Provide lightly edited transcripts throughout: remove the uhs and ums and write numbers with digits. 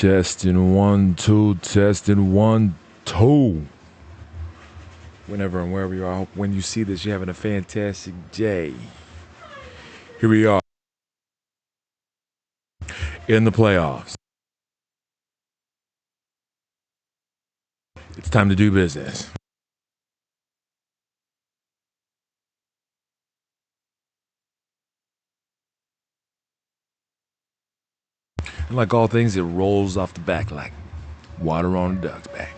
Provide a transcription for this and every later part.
Testing 1, 2, testing 1, 2. Whenever and wherever you are, I hope when you see this, you're having a fantastic day. Here we are in the playoffs. It's time to do business. And like all things, it rolls off the back like water on a duck's back.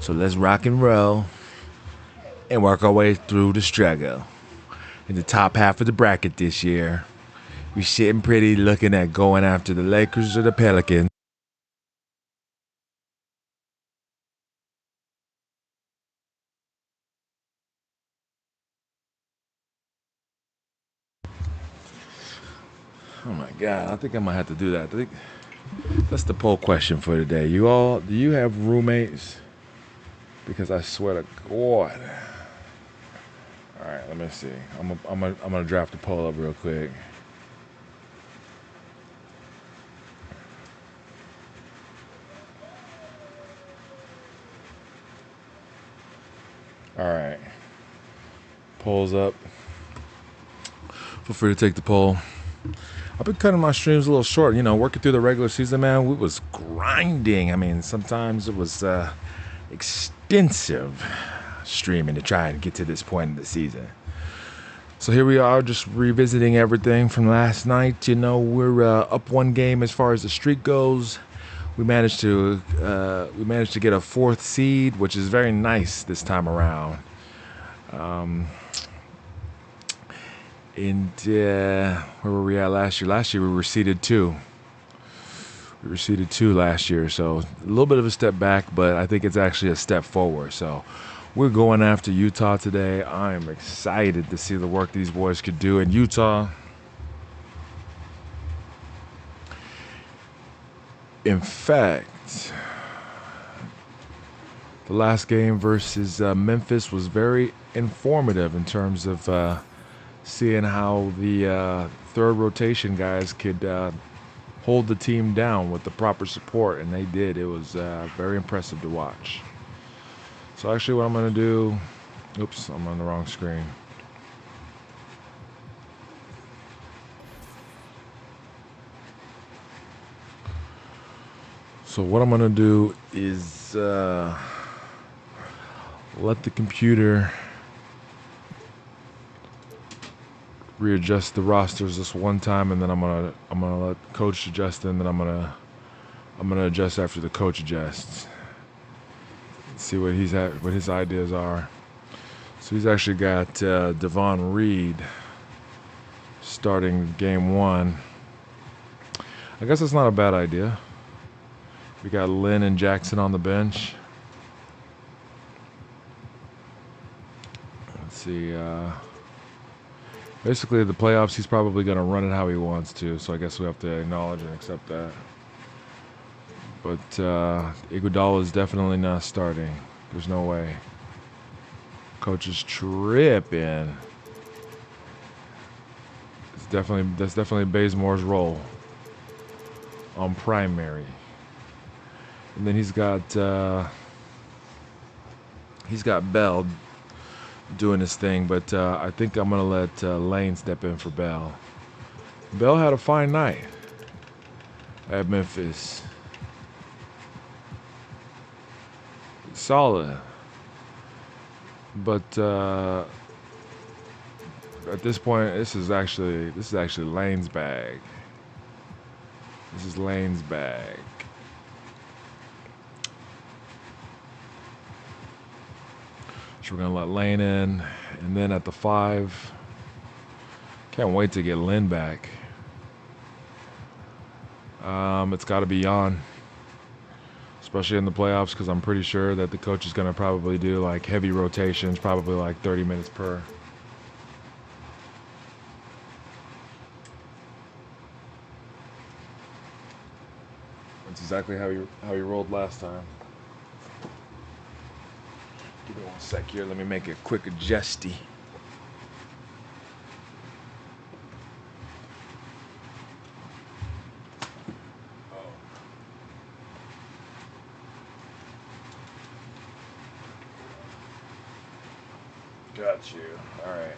So let's rock and roll and work our way through the struggle. In the top half of the bracket this year, we're sitting pretty looking at going after the Lakers or the Pelicans. Oh my God, I think I might have to do that. I think that's the poll question for today. You all, do you have roommates? Because I swear to God. All right, let me see. I'm gonna draft the poll up real quick. All right, poll's up. Feel free to take the poll. I've been cutting my streams a little short. You know, working through the regular season, man, we was grinding. I mean, sometimes it was extensive streaming to try and get to this point in the season. So here we are, just revisiting everything from last night. You know, we're up one game as far as the streak goes. We managed to get a fourth seed, which is very nice this time around. Where were we at last year? Last year we were seeded 2. We were seeded 2 last year, so a little bit of a step back, but I think it's actually a step forward. So we're going after Utah today. I am excited to see the work these boys could do in Utah. In fact, the last game versus Memphis was very informative in terms of seeing how the third rotation guys could hold the team down with the proper support, and they did. It was very impressive to watch. So actually what I'm going to do, oops, I'm on the wrong screen. So what I'm going to do is let the computer readjust the rosters this one time, and then I'm gonna let coach adjust, and then I'm gonna adjust after the coach adjusts. See what what his ideas are. So he's actually got Devon Reed starting game 1. I guess that's not a bad idea. We got Lynn and Jackson on the bench. Let's see. Basically, the playoffs, he's probably going to run it how he wants to, so I guess we have to acknowledge and accept that. But Iguodala is definitely not starting. There's no way. Coach is tripping. That's definitely Bazemore's role on primary. And then he's got Bell doing his thing, but I think I'm gonna let Lane step in for Bell. Bell had a fine night at Memphis. Solid, but at this point, this is actually Lane's bag. This is Lane's bag. So we're gonna let Lane in, and then at the 5, can't wait to get Lynn back. It's got to be on, especially in the playoffs, because I'm pretty sure that the coach is gonna probably do like heavy rotations, probably like 30 minutes per. That's exactly how he rolled last time. Give me one sec here. Let me make a quick adjusty. Got you. All right.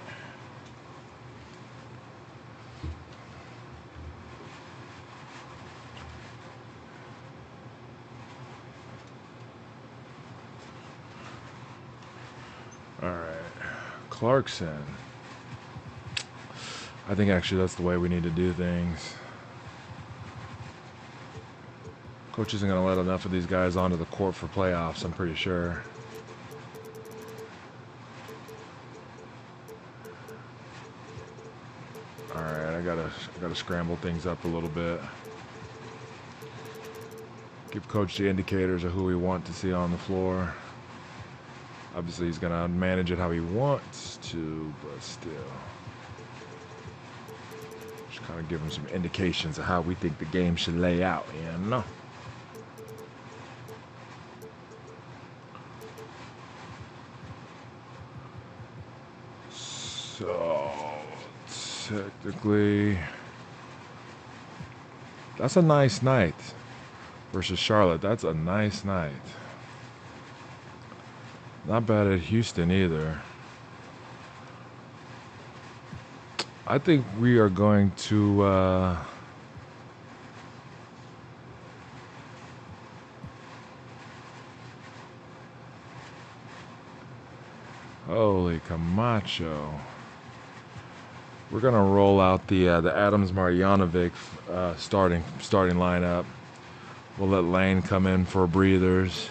All right. Clarkson. I think actually that's the way we need to do things. Coach isn't going to let enough of these guys onto the court for playoffs, I'm pretty sure. All right, I gotta scramble things up a little bit. Give Coach the indicators of who we want to see on the floor. Obviously, he's gonna manage it how he wants to, but still. Just kind of give him some indications of how we think the game should lay out, you know? So, technically, that's a nice night versus Charlotte. That's a nice night. Not bad at Houston either. I think we are going to holy Camacho. We're gonna roll out the Adams Marjanovic starting lineup. We'll let Lane come in for breathers.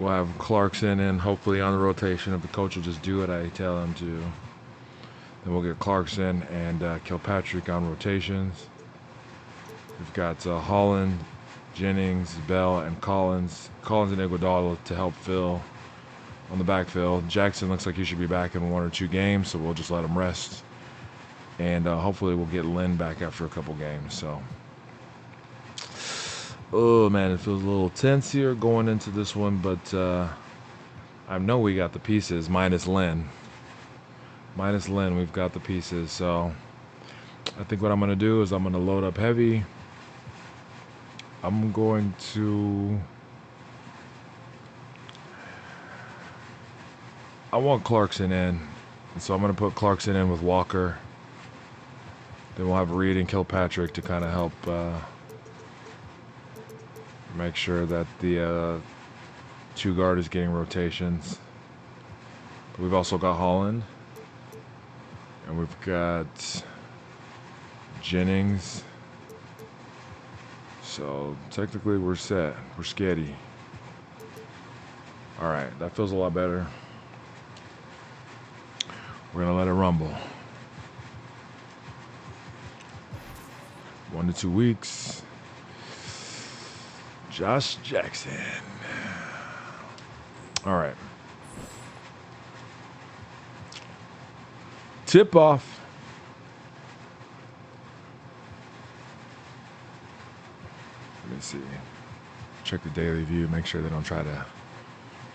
We'll have Clarkson in hopefully on the rotation if the coach will just do what I tell him to. Then we'll get Clarkson and Kilpatrick on rotations. We've got Holland, Jennings, Bell, and Collins. Collins and Iguodala to help fill on the backfill. Jackson looks like he should be back in 1 or 2 games, so we'll just let him rest. And hopefully we'll get Lynn back after a couple games. So, oh man, it feels a little tense here going into this one, but I know we got the pieces, minus Lynn. Minus Lynn, we've got the pieces. So I think what I'm going to do is I'm going to load up heavy. I'm going to... I want Clarkson in, and so I'm going to put Clarkson in with Walker. Then we'll have Reed and Kilpatrick to kind of help make sure that the 2 guard is getting rotations. But we've also got Holland, and we've got Jennings. So technically we're set. We're sketty. All right, that feels a lot better. We're gonna let it rumble. 1 to 2 weeks. Josh Jackson. All right. Tip off. Let me see. Check the daily view. Make sure they don't try to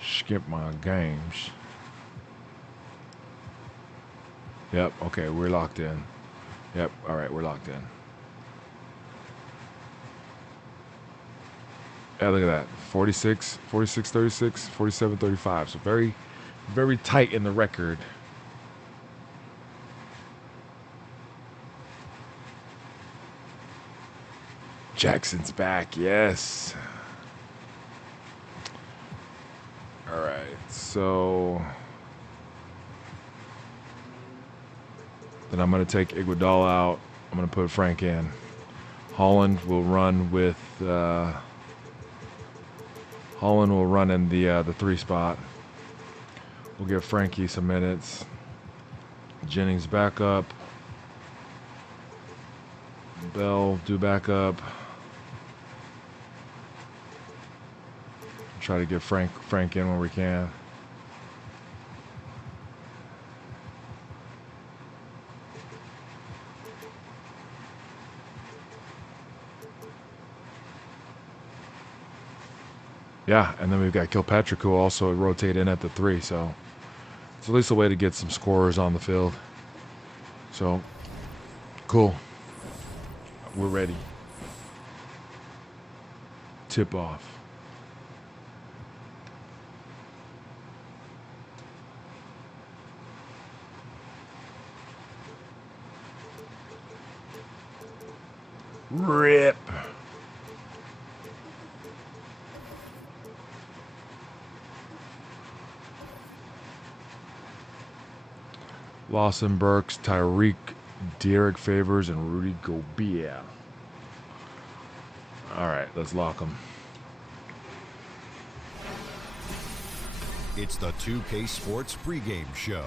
skip my games. Yep, okay, we're locked in. Yep, all right, we're locked in. Yeah, look at that. 46, 46, 36, 47, 35. So very, very tight in the record. Jackson's back, yes. All right, so... Then I'm going to take Iguodala out. I'm going to put Frank in. Holland will run with... Holland will run in the 3 spot. We'll give Frankie some minutes. Jennings back up. Bell do back up. Try to get Frank in when we can. Yeah, and then we've got Kilpatrick who will also rotate in at the 3, so it's at least a way to get some scorers on the field. So, cool. We're ready. Tip off. Rip. Lawson Burks, Tyreek, Derek Favors, and Rudy Gobert. All right, let's lock them. It's the 2K Sports pregame show.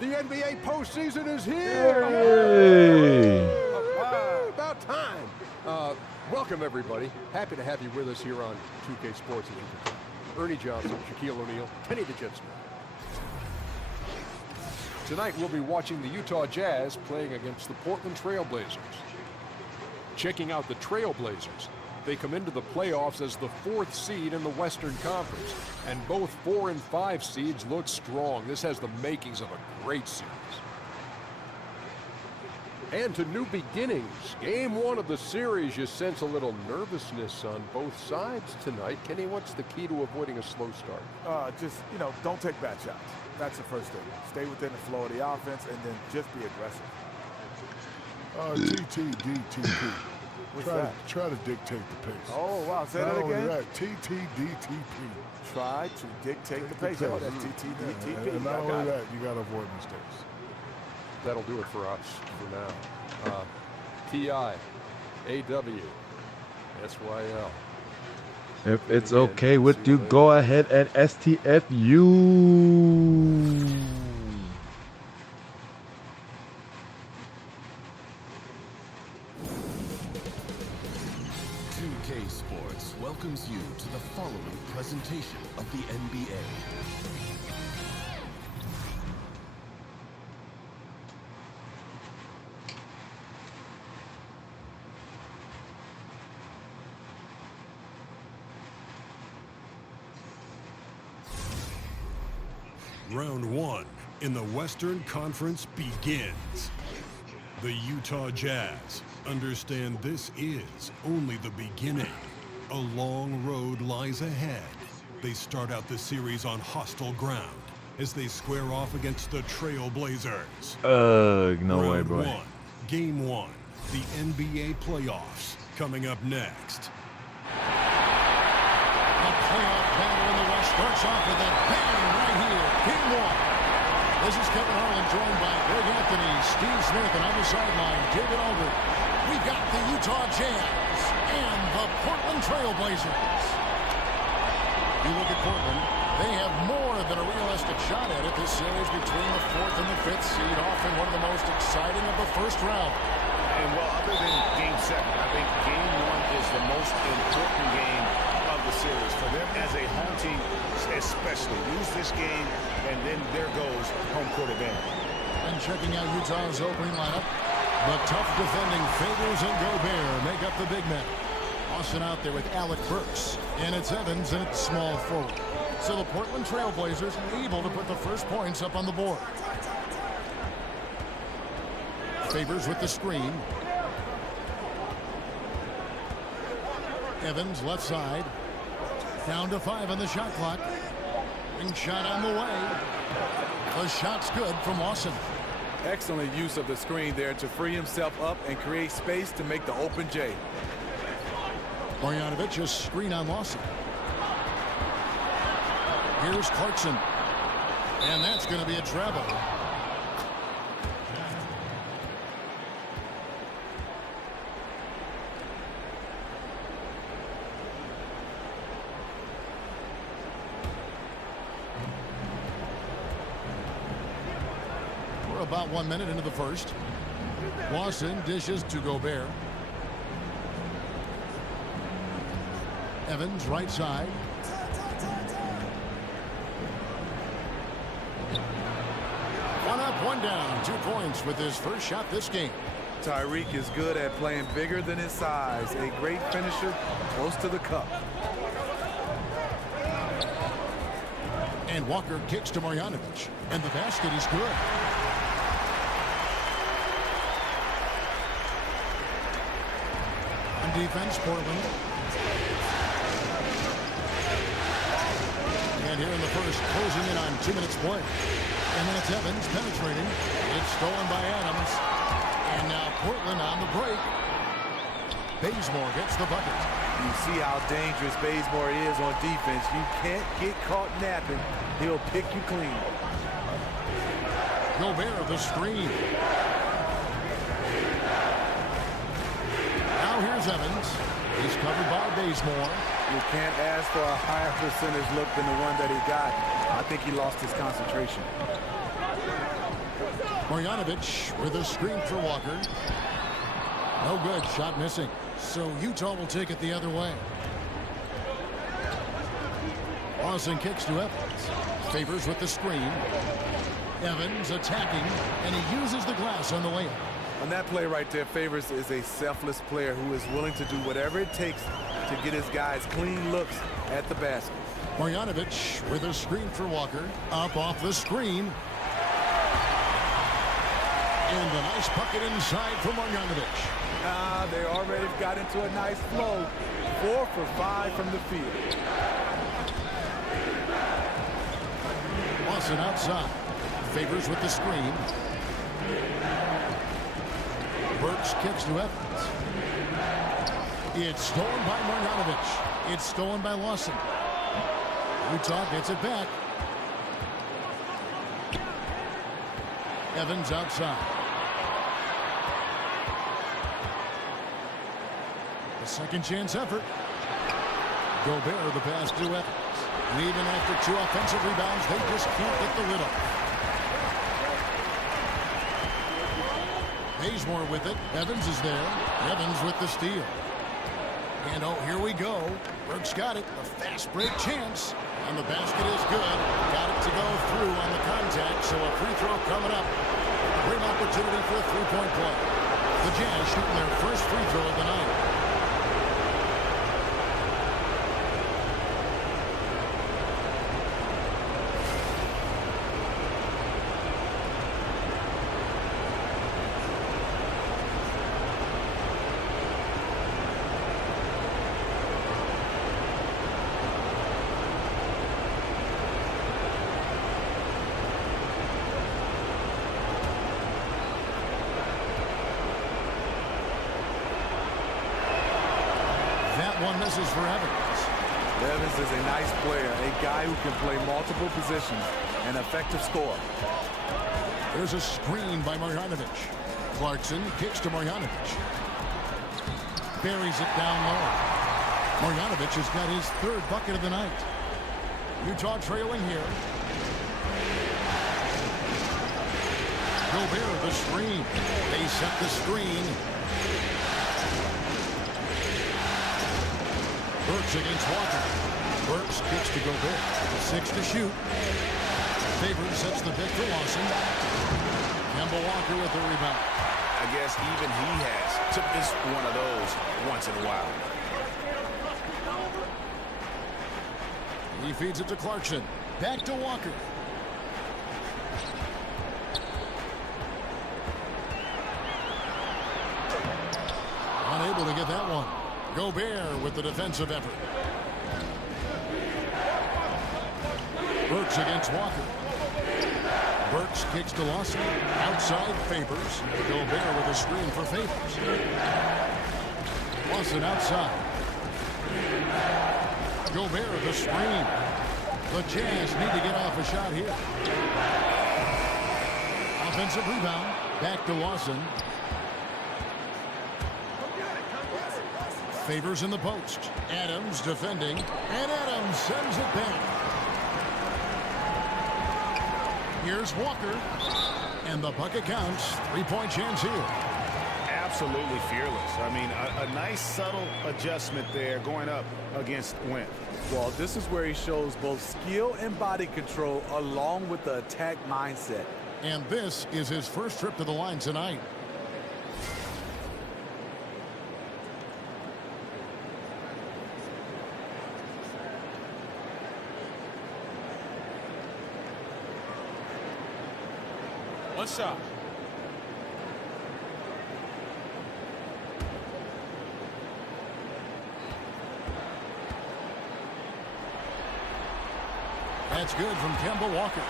The NBA postseason is here! Hey. About time! Welcome, everybody. Happy to have you with us here on 2K Sports. Ernie Johnson, Shaquille O'Neal, Kenny the Jet Smith. Tonight, we'll be watching the Utah Jazz playing against the Portland Trailblazers. Checking out the Trailblazers. They come into the playoffs as the 4th seed in the Western Conference, and both 4 and 5 seeds look strong. This has the makings of a great series. And to new beginnings. Game 1 of the series, you sense a little nervousness on both sides tonight. Kenny, what's the key to avoiding a slow start? Just, don't take bad shots. That's the first thing. Stay within the flow of the offense and then just be aggressive. TTDTP. What's that? Try to dictate the pace. Oh, wow. Say that again. TTDTP. Try to dictate the pace. Oh, that's TTDTP. And not only that, you got to avoid mistakes. That'll do it for us for now. T-I-A-W S-Y-L. If it's okay with you, go ahead and STFU. 2K Sports welcomes you to the following presentation of the NBA. Round 1 in the Western Conference begins. The Utah Jazz understand this is only the beginning. A long road lies ahead. They start out the series on hostile ground as they square off against the Trailblazers. No way, Round boy. 1, Game 1, the NBA playoffs coming up next. The playoff battle in the West starts off with a bang right here. Game 1. This is Kevin Harlan joined by Greg Anthony, Steve Smith, and on the sideline, David Aldridge. We've got the Utah Jazz and the Portland Trailblazers. You look at Portland, they have more than a realistic shot at it. This series between the 4th and the 5th seed, often one of the most exciting of the first round. And well, other than Game 7, I think Game 1 is the most important game of the series for them as a home team, especially. Lose this game, and then there goes home court advantage. And checking out Utah's opening lineup, the tough defending Favors and Gobert make up the big men. Austin out there with Alec Burks, and it's Evans, and it's small forward. So the Portland Trailblazers able to put the first points up on the board. Favors with the screen. Evans left side. Down to 5 on the shot clock. And shot on the way. The shot's good from Lawson. Excellent use of the screen there to free himself up and create space to make the open J. Marjanovic just screen on Lawson. Here's Clarkson. And that's going to be a travel. We're about 1 minute into the first. Lawson dishes to Gobert. Evans right side. One up, one down. 2 points with his first shot this game. Tyreek is good at playing bigger than his size. A great finisher close to the cup. And Walker kicks to Marjanovic. And the basket is good. On defense, Portland. And here in the first, closing in on 2 minutes play. And then it's Evans penetrating. It's stolen by Adams. And now Portland on the break. Bazemore gets the bucket. You see how dangerous Bazemore is on defense. You can't get caught napping. He'll pick you clean. Gobert the screen. Now here's Evans. He's covered by Bazemore. You can't ask for a higher percentage look than the one that he got. I think he lost his concentration. Marjanovic with a screen for Walker. No good. Shot missing. So Utah will take it the other way. Lawson kicks to Evans. Favors with the screen. Evans attacking, and he uses the glass on the layup. On that play right there, Favors is a selfless player who is willing to do whatever it takes to get his guys clean looks at the basket. Marjanovic with a screen for Walker. Up off the screen. And a nice bucket inside for Marjanovic. They already got into a nice flow. 4 for 5 from the field. Lawson outside. Favors with the screen. Burks kicks to Evans. It's stolen by Marjanovic. It's stolen by Lawson. Utah gets it back. Evans outside. A second chance effort. Gobert the pass to Evans. And even after 2 offensive rebounds, they just can't get the lid off. Bazemore with it. Evans is there. Evans with the steal. And oh, here we go. Burks got it. A fast break chance. And the basket is good. Got it to go through on the contact. So a free throw coming up. Great opportunity for a three-point play. The Jazz shooting their first free throw of the night. One misses for Evans. Evans is a nice player, a guy who can play multiple positions, an effective scorer. There's a screen by Marjanovic. Clarkson kicks to Marjanovic. Buries it down low. Marjanovic has got his 3rd bucket of the night. Utah trailing here. Gobert the screen. They set the screen. Burks against Walker. Burks kicks to Gobert. 6 to shoot. Favors sets the pick for Lawson. Kemba Walker with the rebound. I guess even he has to miss one of those once in a while. He feeds it to Clarkson. Back to Walker. Unable to get that one. Gobert with the defensive effort. Burks against Walker. Burks kicks to Lawson. Outside Favors. Gobert with a screen for Favors. Lawson outside. Gobert the screen. The Jazz need to get off a shot here. Offensive rebound. Back to Lawson. Favors in the post. Adams defending. And Adams sends it back. Here's Walker. And the bucket counts. 3-point chance here. Absolutely fearless. I mean, a nice subtle adjustment there going up against Wentz. Well, this is where he shows both skill and body control along with the attack mindset. And this is his first trip to the line tonight. What's up? That's good from Kemba Walker.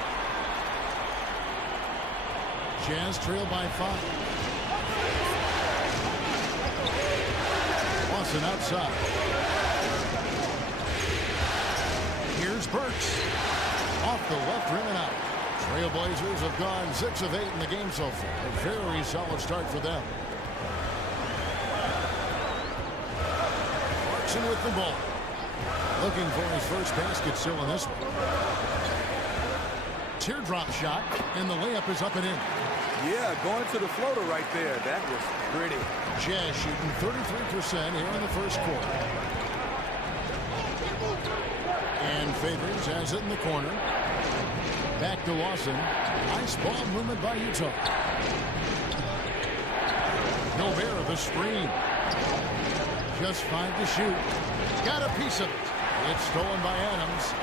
Jazz trail by 5. Watson outside. Here's Burks. Off the left rim and out. Trailblazers have gone 6 of 8 in the game so far. A very solid start for them. Clarkson with the ball. Looking for his first basket still in this one. Teardrop shot, and the layup is up and in. Yeah, going to the floater right there. That was pretty. Jazz shooting 33% here in the first quarter. And Favors has it in the corner. Back to Lawson. Nice ball movement by Utah. Gobert the screen. Just 5 to shoot. Got a piece of it. It's stolen by Adams.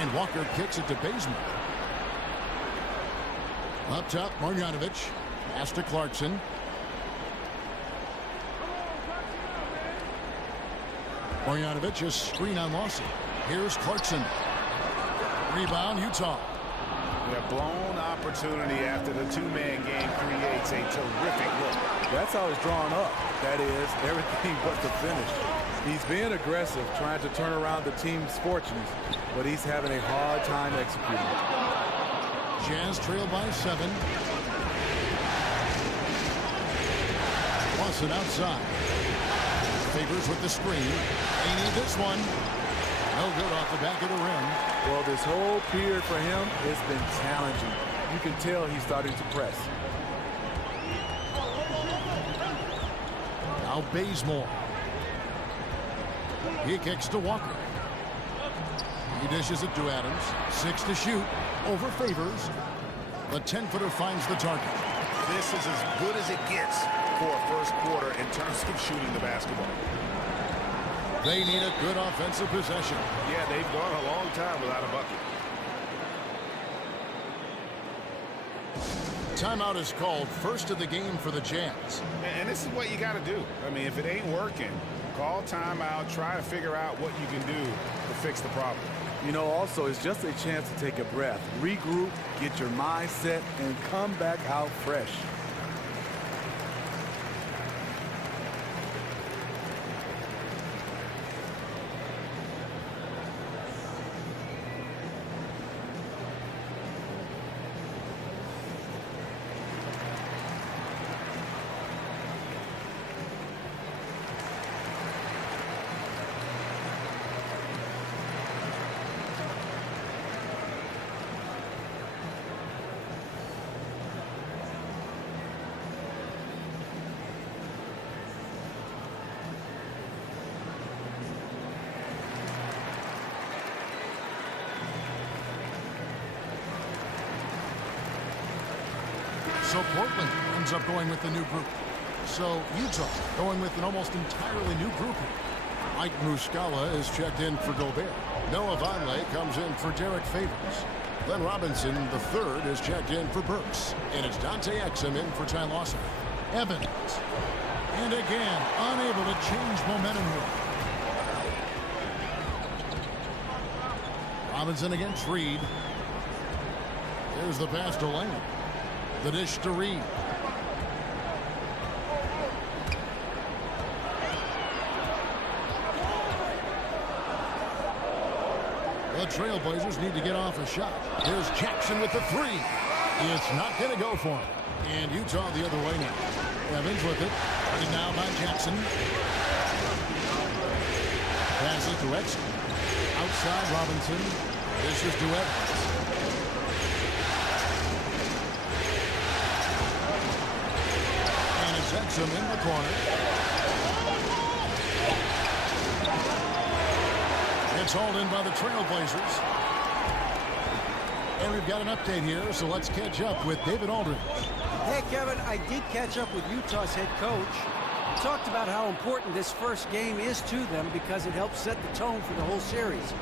And Walker kicks it to Bazemore. Up top, Marjanovic. Pass to Clarkson. Marjanovic just screen on Lawson. Here's Clarkson. Rebound, Utah. A blown opportunity after the two-man game creates a terrific look. That's how it's drawn up. That is, everything but the finish. He's being aggressive, trying to turn around the team's fortunes, but he's having a hard time executing. Jazz trail by 7. Lawson outside. Favors with the screen. They need this one. No good off the back of the rim. Well, this whole period for him has been challenging. You can tell he's starting to press. Now Bazemore. He kicks to Walker. He dishes it to Adams. 6 to shoot. Over Favors. The 10-footer finds the target. This is as good as it gets for a first quarter in terms of shooting the basketball. They need a good offensive possession. Yeah, they've gone a long time without a bucket. Timeout is called, first of the game for the Jazz. And this is what you got to do. I mean, if it ain't working, call timeout, try to figure out what you can do to fix the problem. You know, also, it's just a chance to take a breath, regroup, get your mind set, and come back out fresh. So Portland ends up going with the new group. So Utah going with an almost entirely new group here. Mike Muscala is checked in for Gobert. Noah Vonleh comes in for Derek Favors. Glenn Robinson, the third, is checked in for Burks. And it's Dante Exum in for Ty Lawson. Evans. And again, unable to change momentum here. Robinson against Reed. There's the pass to Lane. The dish to Reed. The Trailblazers need to get off a shot. Here's Jackson with the 3. It's not going to go for him. And Utah the other way now. Evans with it. And now by Jackson. Pass it to Exum. Outside Robinson. This is to Evans. And it's Exum in the corner. It's hauled in by the Trailblazers. And we've got an update here, so let's catch up with David Aldridge. Hey, Kevin, I did catch up with Utah's head coach. He talked about how important this first game is to them because it helps set the tone for the whole series.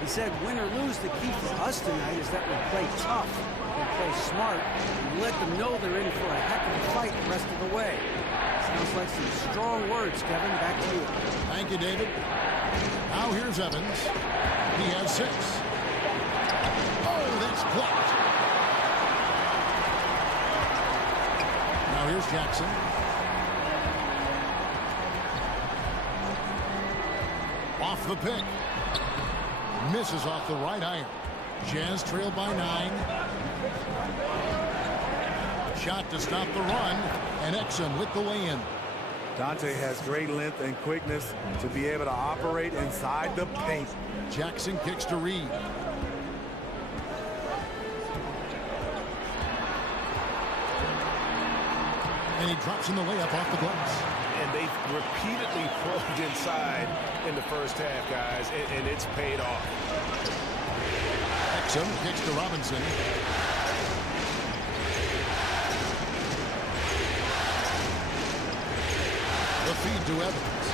He said, win or lose, the key for us tonight is that we play tough, we play smart, and let them know they're in for a heck of a fight the rest of the way. Sounds like some strong words, Kevin. Back to you. Thank you, David. Now here's Evans. He has 6. Oh, that's blocked. Now here's Jackson. Off the pick. Misses off the right iron. Jazz trail by 9. Shot to stop the run, and Exum with the lay-in. Dante has great length and quickness to be able to operate inside the paint. Jackson kicks to Reed. And he drops in the layup off the glass. And they've repeatedly probed inside in the first half, guys, and it's paid off. Exum kicks to Robinson. The feed to Evans.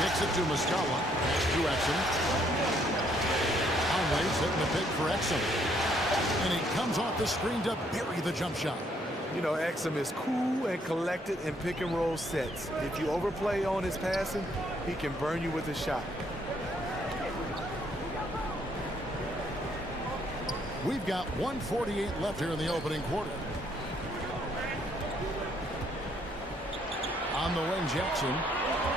Kicks it to Muscala. Pass to Exum. Conway setting the pick for Exum. And he comes off the screen to bury the jump shot. You know, Exum is cool and collected in pick and roll sets. If you overplay on his passing, he can burn you with a shot. We've got 1:48 left here in the opening quarter. On the wing, Jackson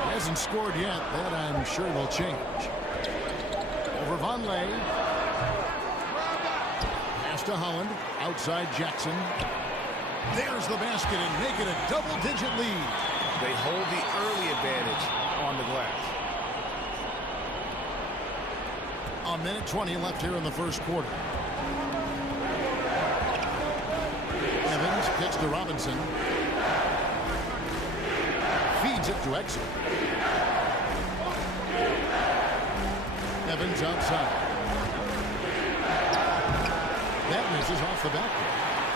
hasn't scored yet. That I'm sure will change. Over Vonleh. Pass to Holland. Outside Jackson. There's the basket and make it a double-digit lead. They hold the early advantage on the glass. A minute 20 left here in the first quarter. Evans kicks to Robinson. Feeds it to Exum. Evans outside. That misses off the backboard.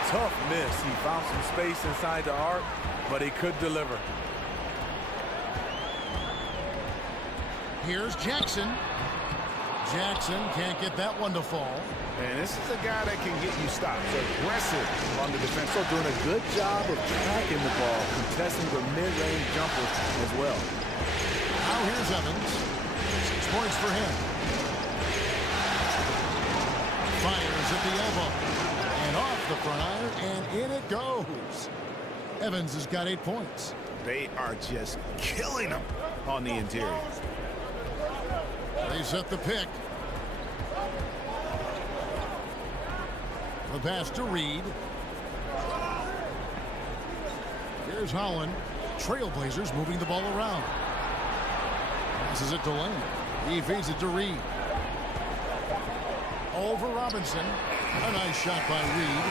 Tough miss. He found some space inside the arc, but he could deliver. Here's Jackson. Jackson can't get that one to fall. And this is a guy that can get you stops. Aggressive on the defense. So doing a good job of tracking the ball, contesting the mid-range jumpers as well. Now here's Evans. 6 points for him. Fires at the elbow. And off the front iron, and in it goes. Evans has got 8 points. They are just killing him on the interior. They set the pick. The pass to Reed. Here's Holland. Trailblazers moving the ball around. Passes it to Lane. He feeds it to Reed. Over Robinson. A nice shot by Reed.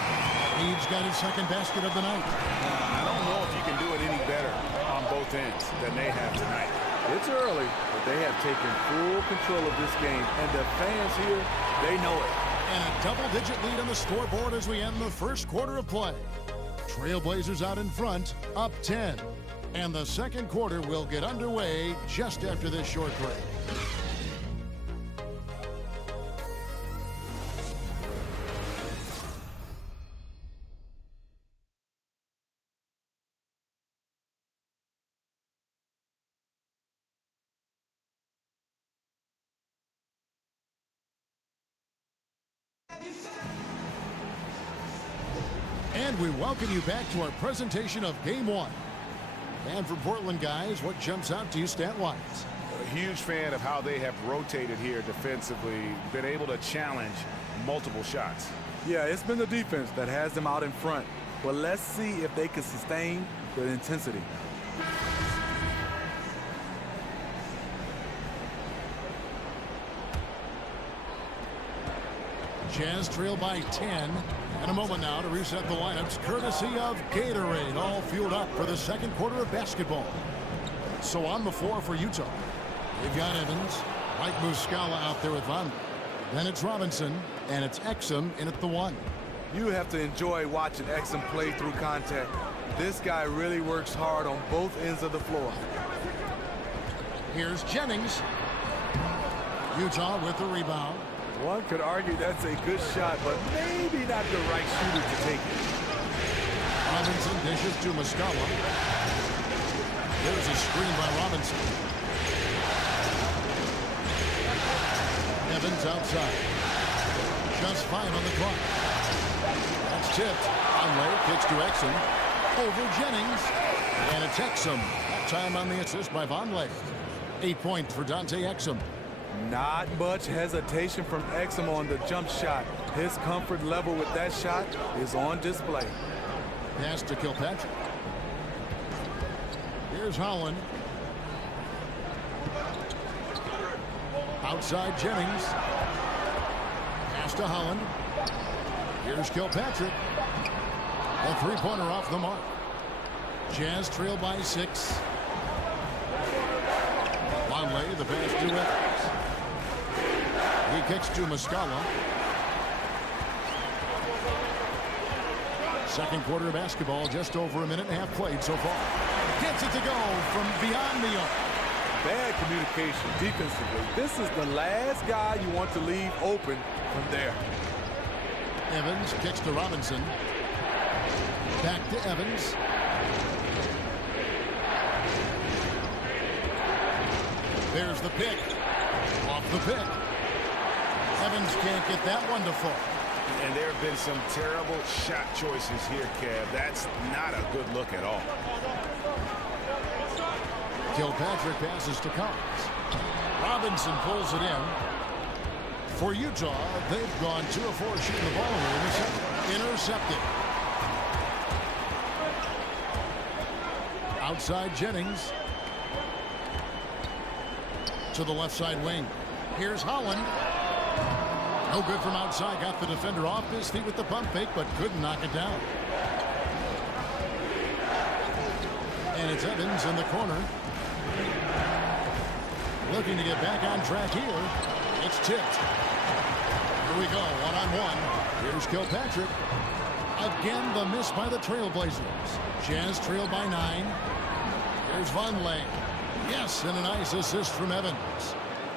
Reed's got his second basket of the night. I don't know if you can do it any better on both ends than they have tonight. It's early, but they have taken full control of this game, and the fans here, they know it. And a double-digit lead on the scoreboard as we end the first quarter of play. Trailblazers out in front, up 10. And the second quarter will get underway just after this short break. And we welcome you back to our presentation of Game 1. And for Portland, guys, what jumps out to you stat-wise? A huge fan of how they have rotated here defensively, been able to challenge multiple shots. Yeah, it's been the defense that has them out in front. But let's see if they can sustain the intensity. Jazz trail by 10. And a moment now to reset the lineups, courtesy of Gatorade, all fueled up for the second quarter of basketball. So on the floor for Utah, they've got Evans, Mike Muscala out there with Vonleh. Then it's Robinson, and it's Exum in at the 1. You have to enjoy watching Exum play through contact. This guy really works hard on both ends of the floor. Here's Jennings. Utah with the rebound. One could argue that's a good shot, but maybe not the right shooter to take it. Robinson dishes to Muscala. There's a screen by Robinson. Evans outside. Just 5 on the clock. That's tipped. Vonleh kicks to Exum. Over Jennings. And it's Exum. That time on the assist by Vonleh. 8 points for Dante Exum. Not much hesitation from Exum on the jump shot. His comfort level with that shot is on display. Pass to Kilpatrick. Here's Holland. Outside Jennings. Pass to Holland. Here's Kilpatrick. A three-pointer off the mark. Jazz trail by 6. Longley, the pass to Evans. He kicks to Muscala. Second quarter of basketball, just over a minute and a half played so far. Gets it to go from beyond the arc. Bad communication defensively. This is the last guy you want to leave open from there. Evans kicks to Robinson. Back to Evans. There's the pick. Off the pick. Evans can't get that one to fall. And there have been some terrible shot choices here, Kev. That's not a good look at all. Kilpatrick passes to Collins. Robinson pulls it in. For Utah, they've gone 2 of 4 shooting the ball. Intercepted. Outside Jennings. To the left side wing. Here's Holland. No good from outside. Got the defender off his feet with the pump fake, but couldn't knock it down. And it's Evans in the corner. Looking to get back on track here. It's tipped. Here we go, one-on-one. Here's Kilpatrick. Again, the miss by the Trailblazers. Jazz trail by 9. Here's Vonleh. Yes, and a nice assist from Evans.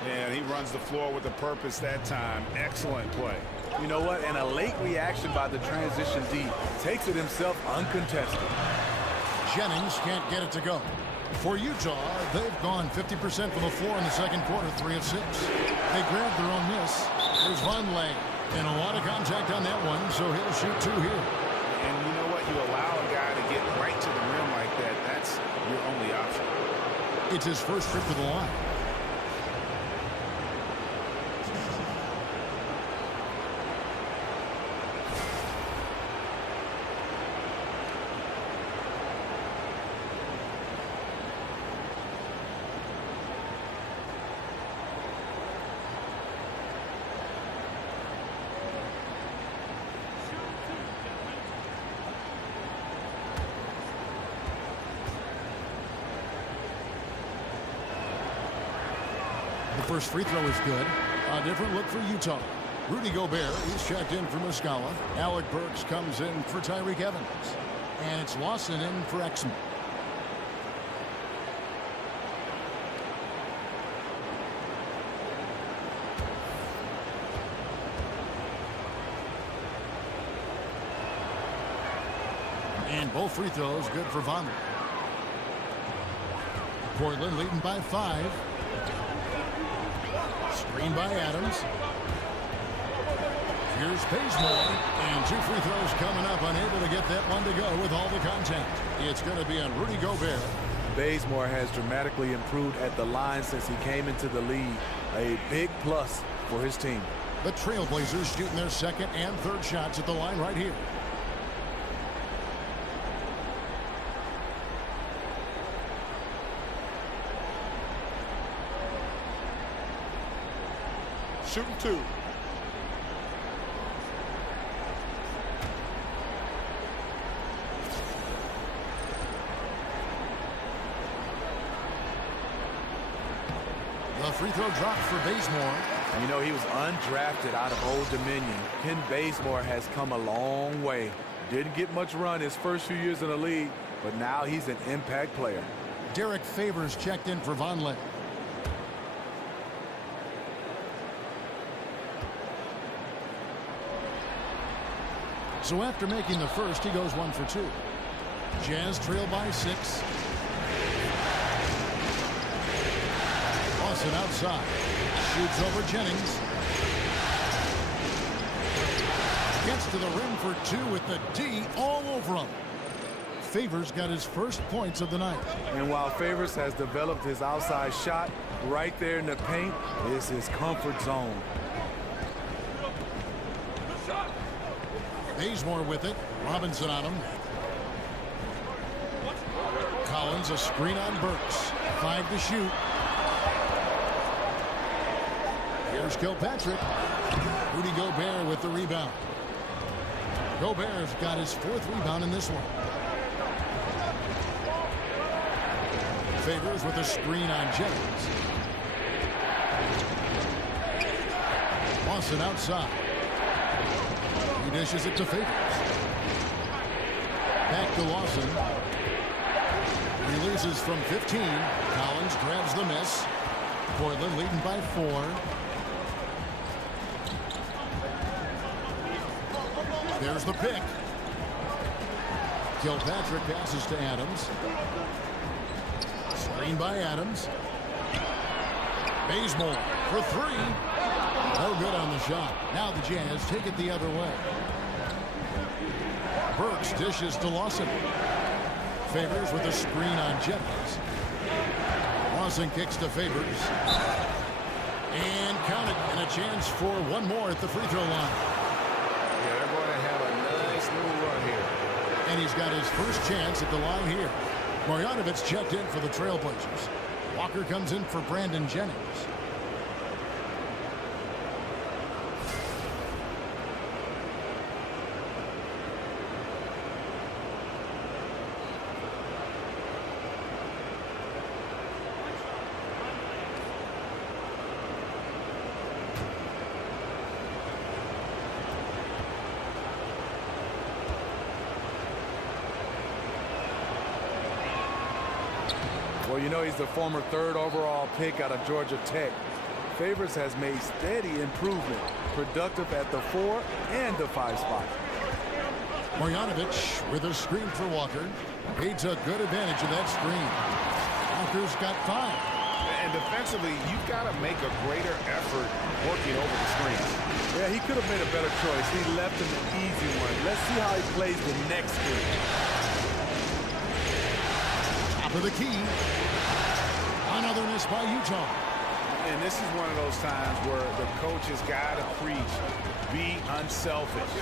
Yeah, he runs the floor with a purpose that time. Excellent play. You know what? And a late reaction by the transition D. Takes it himself uncontested. Jennings can't get it to go. For Utah, they've gone 50% from the floor in the second quarter, 3 of 6. They grabbed their own miss. There's Vonleh. And a lot of contact on that one, so he'll shoot 2 here. And you know what? You allow a guy to get right to the rim like that. That's your only option. It's his first trip to the line. The first free throw is good. A different look for Utah. Rudy Gobert, he's checked in for Muscala. Alec Burks comes in for Tyreke Evans. And it's Lawson in for Exum. And both free throws good for Vonleh. Portland leading by 5. Screen by Adams. Here's Bazemore. And 2 free throws coming up. Unable to get that one to go with all the contact. It's going to be on Rudy Gobert. Bazemore has dramatically improved at the line since he came into the league. A big plus for his team. The Trailblazers shooting their second and third shots at the line right here. Shooting 2. The free throw dropped for Bazemore. You know, he was undrafted out of Old Dominion. Ken Bazemore has come a long way. Didn't get much run his first few years in the league, but now he's an impact player. Derek Favors checked in for Vonleh. So after making the first, he goes 1 for 2. Jazz trail by 6. Lawson outside. Shoots over Jennings. Gets to the rim for 2 with the D all over him. Favors got his first points of the night. And while Favors has developed his outside shot, right there in the paint is his comfort zone. Bazemore with it. Robinson on him. Collins, a screen on Burks. 5 to shoot. Here's Kilpatrick. Rudy Gobert with the rebound. Gobert's got his 4th rebound in this one. Favors with a screen on Jennings. Lawson outside. He dishes it to Favors. Back to Lawson. He loses from 15. Collins grabs the miss. Portland leading by 4. There's the pick. Kilpatrick passes to Adams. Screen by Adams. Bazemore for 3. No good on the shot. Now the Jazz take it the other way. Burks dishes to Lawson. Favors with a screen on Jennings. Lawson kicks to Favors. And count it. And a chance for one more at the free throw line. Yeah, they're going to have a nice little run here. And he's got his first chance at the line here. Marjanovic checked in for the Trailblazers. Walker comes in for Brandon Jennings. Well, you know he's the former 3rd overall pick out of Georgia Tech. Favors has made steady improvement, productive at the 4 and the 5 spot. Marjanovic with a screen for Walker. He took good advantage of that screen. Walker's got 5. And defensively, you've got to make a greater effort working over the screen. Yeah, he could have made a better choice. He left him an easy one. Let's see how he plays the next screen. Top of the key. Another miss by Utah. And this is one of those times where the coach has got to preach, be unselfish.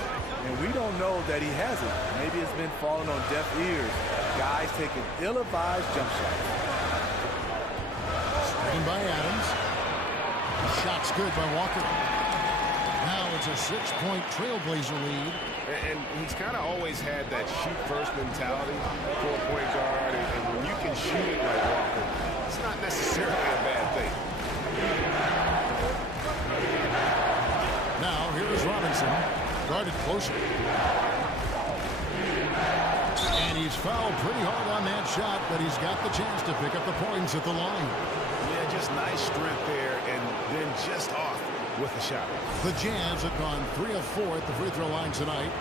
And we don't know that he hasn't. Maybe it's been falling on deaf ears. Guys taking ill-advised jump shots. Screen by Adams. Shot's good by Walker. Now it's a 6-point Trailblazer lead. And he's kind of always had that shoot-first mentality for a point guard. And when you can shoot it like Walker, it's not necessarily a bad thing. Now here is Robinson, guarded closer. And he's fouled pretty hard on that shot, but he's got the chance to pick up the points at the line. Yeah, just nice strength there, and then just off with the shot. The Jazz have gone 3 of 4 at the free throw line tonight.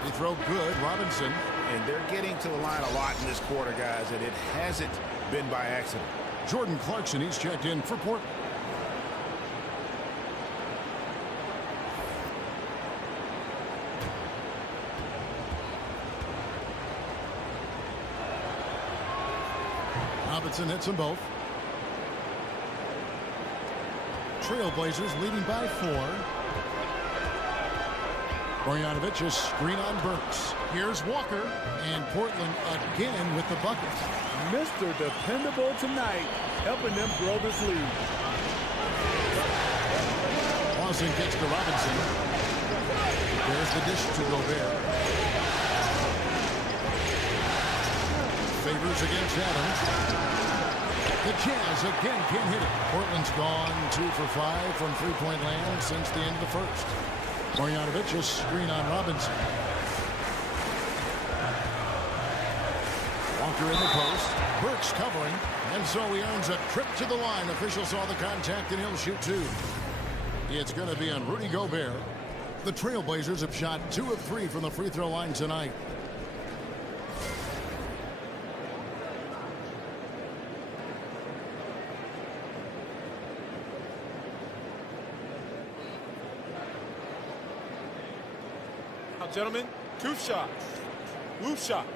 Free throw good, Robinson. And they're getting to the line a lot in this quarter, guys, and it hasn't been by accident. Jordan Clarkson, he's checked in for Portland. Robinson hits them both. Trailblazers leading by 4. Marjanovic is screen on Burks. Here's Walker, and Portland again with the bucket. Mr. Dependable tonight, helping them grow this lead. Lawson gets to Robinson. There's the dish to Gobert. Favors against Adams. The Jazz again can't hit it. Portland's gone 2 for 5 from three-point land since the end of the first. Marjanovic is screen on Robinson. Walker in the post. Burks covering. And so he earns a trip to the line. Officials saw the contact and he'll shoot 2. It's going to be on Rudy Gobert. The Trailblazers have shot 2 of 3 from the free throw line tonight. Now, gentlemen, 2 shots. Loose shots.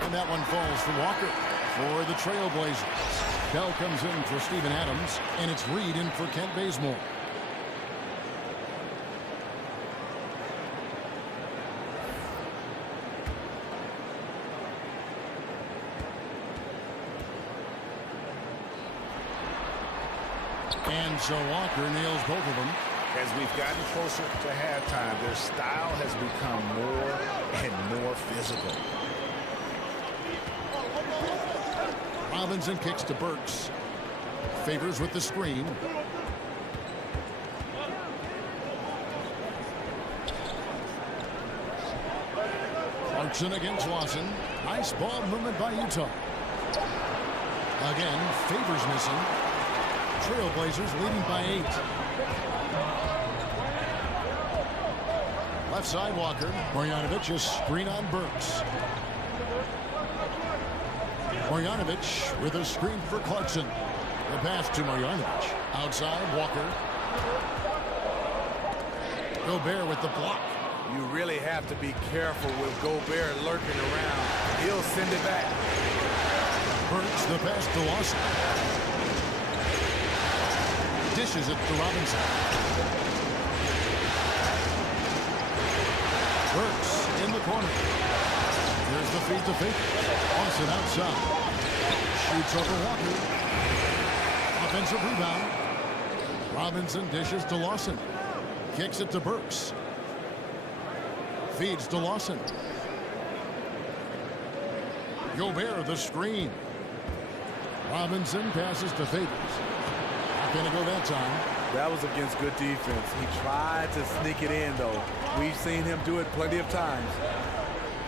And that one falls for Walker for the Trailblazers. Bell comes in for Steven Adams, and it's Reed in for Kent Bazemore. And so Walker nails both of them. As we've gotten closer to halftime, their style has become more and more physical. Robinson kicks to Burks. Favors with the screen. Clarkson against Watson. Nice ball movement by Utah. Again, Favors missing. Trailblazers leading by 8. Left side, Walker. Marjanovic, a screen on Burks. Marjanovic with a screen for Clarkson. The pass to Marjanovic. Outside, Walker. Gobert with the block. You really have to be careful with Gobert lurking around. He'll send it back. Burks, the pass to Lawson. Dishes it to Robinson. Burks in the corner. Here's the feed to Favors. Lawson outside. Shoots over Walker. Offensive rebound. Robinson dishes to Lawson. Kicks it to Burks. Feeds to Lawson. Gobert the screen. Robinson passes to Favors. Not going to go that time. That was against good defense. He tried to sneak it in, though. We've seen him do it plenty of times.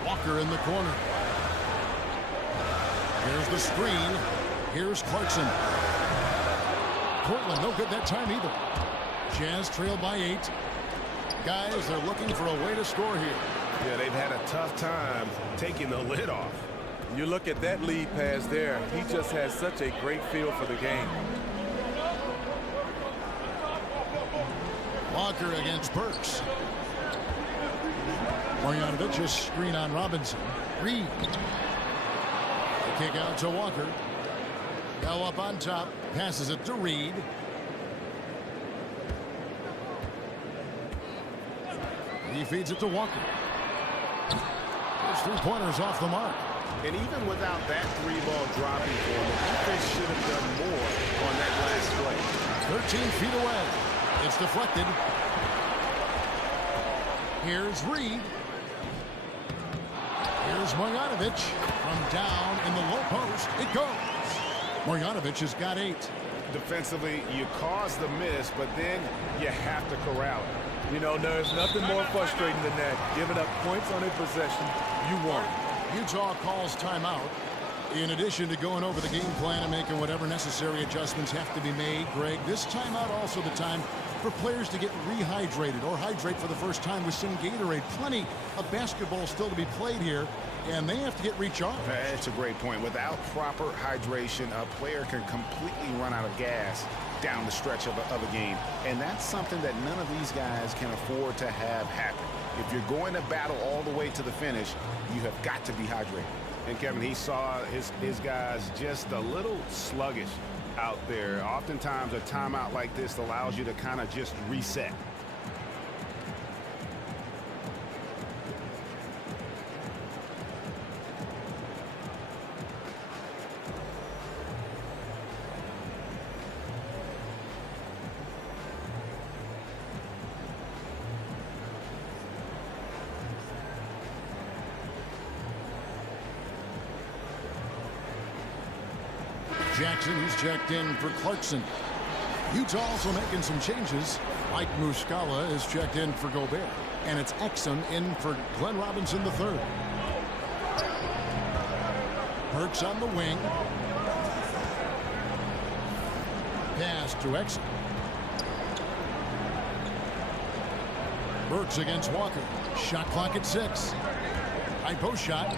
Walker in the corner. Here's the screen. Here's Clarkson. Portland no good that time either. Jazz trail by 8. Guys, they're looking for a way to score here. Yeah, they've had a tough time taking the lid off. You look at that lead pass there. He just has such a great feel for the game. Walker against Burks. Marjanovic, a screen on Robinson. Reed. The kick out to Walker. Bell up on top. Passes it to Reed. He feeds it to Walker. His 3-pointers off the mark. And even without that 3-ball dropping for him, the defense should have done more on that last play. 13 feet away. It's deflected. Here's Reed. Here's Marjanovic. From down in the low post, it goes. Marjanovic has got 8. Defensively, you cause the miss, but then you have to corral it. You know, there's nothing more frustrating than that. Giving up points on a possession you want. Utah calls timeout. In addition to going over the game plan and making whatever necessary adjustments have to be made, Greg, this timeout also the time for players to get rehydrated or hydrate for the first time with some Gatorade. Plenty of basketball still to be played here, and they have to get recharged. That's a great point. Without proper hydration, a player can completely run out of gas down the stretch of a game. And that's something that none of these guys can afford to have happen. If you're going to battle all the way to the finish, you have got to be hydrated. And Kevin, he saw his guys just a little sluggish out there. Oftentimes a timeout like this allows you to kind of just reset. Jackson, who's checked in for Clarkson. Utah also making some changes. Mike Muscala is checked in for Gobert. And it's Exum in for Glenn Robinson III. Burks on the wing. Pass to Exum. Burks against Walker. Shot clock at 6. High post shot.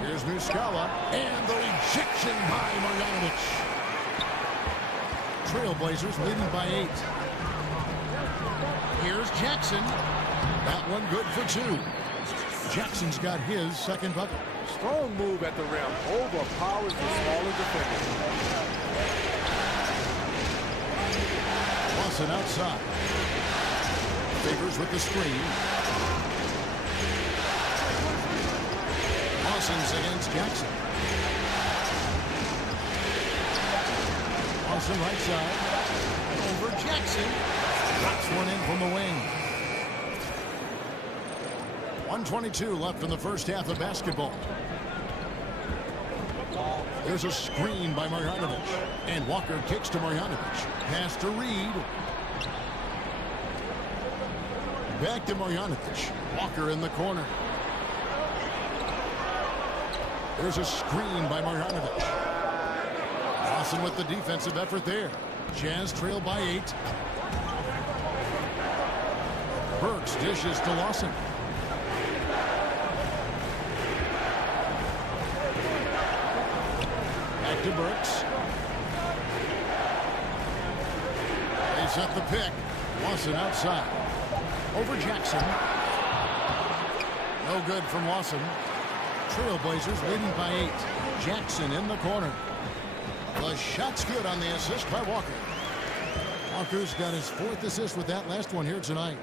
Here's Muscala. And the rejection by Marjanovic. Trailblazers leading by 8. Here's Jackson. That one good for 2. Jackson's got his second bucket. Strong move at the rim. Overpowers the smaller defender. Lawson outside. Favors with the screen. Lawson's against Jackson. Lawson right side. Over Jackson. Knocks one in from the wing. 1:22 left in the first half of basketball. There's a screen by Marjanovic. And Walker kicks to Marjanovic. Pass to Reed. Back to Marjanovic. Walker in the corner. There's a screen by Marjanovic. Lawson with the defensive effort there. Jazz trail by 8. Burks dishes to Lawson. Back to Burks. They set the pick. Lawson outside. Over Jackson. No good from Lawson. Trailblazers leading by 8. Jackson in the corner. The shot's good on the assist by Walker. Walker's got his 4th assist with that last one here tonight.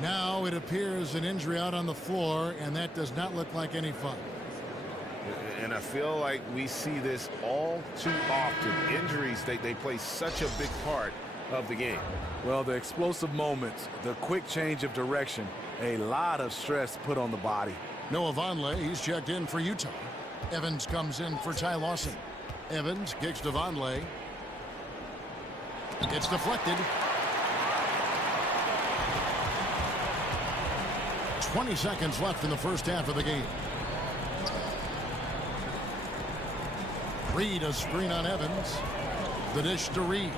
Now it appears an injury out on the floor, and that does not look like any fun. And I feel like we see this all too often. Injuries, they play such a big part of the game. Well, the explosive moments, the quick change of direction, a lot of stress put on the body. Noah Vonleh, he's checked in for Utah. Evans comes in for Ty Lawson. Evans kicks to Vonleh. It's deflected. 20 seconds left in the first half of the game. Reed, a screen on Evans. The dish to Reed.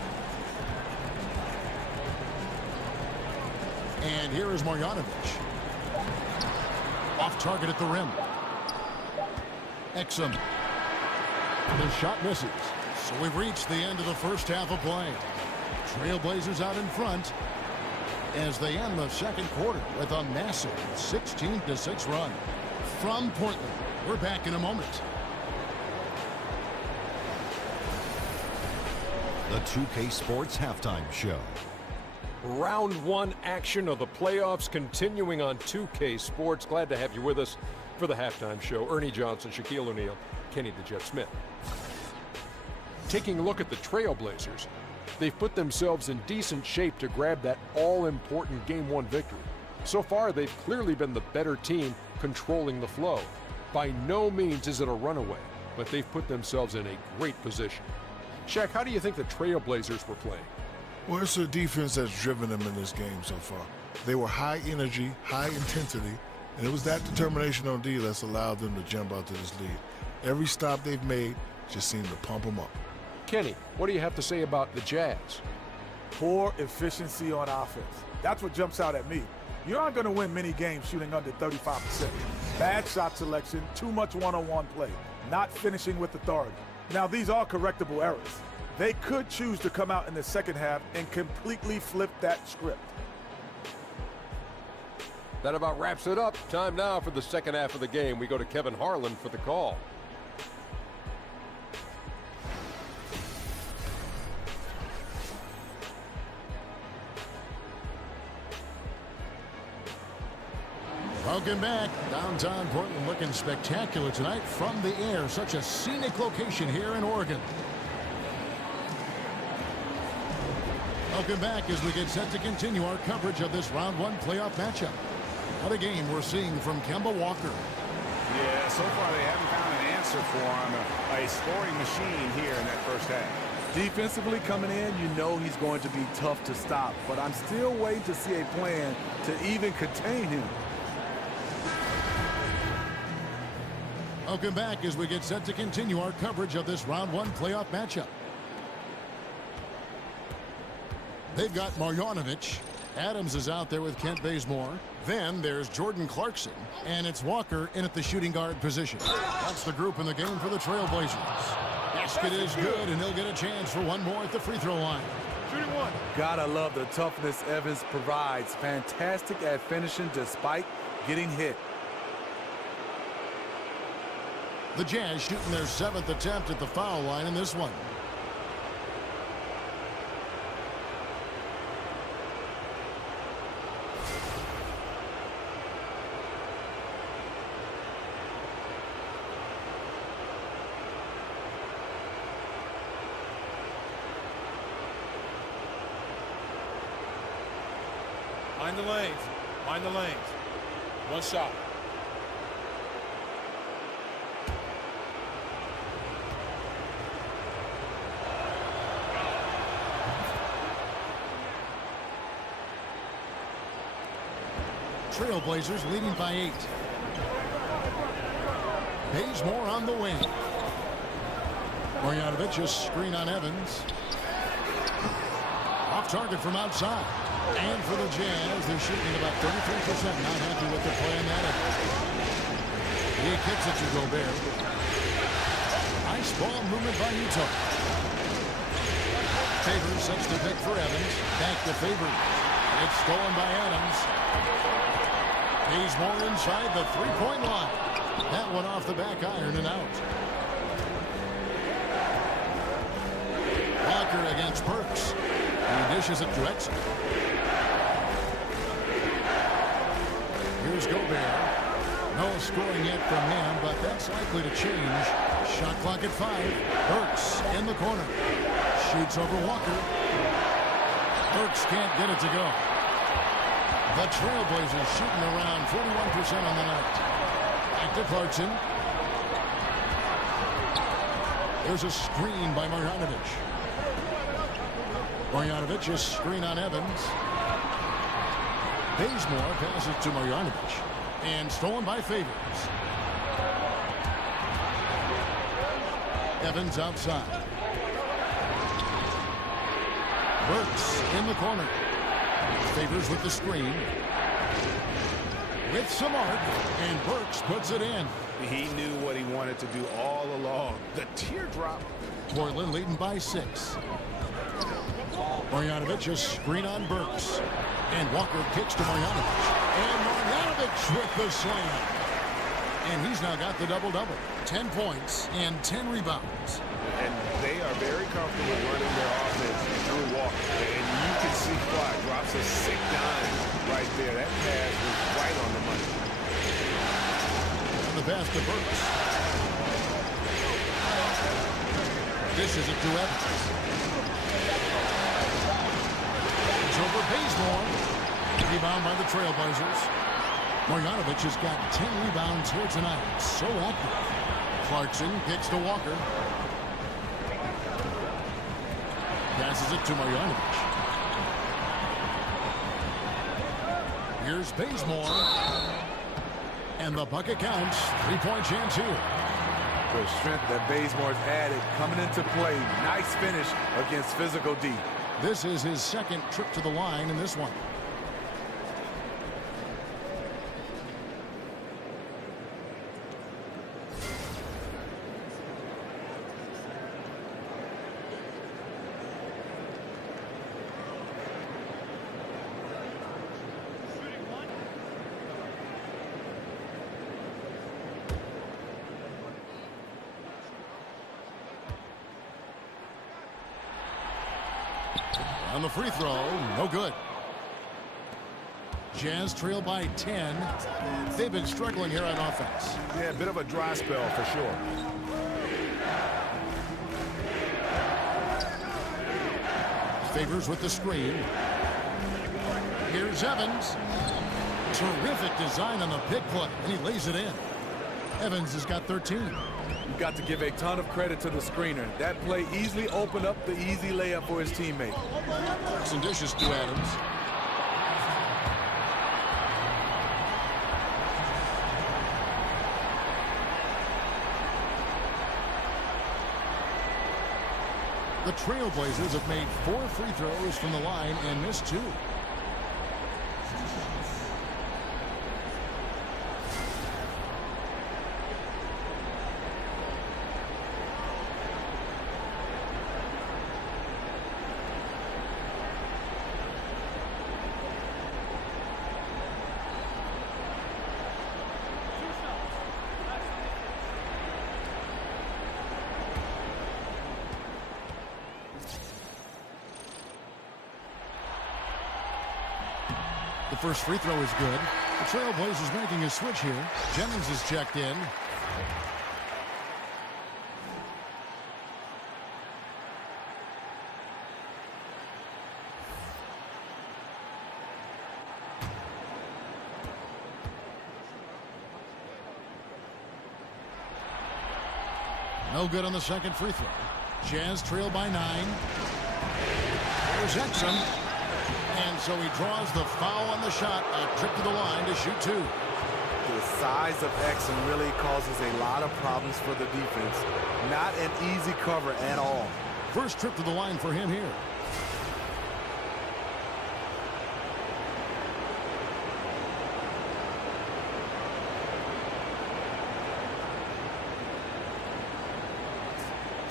And here is Marjanovic. Off target at the rim. Exum. The shot misses. So we've reached the end of the first half of play. Trailblazers out in front as they end the second quarter with a massive 16-6 run. From Portland, we're back in a moment. The 2K Sports Halftime Show. Round 1 action of the playoffs continuing on 2K Sports. Glad to have you with us for the halftime show. Ernie Johnson, Shaquille O'Neal, Kenny the Jet Smith. Taking a look at the Trailblazers, they've put themselves in decent shape to grab that all-important Game 1 victory. So far, they've clearly been the better team controlling the flow. By no means is it a runaway, but they've put themselves in a great position. Shaq, how do you think the Trailblazers were playing? Well, it's a defense that's driven them in this game so far. They were high energy, high intensity, and it was that determination on D that's allowed them to jump out to this lead. Every stop they've made just seemed to pump them up. Kenny, what do you have to say about the Jazz? Poor efficiency on offense. That's what jumps out at me. You aren't going to win many games shooting under 35%. Bad shot selection, too much one-on-one play, not finishing with authority. Now, these are correctable errors. They could choose to come out in the second half and completely flip that script. That about wraps it up. Time now for the second half of the game. We go to Kevin Harlan for the call. Welcome back. Downtown Portland looking spectacular tonight from the air. Such a scenic location here in Oregon. Welcome back as we get set to continue our coverage of this round 1 playoff matchup. What a game we're seeing from Kemba Walker. Yeah, so far they haven't found an answer for him. A scoring machine here in that first half. Defensively coming in, you know he's going to be tough to stop, but I'm still waiting to see a plan to even contain him. Welcome back as we get set to continue our coverage of this round one playoff matchup. They've got Marjanovic. Adams is out there with Kent Bazemore. Then there's Jordan Clarkson. And it's Walker in at the shooting guard position. That's the group in the game for the Trailblazers. Basket is good, and he'll get a chance for one more at the free throw line. Shooting one. Gotta love the toughness Evans provides. Fantastic at finishing despite getting hit. The Jazz shooting their 7th attempt at the foul line in this one. Mind the lanes. Mind the lanes. One shot. Trailblazers leading by 8. Bazemore on the wing. Marjanovic just screen on Evans. Off target from outside. And for the Jazz, they're shooting about 33%. Not happy with the play on that. He kicks it to Gobert. Nice ball movement by Utah. Favors sets the pick for Evans. Back to Favors. It's stolen by Adams. Bazemore inside the three-point line. That one off the back iron and out. Walker against Burks. He dishes it to Exum. Here's Gobert. No scoring yet from him, but that's likely to change. Shot clock at 5. Burks in the corner. Shoots over Walker. Burks can't get it to go. The Trailblazers shooting around 41% on the night. Back to Clarkson. There's a screen by Marjanovic. Marjanovic is screen on Evans. Bazemore passes to Marjanovic. And stolen by Favors. Evans outside. Burks in the corner. Favors with the screen. With some arc, and Burks puts it in. He knew what he wanted to do all along. The teardrop. Portland leading by 6. Marjanovic a screen on Burks. And Walker kicks to Marjanovic. And Marjanovic with the slam. And he's now got the double-double. 10 points and 10 rebounds. And they are very comfortable running their offense through Walker. And you can see why. Drops a sick dime right there. That pass was right on the money. And the pass to Burks. This is it to Evans. It's over Bazemore. Rebound by the Trailblazers. Marjanovic has got 10 rebounds here tonight. So active. Clarkson kicks to Walker. Passes it to Marjanovic. Here's Bazemore. And the bucket counts. 3-point chance here. The strength that Bazemore's added coming into play. Nice finish against physical D. This is his second trip to the line in this one. On the free throw, no good. Jazz trail by 10. They've been struggling here on offense. Yeah, a bit of a dry spell for sure. Favors with the screen. Here's Evans. Terrific design on the pick play, and he lays it in. Evans has got 13. You've got to give a ton of credit to the screener. That play easily opened up the easy layup for his teammate. Some dishes to Adams. The Trailblazers have made 4 free throws from the line and missed 2. The first free throw is good. The Trailblazers making a switch here. Jennings is checked in. No good on the second free throw. Jazz trail by 9. There's Exum. And so he draws the foul on the shot. A trip to the line to shoot 2. The size of Exum really causes a lot of problems for the defense. Not an easy cover at all. First trip to the line for him here.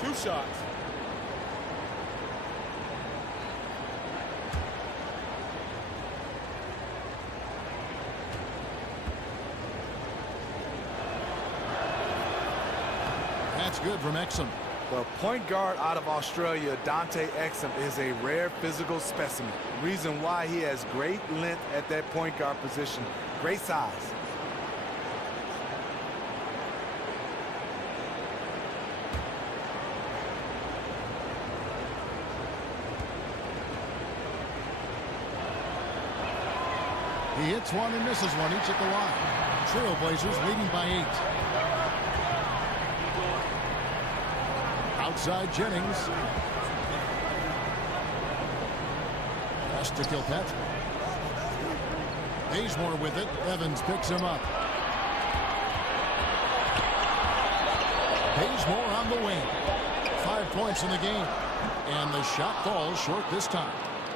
Two shots. That's good from Exum. The point guard out of Australia, Dante Exum, is a rare physical specimen. Reason why he has great length at that point guard position. Great size. He hits one and misses one each at the line. Trailblazers leading by 8. Outside Jennings. Pass to Kilpatrick. Bazemore with it. Evans picks him up. Bazemore on the wing. 5 points in the game. And the shot falls short this time.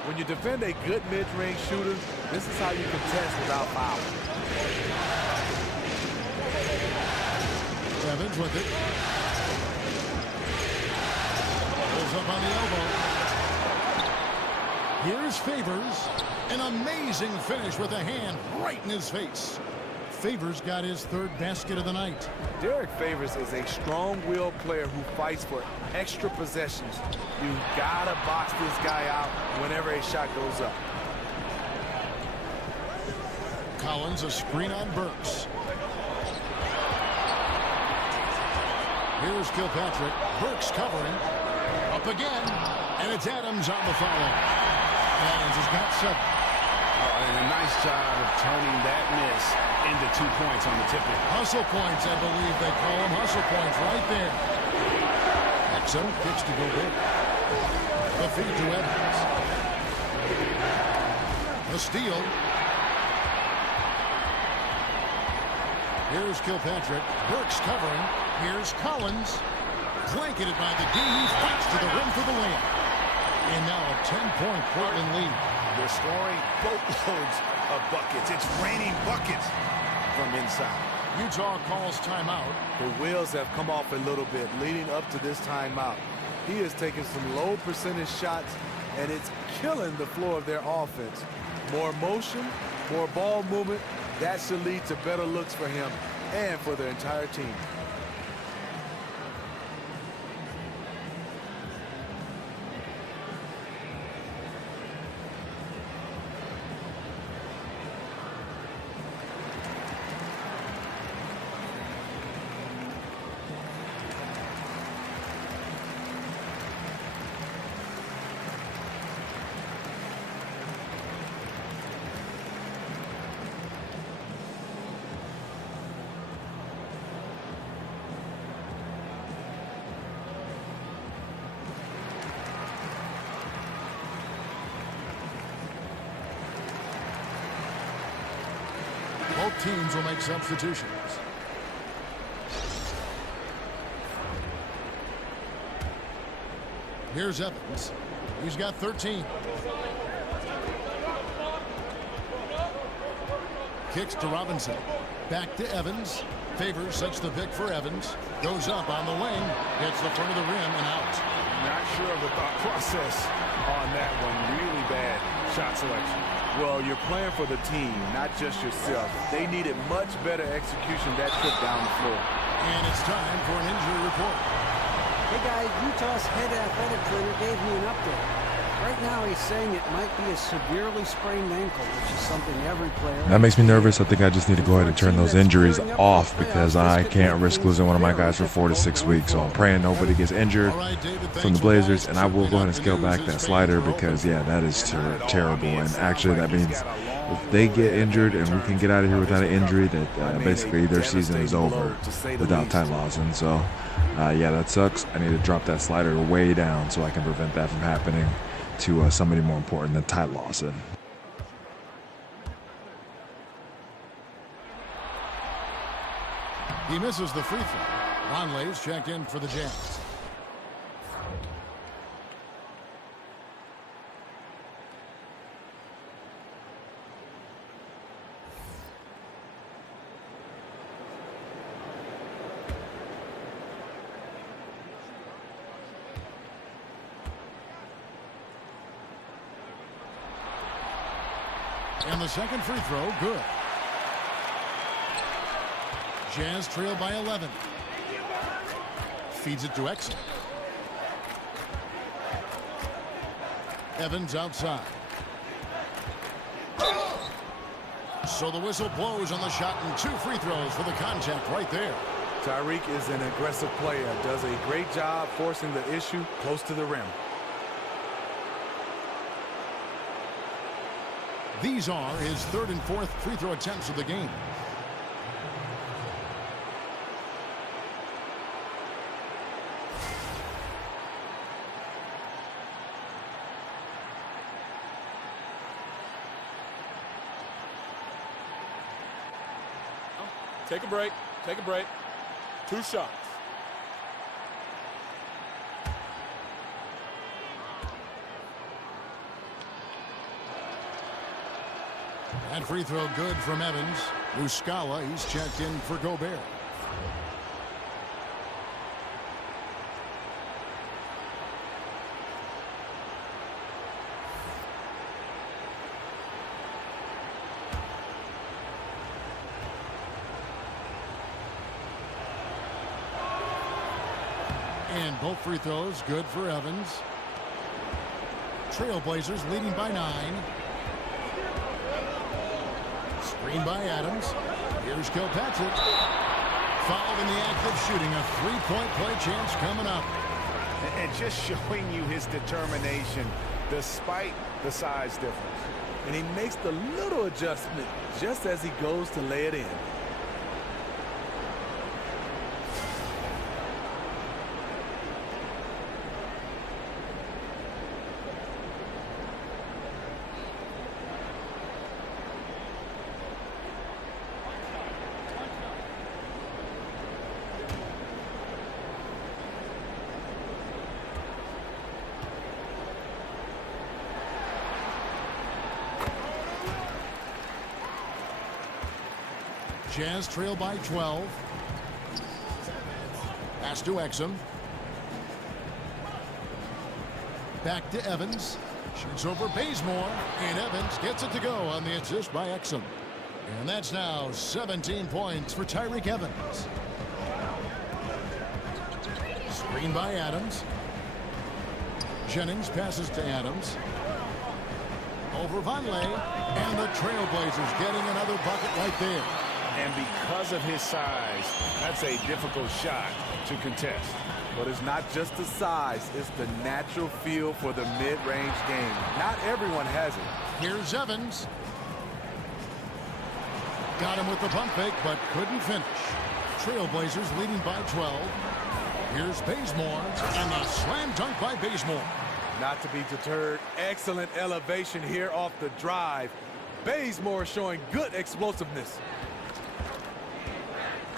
When you defend a good mid-range shooter, this is how you contest without fouling. Evans with it. Pulls up on the elbow. Here's Favors. An amazing finish with a hand right in his face. Favors got his 3rd basket of the night. Derek Favors is a strong-willed player who fights for extra possessions. You gotta box this guy out whenever a shot goes up. Collins a screen on Burks. Here's Kilpatrick. Burks covering. Up again. And it's Adams on the follow. Adams has got 7. And a nice job of turning that miss into 2 points on the tip-in. Hustle points, I believe they call them. Hustle points right there. Exum kicks to go big. The feed to Evans. The steal. Here's Kilpatrick. Burks covering. Here's Collins. Blanketed by the D. He fights to the rim for the win. And now a 10-point Portland lead. They're scoring boatloads of buckets. It's raining buckets from inside. Utah calls timeout. The wheels have come off a little bit leading up to this timeout. He is taking some low percentage shots, and it's killing the floor of their offense. More motion, more ball movement. That should lead to better looks for him and for the entire team. Both teams will make substitutions. Here's Evans. He's got 13. Kicks to Robinson. Back to Evans. Favors sets the pick for Evans. Goes up on the wing. Hits the front of the rim and out. Not sure of the thought process on that one. Really bad shot selection. Well, you're playing for the team, not just yourself. They needed much better execution that trip down the floor. And it's time for an injury report. Hey guys, Utah's head athletic trainer gave me an update. Right now he's saying it might be a severely sprained ankle, which is something every player... That makes me nervous. I think I just need to go ahead and turn those injuries off because I can't risk losing one of my guys for 4 to 6 weeks. So I'm praying nobody gets injured from the Blazers, and I will go ahead and scale back that slider because, yeah, that is terrible. And actually that means if they get injured and we can get out of here without an injury, that basically their season is over without Ty Lawson. So, yeah, that sucks. I need to drop that slider way down so I can prevent that from happening to somebody more important than Ty Lawson. He misses the free throw. Longley's checked in for the Jazz. And the second free throw, good. Jazz trail by 11. Feeds it to Exum. Evans outside. So the whistle blows on the shot and 2 free throws for the contact right there. Tyreek is an aggressive player. Does a great job forcing the issue close to the rim. These are his 3rd and 4th free throw attempts of the game. Take a break. Take a break. 2 shots. That free throw good from Evans. Muscala, he's checked in for Gobert. And both free throws good for Evans. Trailblazers leading by 9. Screen by Adams. Here's Kilpatrick. Fouled in the act of shooting. A 3-point play chance coming up. And just showing you his determination despite the size difference. And he makes the little adjustment just as he goes to lay it in. Jazz trail by 12. Pass to Exum. Back to Evans. Shoots over Bazemore. And Evans gets it to go on the assist by Exum. And that's now 17 points for Tyreek Evans. Screen by Adams. Jennings passes to Adams. Over Vonleh. And the Trailblazers getting another bucket right there. And because of his size, that's a difficult shot to contest. But it's not just the size, it's the natural feel for the mid-range game. Not everyone has it. Here's Evans. Got him with the pump fake, but couldn't finish. Trailblazers leading by 12. Here's Bazemore, and the slam dunk by Bazemore. Not to be deterred, excellent elevation here off the drive. Bazemore showing good explosiveness.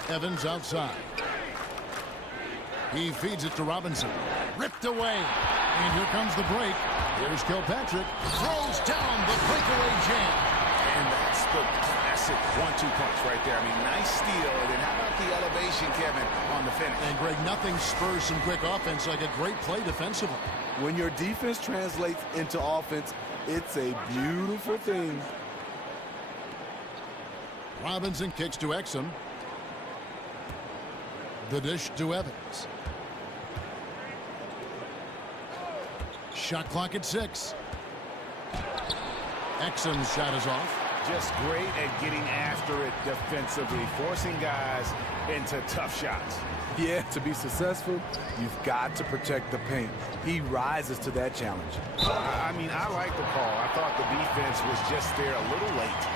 Evans outside. He feeds it to Robinson. Ripped away. And here comes the break. Here's Kilpatrick. Throws down the breakaway jam. And that's the classic 1-2 punch right there. I mean, nice steal. And then how about the elevation, Kevin, on the finish? And Greg, nothing spurs some quick offense like a great play defensively. When your defense translates into offense, it's a beautiful thing. Robinson kicks to Exum. The dish to Evans. Shot clock at 6. Exum's shot is off. Just great at getting after it defensively, forcing guys into tough shots. Yeah, to be successful, you've got to protect the paint. He rises to that challenge. I mean, I like the call. I thought the defense was just there a little late.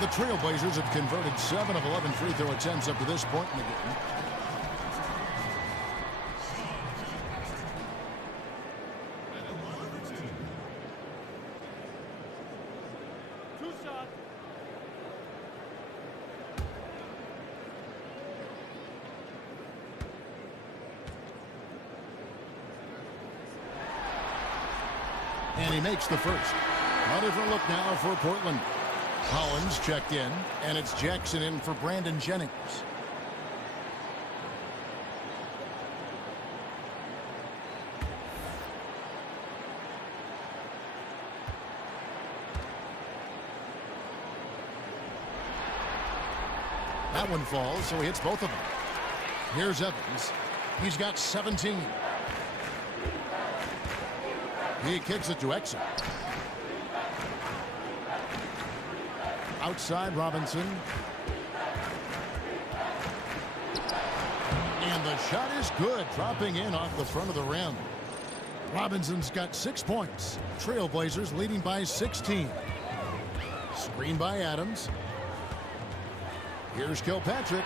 The Trailblazers have converted 7 of 11 free throw attempts up to this point in the game. And he makes the first. A different look now for Portland. Collins checked in, and it's Jackson in for Brandon Jennings. That one falls, so he hits both of them. Here's Evans. He's got 17. He kicks it to Exum. Outside Robinson. And the shot is good, dropping in off the front of the rim. Robinson's got 6 points. Trailblazers leading by 16. Screen by Adams. Here's Kilpatrick.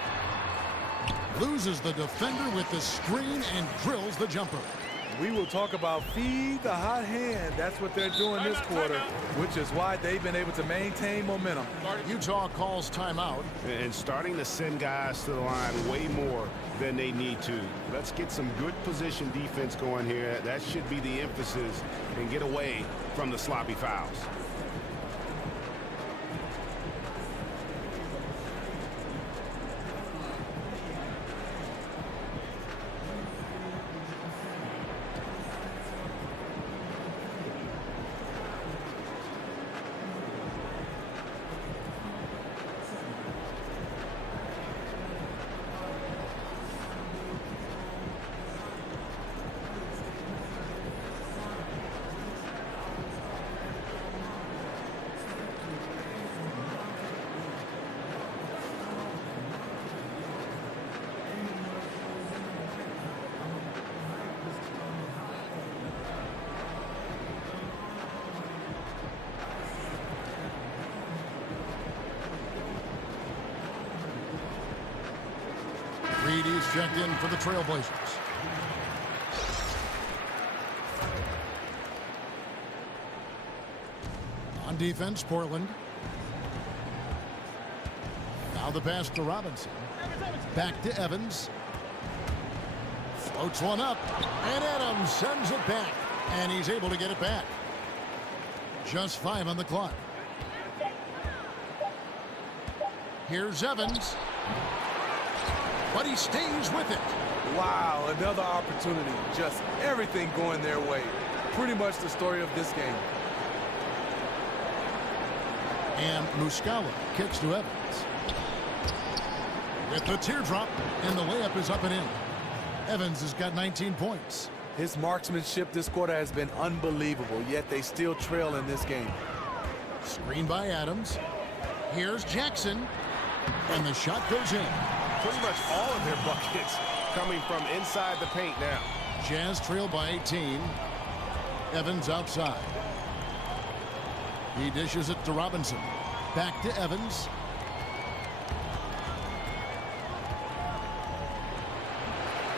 Loses the defender with the screen and drills the jumper. We will talk about feed the hot hand. That's what they're doing this quarter, which is why they've been able to maintain momentum. Utah calls timeout. And starting to send guys to the line way more than they need to. Let's get some good position defense going here. That should be the emphasis, and get away from the sloppy fouls. Reed is checked in for the Trailblazers. On defense, Portland. Now the pass to Robinson. Back to Evans. Floats one up. And Adams sends it back. And he's able to get it back. Just 5 on the clock. Here's Evans. But he stays with it. Wow, another opportunity. Just everything going their way. Pretty much the story of this game. And Muscala kicks to Evans. With the teardrop, and the layup is up and in. Evans has got 19 points. His marksmanship this quarter has been unbelievable, yet they still trail in this game. Screen by Adams. Here's Jackson. And the shot goes in. Pretty much all of their buckets coming from inside the paint now. Jazz trail by 18. Evans outside. He dishes it to Robinson. Back to Evans.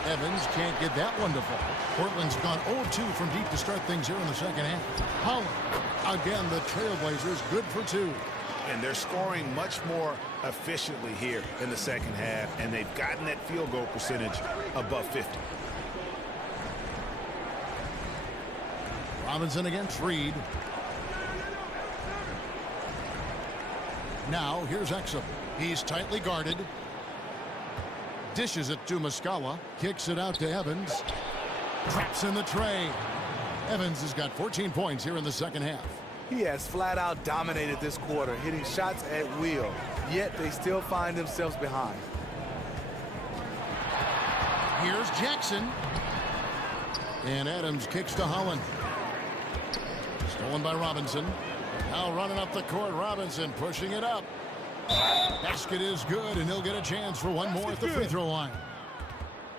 Evans can't get that one to fall. Portland's gone 0-2 from deep to start things here in the second half. Holland. Again, the Trailblazers good for 2. And they're scoring much more efficiently here in the second half, and they've gotten that field goal percentage above 50. Robinson against Reed. Now here's Exum. He's tightly guarded. Dishes it to Muscala. Kicks it out to Evans. Traps in the tray. Evans has got 14 points here in the second half. He has flat out dominated this quarter, hitting shots at will, yet they still find themselves behind. Here's Jackson. And Adams kicks to Holland. Stolen by Robinson. Now running up the court, Robinson pushing it up. Basket is good, and he'll get a chance for one more at the free throw line.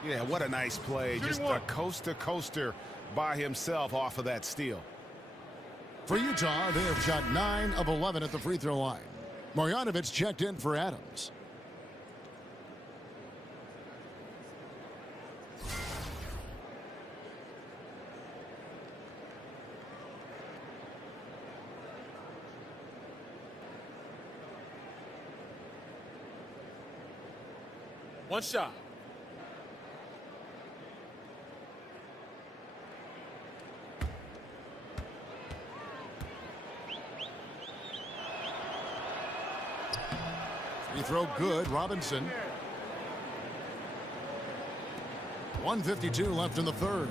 Yeah, what a nice play. Just a coast-to-coaster by himself off of that steal. For Utah, they have shot 9 of 11 at the free throw line. Marjanovic checked in for Adams. One shot. Free throw good, Robinson. 1:52 left in the third.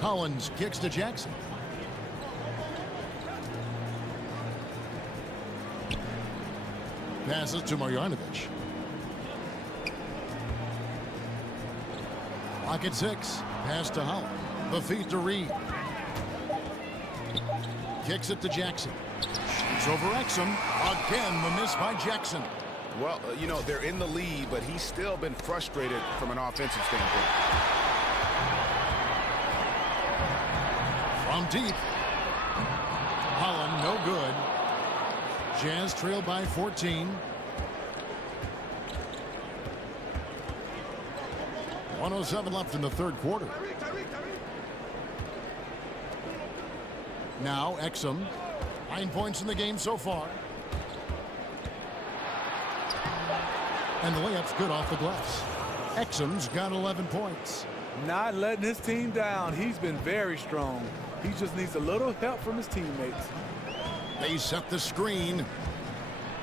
Collins kicks to Jackson. Passes to Marjanovic. Clock at 6. Pass to Holland. The feed to Reed. Kicks it to Jackson. Shoots over Exum. Again, the miss by Jackson. Well, you know, they're in the lead, but he's still been frustrated from an offensive standpoint. From deep. Holland, no good. Jazz trail by 14. 1:07 left in the third quarter. Now Exum. 9 points in the game so far. And the layup's good off the glass. Exum's got 11 points. Not letting his team down. He's been very strong. He just needs a little help from his teammates. They set the screen.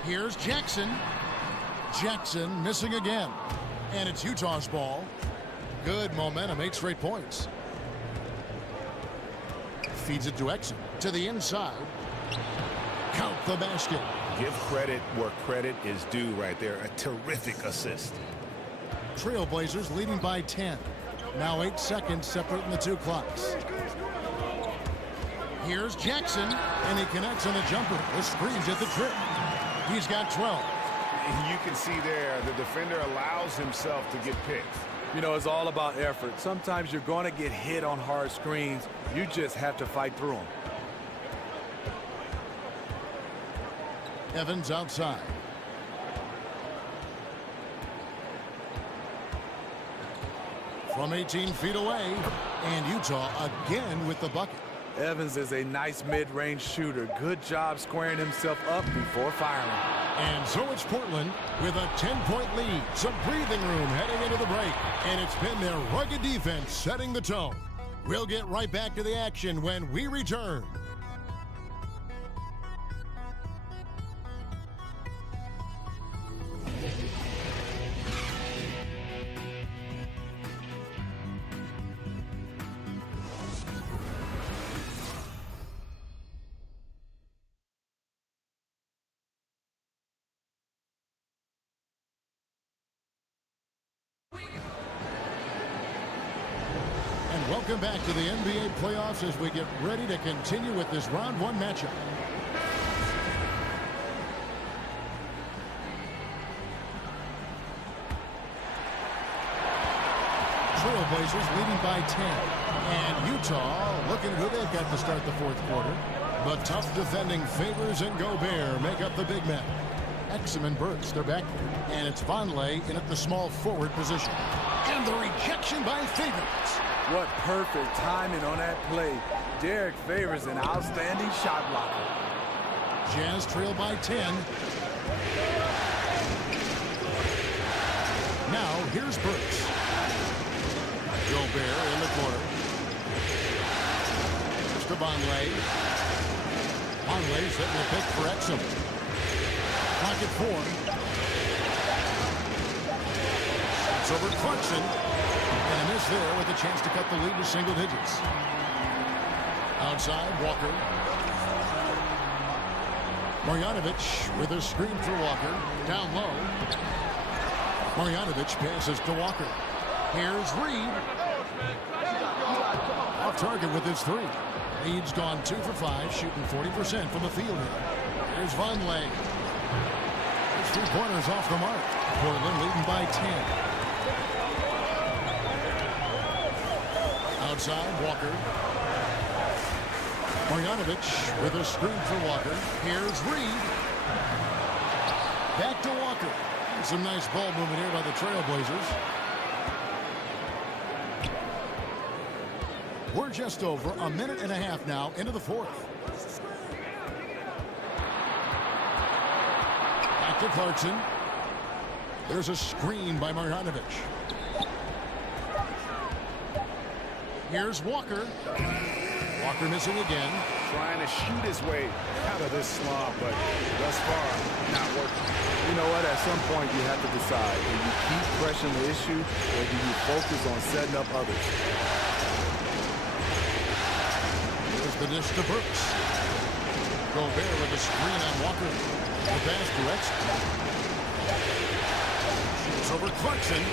Here's Jackson. Jackson missing again. And it's Utah's ball. Good momentum, 8 straight points. Feeds it to Exum. To the inside. Count the basket. Give credit where credit is due right there. A terrific assist. Trailblazers leading by 10. Now 8 seconds separating the two clocks. Here's Jackson, and he connects on the jumper. The screen's at the trip. He's got 12. You can see there the defender allows himself to get picked. You know, it's all about effort. Sometimes you're going to get hit on hard screens. You just have to fight through them. Evans outside. From 18 feet away, and Utah again with the bucket. Evans is a nice mid-range shooter. Good job squaring himself up before firing. And so it's Portland with a 10-point lead. Some breathing room heading into the break. And it's been their rugged defense setting the tone. We'll get right back to the action when we return. Welcome back to the NBA playoffs as we get ready to continue with this round 1 matchup. Trailblazers leading by 10. And Utah looking who they've got to start the fourth quarter. The tough defending Favors and Gobert make up the big men. Exum and Burks, they're back. And it's Vonleh in at the small forward position. And the rejection by Favors. What perfect timing on that play. Derek Favors an outstanding shot blocker. Jazz trail by 10. Now here's Burks. Gobert in the corner. Vonleh. Vonleh setting the pick for Exum. Clock at 4. It's over Clarkson. And a miss there with a chance to cut the lead to single digits. Outside, Walker. Marjanovic with a screen for Walker. Down low. Marjanovic passes to Walker. Here's Reed. Off target with his 3. Reed's gone 2 for 5, shooting 40% from the field here. Here's Vonleh. His 3-pointers off the mark. Portland leading by 10. Outside, Walker. Marjanovic with a screen for Walker. Here's Reed. Back to Walker. Some nice ball movement here by the Trailblazers. We're just over a minute and a half now into the 4th. Back to Clarkson. There's a screen by Marjanovic. Here's Walker. Walker missing again. Trying to shoot his way out of this slump, but thus far, not working. You know what? At some point, you have to decide. Do you keep pressing the issue, or do you focus on setting up others? Here's the dish to Brooks. Gobert with a screen on Walker. The pass to Exum. Shoots over Clarkson.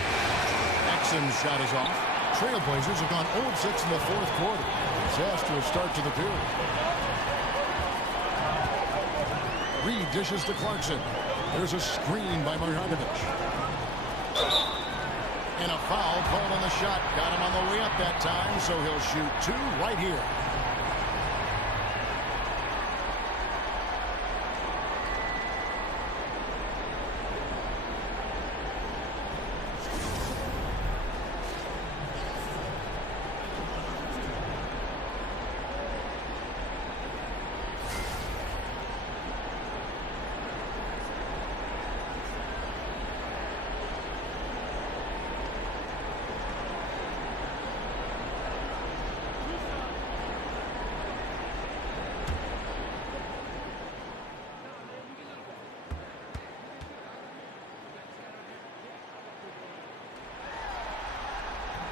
Exum's shot is off. Trailblazers have gone 0 of 6 in the 4th quarter. Disastrous start to the period. Reed dishes to Clarkson. There's a screen by Marjanovic. And a foul called on the shot. Got him on the way up that time, so he'll shoot 2 right here.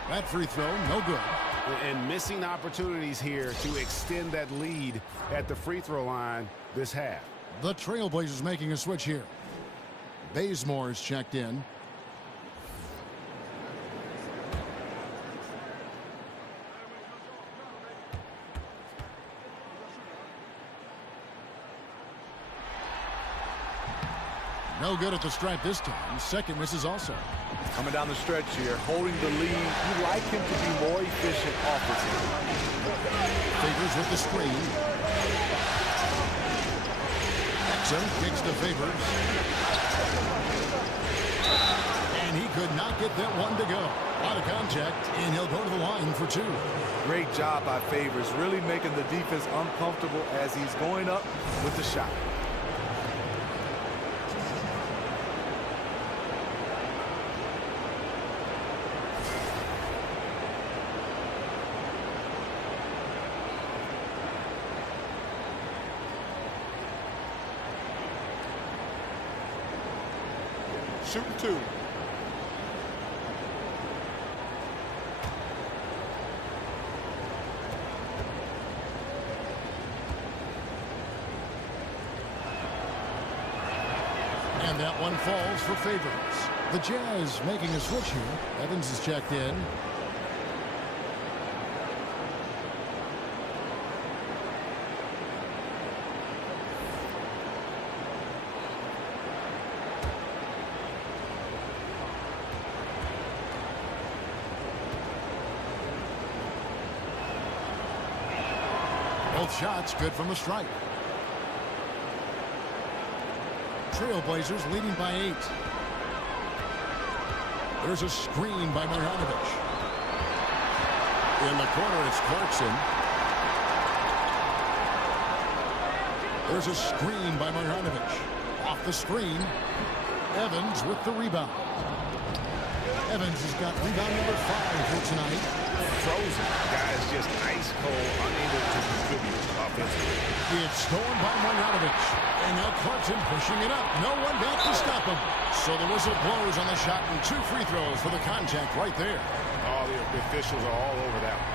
That free throw, no good. And missing opportunities here to extend that lead at the free throw line this half. The Trailblazers making a switch here. Bazemore's checked in. No good at the stripe this time. Second misses also. Coming down the stretch here, holding the lead. You like him to be more efficient offensively. Favors with the screen. Exum kicks to Favors. And he could not get that one to go. Out of contact, and he'll go to the line for 2. Great job by Favors, really making the defense uncomfortable as he's going up with the shot. Shooting 2. And that one falls for Favors. The Jazz making a switch here. Evans is checked in. Both shots good from the stripe. Trailblazers leading by 8. There's a screen by Marjanovic. In the corner, it's Clarkson. There's a screen by Marjanovic. Off the screen, Evans with the rebound. Evans has got rebound number 5 here tonight. frozen. The guy is just ice cold, unable to contribute offensively. It's stolen by Marjanovic. And now Clarkson pushing it up. No one back to stop him. So the whistle blows on the shot and 2 free throws for the contact right there. Oh, the officials are all over that one.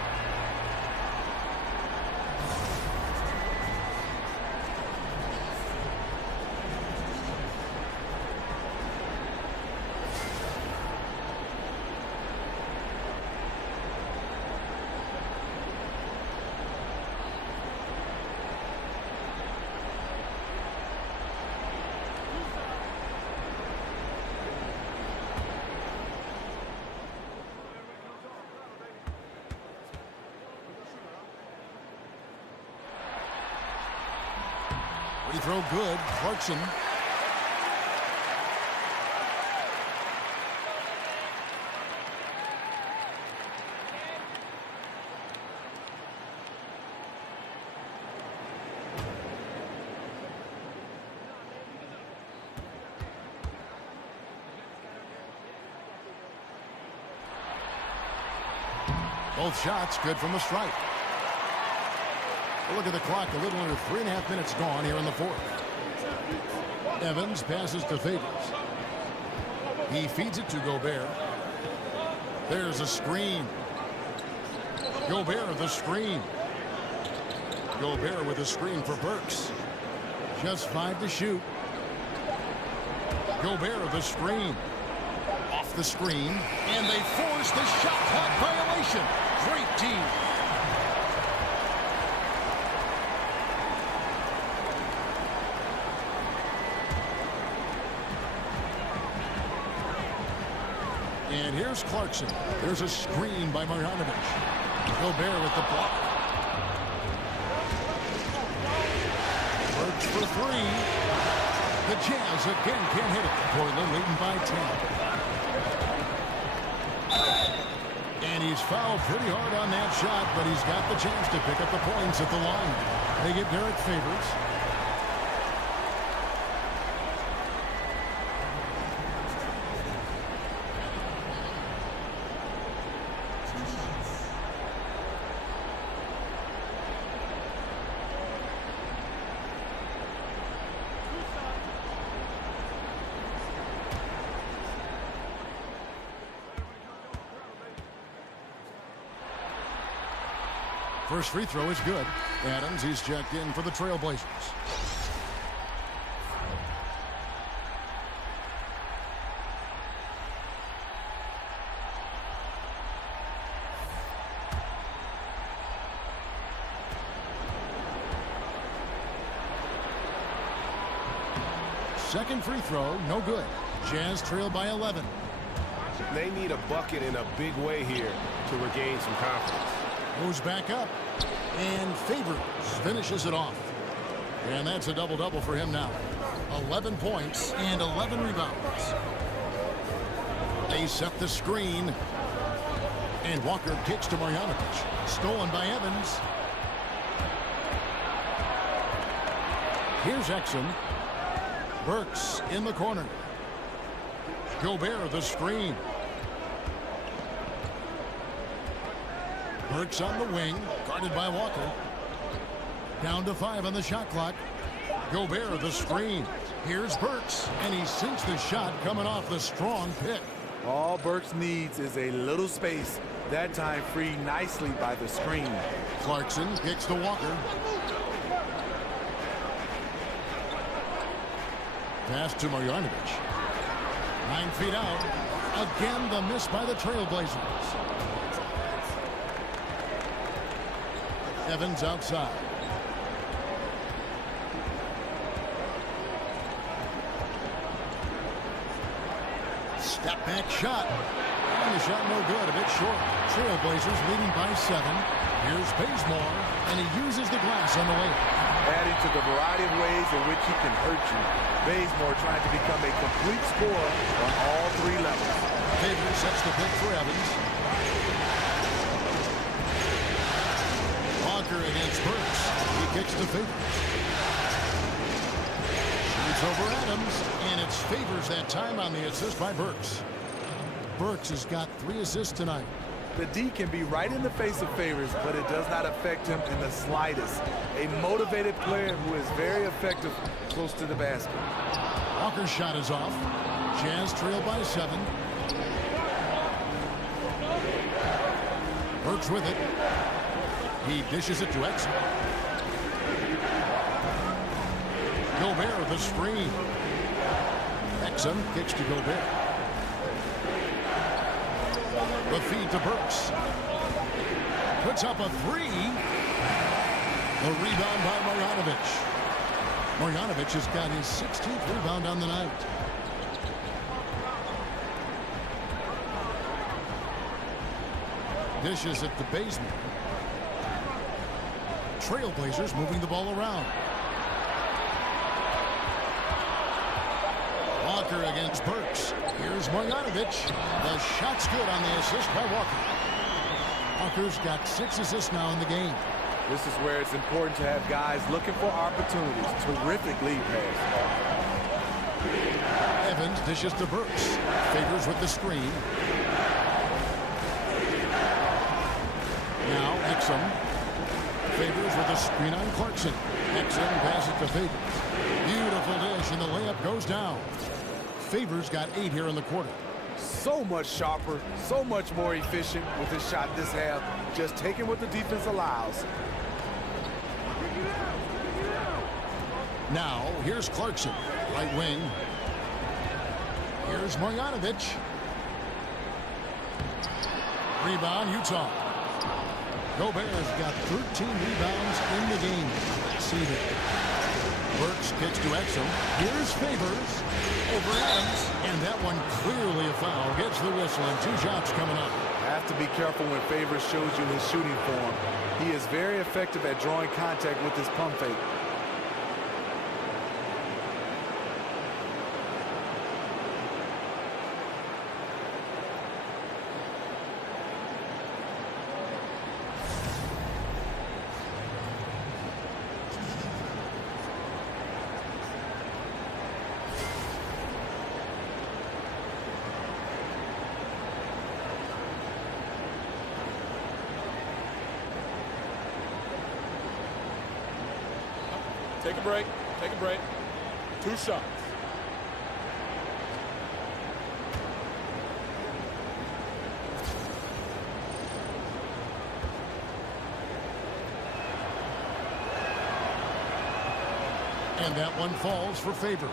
Free throw good. Clarkson. Both shots good from the stripe. Look at the clock, a little under 3.5 minutes gone here in the fourth. Evans passes to Favors. He feeds it to Gobert. There's a screen. Gobert the screen. Gobert with a screen for Burks. Just 5 to shoot. Gobert the screen. Off the screen. And they force the shot clock violation. Great team. And here's Clarkson. There's a screen by Marjanovic. Gobert with the block. Burks for 3. The Jazz again can't hit it. Portland leading by 10. And he's fouled pretty hard on that shot, but he's got the chance to pick up the points at the line. They get Derek Favors. First free throw is good. Adams, he's checked in for the Trailblazers. Second free throw, no good. Jazz trail by 11. They need a bucket in a big way here to regain some confidence. Goes back up. And Favors finishes it off. And that's a double-double for him now. 11 points and 11 rebounds. They set the screen. And Walker kicks to Marjanovic. Stolen by Evans. Here's Exum. Burks in the corner. Gobert the screen. Burks on the wing, guarded by Walker. Down to 5 on the shot clock. Gobert the screen. Here's Burks, and he sinks the shot coming off the strong pick. All Burks needs is a little space. That time freed nicely by the screen. Clarkson kicks to Walker. Pass to Marjanovic. 9 feet out. Again, the miss by the Trailblazers. Evans outside. Step back shot. And the shot no good, a bit short. Trailblazers leading by 7. Here's Bazemore, and he uses the glass on the way. Adding to the variety of ways in which he can hurt you. Bazemore trying to become a complete scorer on all 3 levels. Favors sets the pick for Evans. Walker against Burks. He kicks to Favors. Shoots over Adams, and it's Favors that time on the assist by Burks. Burks has got 3 assists tonight. The D can be right in the face of Favors, but it does not affect him in the slightest. A motivated player who is very effective close to the basket. Walker's shot is off. Jazz trail by 7. Burks with it. He dishes it to Exum. Gobert with the screen. Exum kicks to Gobert. The feed to Burks. Puts up a 3. The rebound by Marjanovic. Marjanovic has got his 16th rebound on the night. Dishes at the basement. Trailblazers moving the ball around. Walker against Burks. Here's Marjanovic. The shot's good on the assist by Walker. Walker's got 6 assists now in the game. This is where it's important to have guys looking for opportunities. Terrific lead pass. Evans dishes to Burks. Favors with the screen. Now Exum. Favors with a screen on Clarkson. Exum passes to Favors. Beautiful dish, and the layup goes down. Favors got 8 here in the quarter. So much sharper, so much more efficient with his shot this half. Just taking what the defense allows. Now, here's Clarkson, right wing. Here's Marjanovic. Rebound, Utah. Gobert's got 13 rebounds in the game. See it. Burks kicks to Exum. Here's Favors over Adams. And that one clearly a foul. Gets the whistle and 2 shots coming up. Have to be careful when Favors shows you his shooting form. He is very effective at drawing contact with his pump fake. Take a break. Take a break. 2 shots. And that one falls for Favors.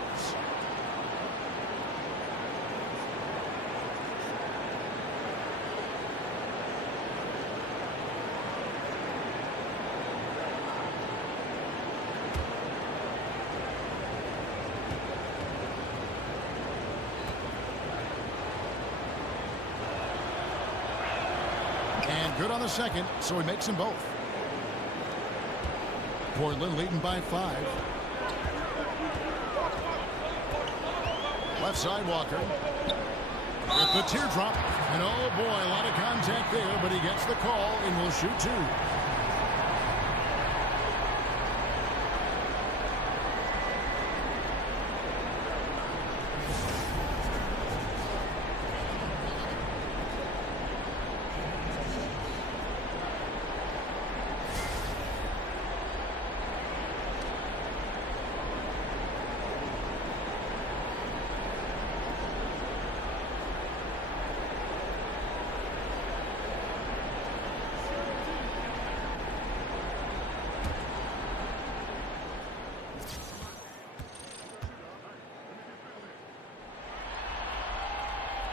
And good on the second, so he makes them both. Portland leading by 5. Left side Walker. With the teardrop. And oh boy, a lot of contact there, but he gets the call and will shoot 2.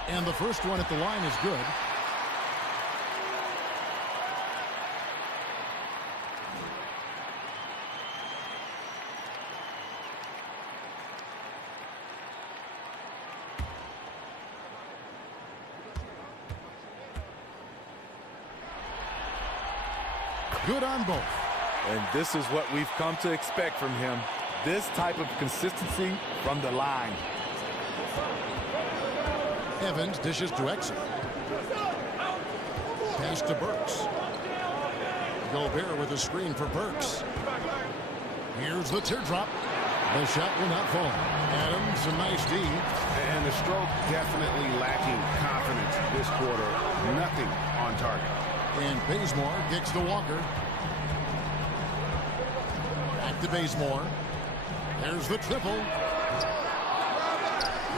And the first one at the line is good. Good on both. And this is what we've come to expect from him. This type of consistency from the line. Evans dishes to Exum. Pass to Burks. Gobert with a screen for Burks. Here's the teardrop. The shot will not fall. Adams, a nice D. And the stroke definitely lacking confidence this quarter. Nothing on target. And Bazemore kicks to Walker. Back to Bazemore. There's the triple.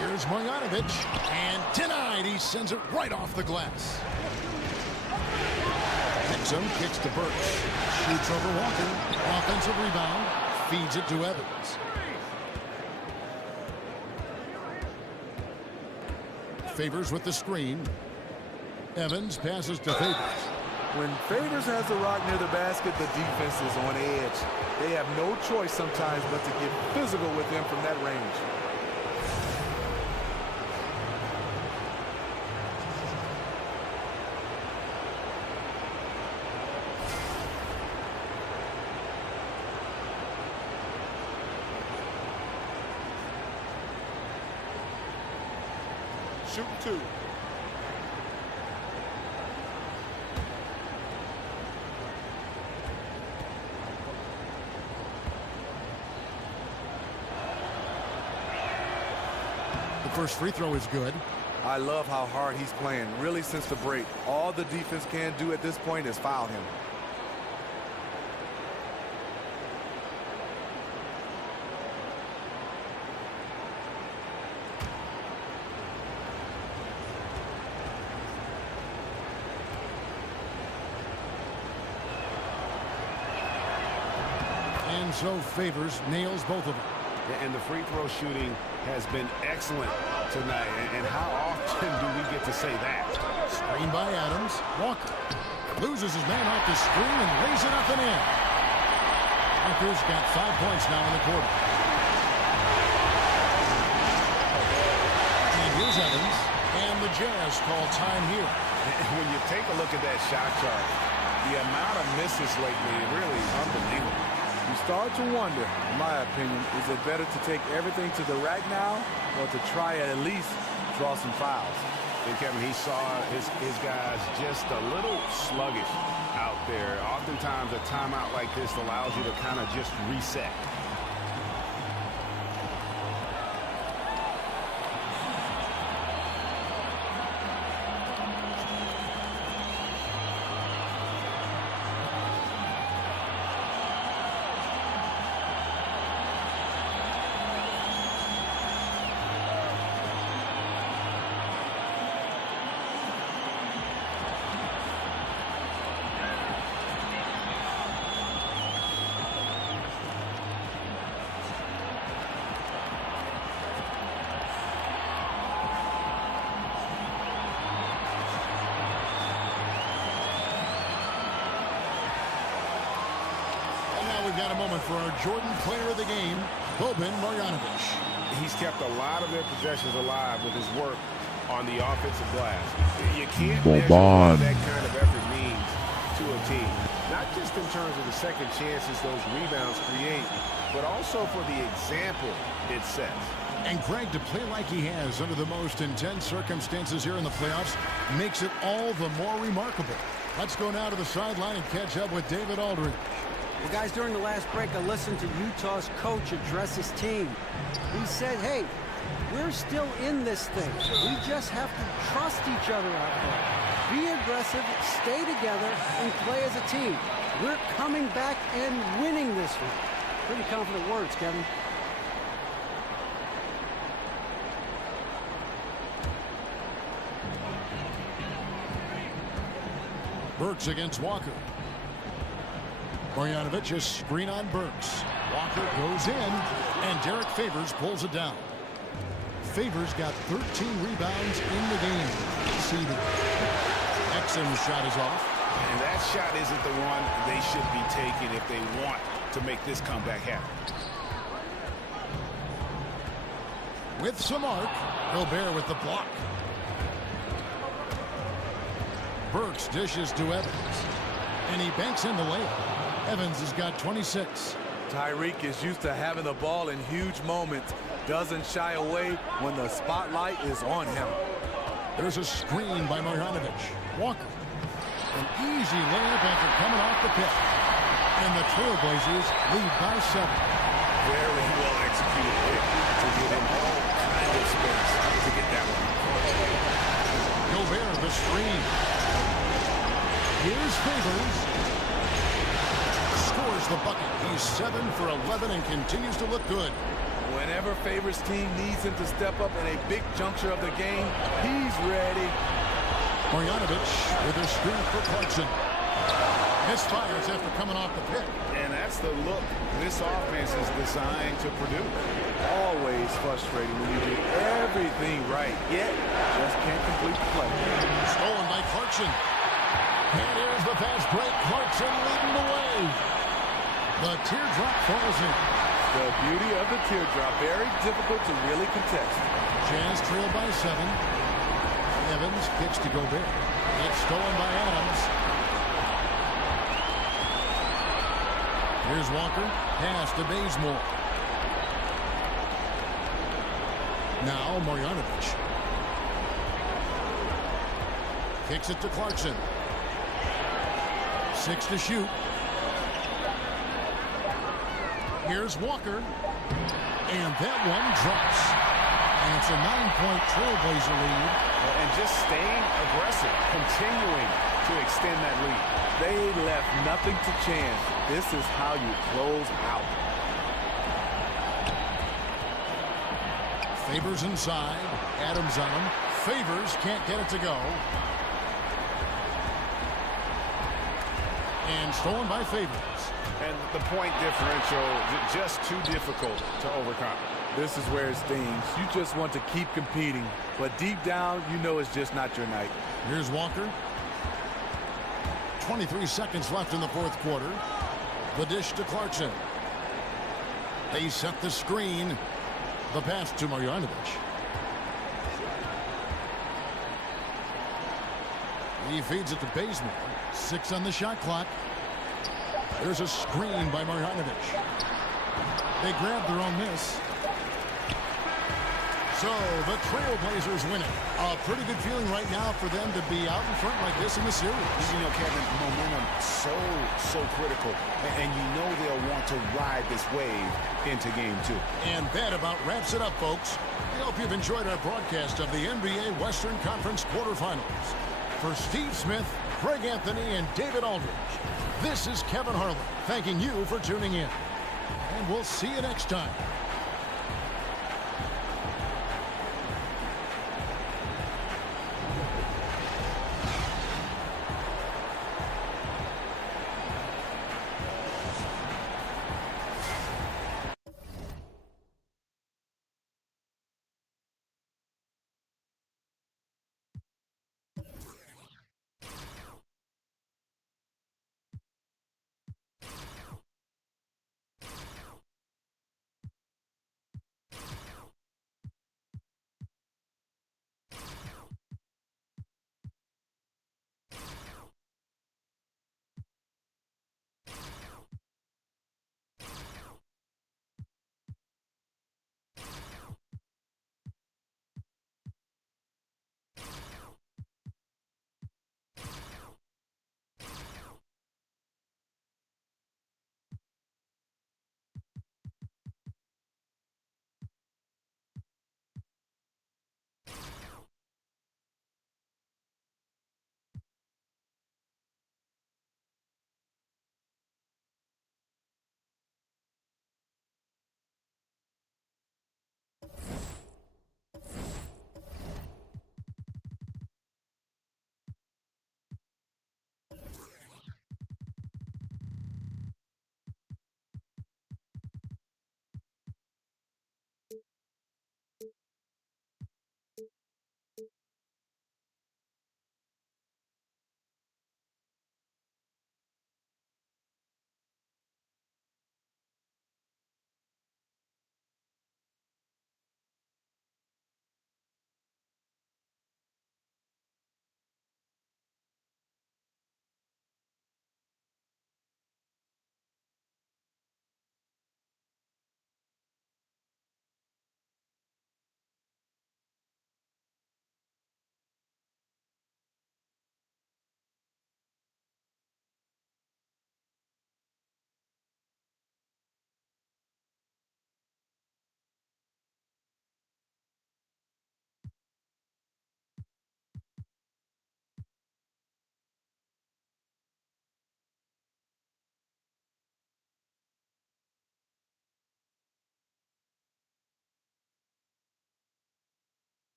Here's Marjanovic. And denied. He sends it right off the glass. Nixon kicks to Burks. Shoots over Walker. Offensive rebound. Feeds it to Evans. Favors with the screen. Evans passes to Favors. When Favors has the rock near the basket, the defense is on edge. They have no choice sometimes but to get physical with him from that range. Shooting 2. The first free throw is good. I love how hard he's playing, really since the break. All the defense can do at this point is foul him. And so Favors nails both of them. And the free throw shooting has been excellent tonight. And how often do we get to say that? Screen by Adams. Walker loses his man off the screen and lays it up and in. Walker's got 5 points now in the quarter. And here's Evans. And the Jazz call time here. And when you take a look at that shot chart, the amount of misses lately is really unbelievable. You start to wonder, in my opinion, is it better to take everything to the rack now or to try at least draw some fouls? And Kevin, he saw his guys just a little sluggish out there. Oftentimes a timeout like this allows you to kind of just reset. We've got a moment for our Jordan player of the game, Boban Marjanovic. He's kept a lot of their possessions alive with his work on the offensive glass. You can't measure what that kind of effort means to a team. Not just in terms of the second chances those rebounds create, but also for the example it sets. And Greg, to play like he has under the most intense circumstances here in the playoffs makes it all the more remarkable. Let's go now to the sideline and catch up with David Aldridge. Well, guys, during the last break, I listened to Utah's coach address his team. He said, hey, we're still in this thing. We just have to trust each other out there. Be aggressive, stay together, and play as a team. We're coming back and winning this one. Pretty confident words, Kevin. Burks against Walker. Marjanovic is screen on Burks. Walker goes in, and Derek Favors pulls it down. Favors got 13 rebounds in the game. See the Exum's shot is off. And that shot isn't the one they should be taking if they want to make this comeback happen. With some arc, Gobert with the block. Burks dishes to Evans, and he banks in the layup. Evans has got 26. Tyreek is used to having the ball in huge moments. Doesn't shy away when the spotlight is on him. There's a screen by Marjanovic. Walker. An easy layup after coming off the pick. And the Trailblazers lead by 7. Very well executed pick to give him all kind of space to get that one. Gobert, the screen. Here's Favors. Scores the bucket. He's 7 for 11 and continues to look good. Whenever Favors' team needs him to step up in a big juncture of the game, he's ready. Marjanovic with a screen for Clarkson. Misfires after coming off the pick. And that's the look this offense is designed to produce. Always frustrating when you do everything right, yet just can't complete the play. Stolen by Clarkson. And here's the fast break. Clarkson leading the way. The teardrop falls in. The beauty of the teardrop, very difficult to really contest. Jazz trail by 7. Evans kicks to Gobert. It's stolen by Adams. Here's Walker. Pass to Bazemore. Now Marjanovic. Kicks it to Clarkson. 6 to shoot. Here's Walker. And that one drops. And it's a 9-point Trailblazer lead. And just staying aggressive, continuing to extend that lead. They left nothing to chance. This is how you close out. Favors inside. Adams on him. Favors can't get it to go. And stolen by Favors. And the point differential just too difficult to overcome. This is where it stings. You just want to keep competing, but deep down, you know it's just not your night. Here's Walker. 23 seconds left in the fourth quarter. The dish to Clarkson. They set the screen. The pass to Marjanovic. He feeds it to Bazemore. 6 on the shot clock. There's a screen by Marjanovic. They grab their own miss. So the Trailblazers win it. A pretty good feeling right now for them to be out in front like this in the series. You know, Kevin, momentum so critical. And you know they'll want to ride this wave into game 2. And that about wraps it up, folks. We hope you've enjoyed our broadcast of the NBA Western Conference quarterfinals. For Steve Smith, Greg Anthony, and David Aldridge, this is Kevin Harlan thanking you for tuning in. And we'll see you next time.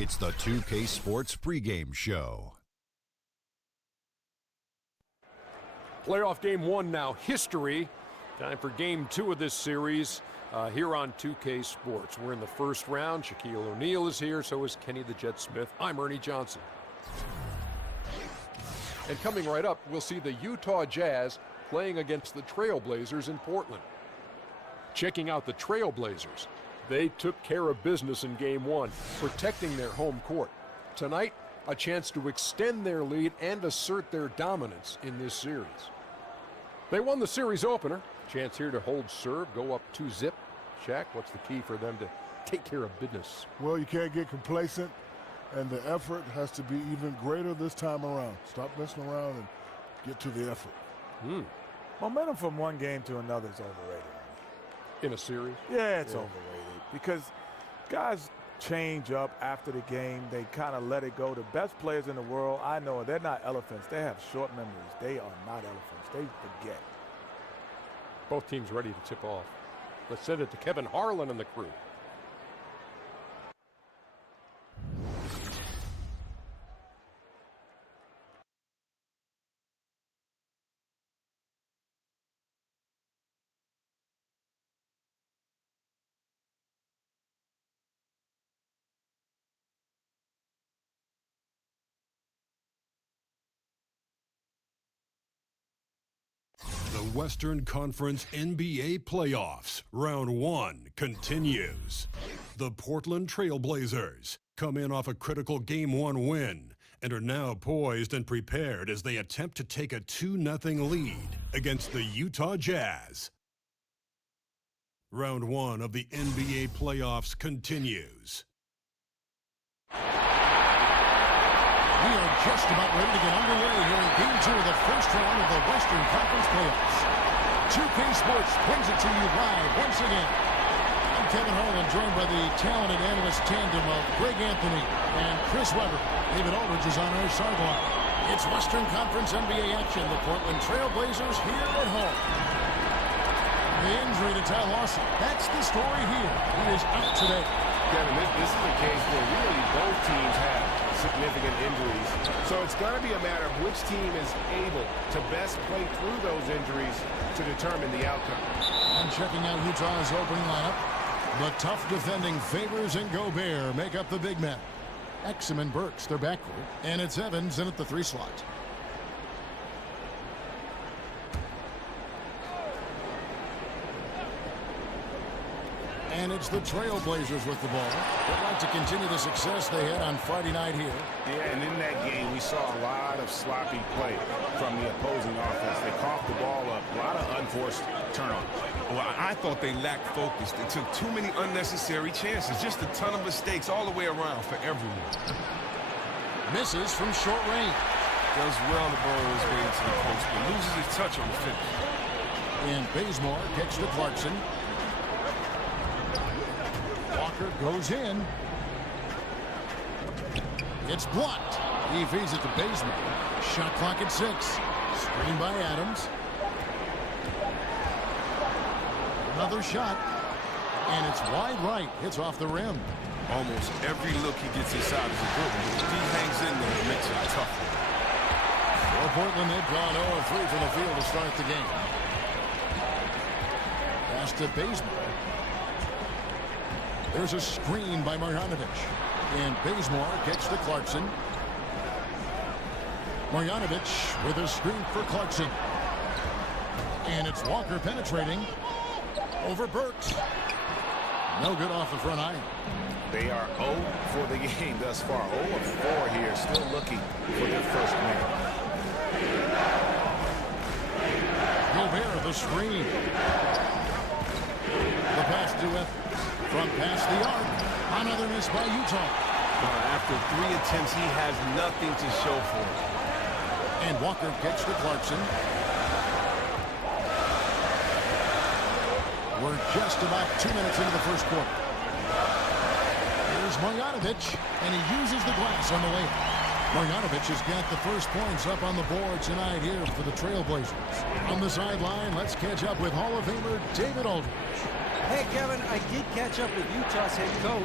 It's the 2K Sports pregame show. Playoff game 1 now, history. Time for game 2 of this series here on 2K Sports. We're in the first round. Shaquille O'Neal is here, so is Kenny the Jet Smith. I'm Ernie Johnson. And coming right up, we'll see the Utah Jazz playing against the Trailblazers in Portland. Checking out the Trailblazers. They took care of business in game 1, protecting their home court. Tonight, a chance to extend their lead and assert their dominance in this series. They won the series opener. Chance here to hold serve, go up 2-zip. Shaq, what's the key for them to take care of business? Well, you can't get complacent, and the effort has to be even greater this time around. Stop messing around and get to the effort. Momentum from one game to another is overrated. In a series? Yeah, it's overrated because guys change up after the game. They kind of let it go. The best players in the world, I know, they're not elephants. They have short memories. They are not elephants. They forget. Both teams ready to tip off. Let's send it to Kevin Harlan and the crew. The Western Conference NBA Playoffs, Round 1 continues. The Portland Trailblazers come in off a critical Game 1 win and are now poised and prepared as they attempt to take a 2-0 lead against the Utah Jazz. Round 1 of the NBA Playoffs continues. We are just about ready to get underway here in Game 2 of the first round of the Western Conference Playoffs. 2K Sports brings it to you live once again. I'm Kevin Harlan, joined by the talented analyst tandem of Greg Anthony and Chris Webber. David Aldridge is on our sideline. It's Western Conference NBA action. The Portland Trailblazers here at home. The injury to Ty Lawson. That's the story here. He is out today. Kevin, this is a case where really both teams have significant injuries. So it's going to be a matter of which team is able to best play through those injuries to determine the outcome. And checking out Utah's opening lineup, the tough defending Favors and Gobert make up the big men. Exum and Burks, their backcourt, and it's Evans in at the 3 slot. And it's the Trailblazers with the ball. They'd like to continue the success they had on Friday night here. Yeah, and in that game, we saw a lot of sloppy play from the opposing offense. They coughed the ball up, a lot of unforced turnovers. Well, I thought they lacked focus. They took too many unnecessary chances. Just a ton of mistakes all the way around for everyone. Misses from short range. Does well to borrow his way into the post, but loses his touch on the finish. And Bazemore kicks to Clarkson. Walker goes in. It's blocked. He feeds it to Bazemore. Shot clock at 6. Screen by Adams. Another shot. And it's wide right. Hits off the rim. Almost every look he gets inside is a good one. If he hangs in there, it makes it a tough one. For Portland, they've gone 0-3 from the field to start the game. Pass to Bazemore. There's a screen by Marjanovic. And Bazemore kicks to Clarkson. Marjanovic with a screen for Clarkson. And it's Walker penetrating over Burks. No good off the front iron. They are 0 for the game thus far. 0 of 4 here, still looking for their first win. Gobert, the screen. The pass to Evans. From past the arc. Another miss by Utah. After 3 attempts, he has nothing to show for it. And Walker kicks to Clarkson. We're just about 2 minutes into the first quarter. Here's Marjanovic, and he uses the glass on the way. Marjanovic has got the first points up on the board tonight here for the Trailblazers. On the sideline, let's catch up with Hall of Famer David Aldridge. Hey, Kevin, I did catch up with Utah's head coach.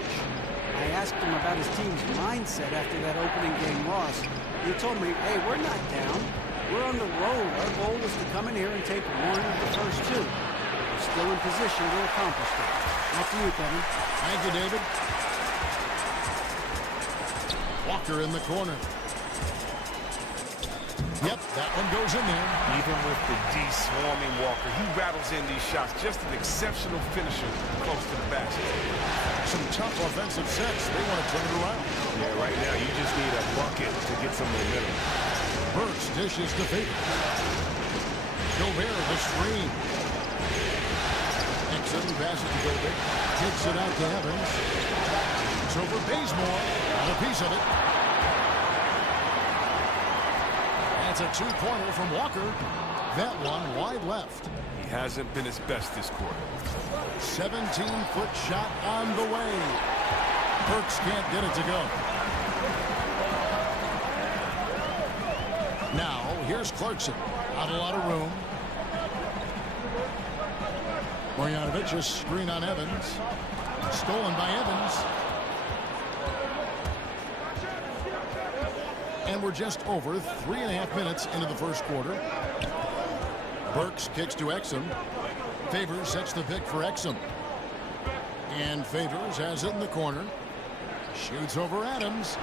I asked him about his team's mindset after that opening game loss. He told me, hey, we're not down. We're on the road. Our goal was to come in here and take one of the first two. We're still in position to accomplish that. Back to you, Kevin. Thank you, David. Walker in the corner. Yep, that one goes in there. Even with the D swarming Walker, he rattles in these shots. Just an exceptional finisher close to the basket. Some tough offensive sets. They want to turn it around. Yeah, right now you just need a bucket to get some momentum. Burks dishes to Paydirt. Gobert the screen. Exum passes to Gobert. Kicks it out to Evans. It's over Bazemore. Got a piece of it. That's a two-pointer from Walker. That one wide left. He hasn't been his best this quarter. 17-foot shot on the way. Burks can't get it to go. Now, here's Clarkson. Not a lot of room. Marjanovic, a screen on Evans. Stolen by Evans. And we're just over 3.5 minutes into the first quarter. Burks kicks to Exum. Favors sets the pick for Exum. And Favors has it in the corner. Shoots over Adams.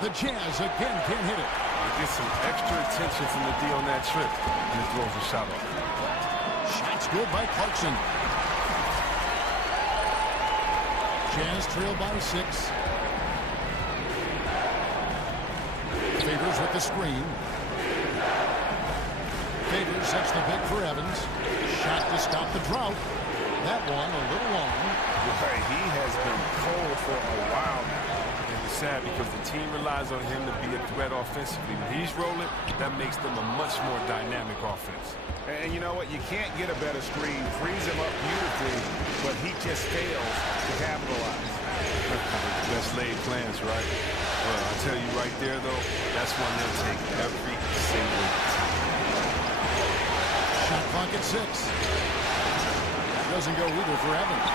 The Jazz again can't hit it. He gets some extra attention from the D on that trip, and it throws a shot off. Shot's good by Clarkson. Jazz trail by 6. Favors with the screen. Favors sets the pick for Evans. Shot to stop the drought. That one a little long. He has been cold for a while now. And it's sad because the team relies on him to be a threat offensively. When he's rolling, that makes them a much more dynamic offense. And you know what? You can't get a better screen. Frees him up beautifully, but he just fails to capitalize. Best laid plans, right? Well, I tell you right there, though, that's one they'll take every single time. Shot clock at 6. Doesn't go either for Evans.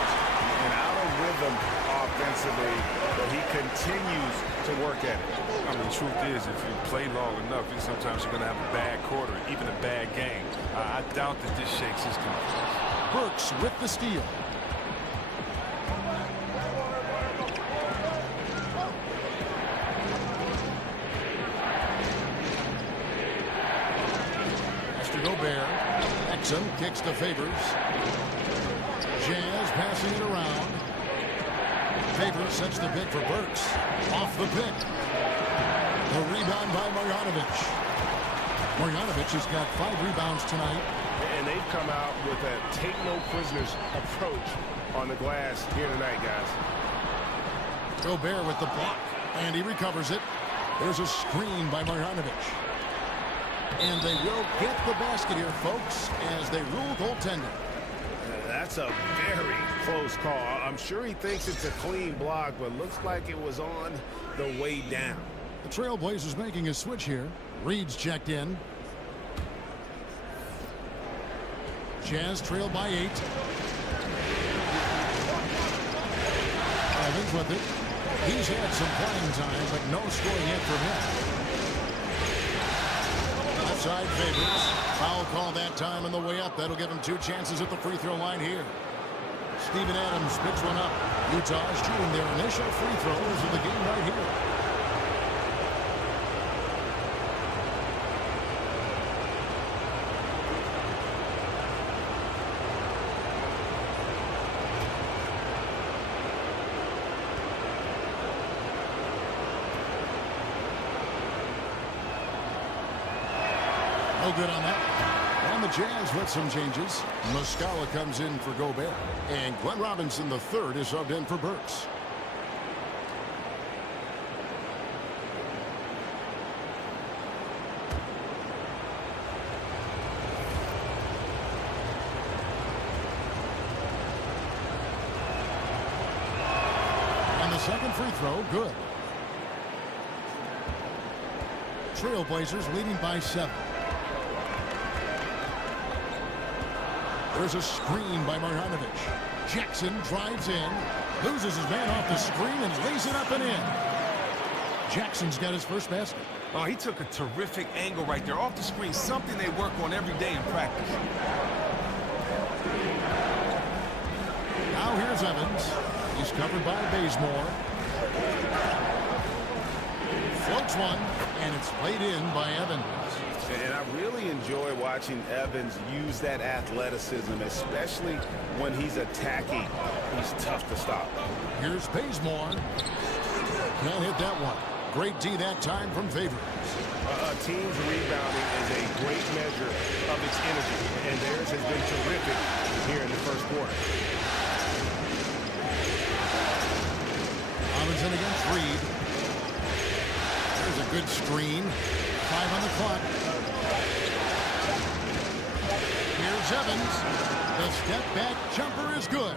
And out of rhythm offensively, but he continues to work at it. I mean, the truth is, if you play long enough, sometimes you're going to have a bad quarter, even a bad game. I doubt that this shakes his confidence. Burks with the steal. Gobert. Exum kicks to Favors. Jazz passing it around. Favors sets the pick for Burks. Off the pick. The rebound by Marjanovic. Marjanovic has got 5 rebounds tonight. And they've come out with a take-no-prisoners approach on the glass here tonight, guys. Gobert with the block. And he recovers it. There's a screen by Marjanovic. And they will get the basket here, folks, as they rule goaltending. That's a very close call. I'm sure he thinks it's a clean block, but looks like it was on the way down. The Trailblazers making a switch here. Reed's checked in. Jazz trail by 8. Evans with it. He's had some playing time, but no scoring yet from him. Outside Favors. Foul call that time on the way up. That'll give him 2 chances at the free throw line here. Steven Adams picks one up. Utah shooting their initial free throws of the game right here. No good on that. And the Jazz with some changes. Muscala comes in for Gobert. And Glenn Robinson III is subbed in for Burks. And the second free throw, good. Trailblazers leading by 7. There's a screen by Marjanovic. Jackson drives in. Loses his man off the screen and lays it up and in. Jackson's got his first basket. Oh, he took a terrific angle right there off the screen, something they work on every day in practice. Now here's Evans. He's covered by Bazemore. Floats one, and it's laid in by Evans. And I really enjoy watching Evans use that athleticism, especially when he's attacking. He's tough to stop. Here's Bazemore. Can't hit that one. Great D that time from Favors. A team's rebounding is a great measure of its energy, and theirs has been terrific here in the first quarter. Robinson against Reed. There's a good screen. 5 on the clock. Here's Evans. The step-back jumper is good.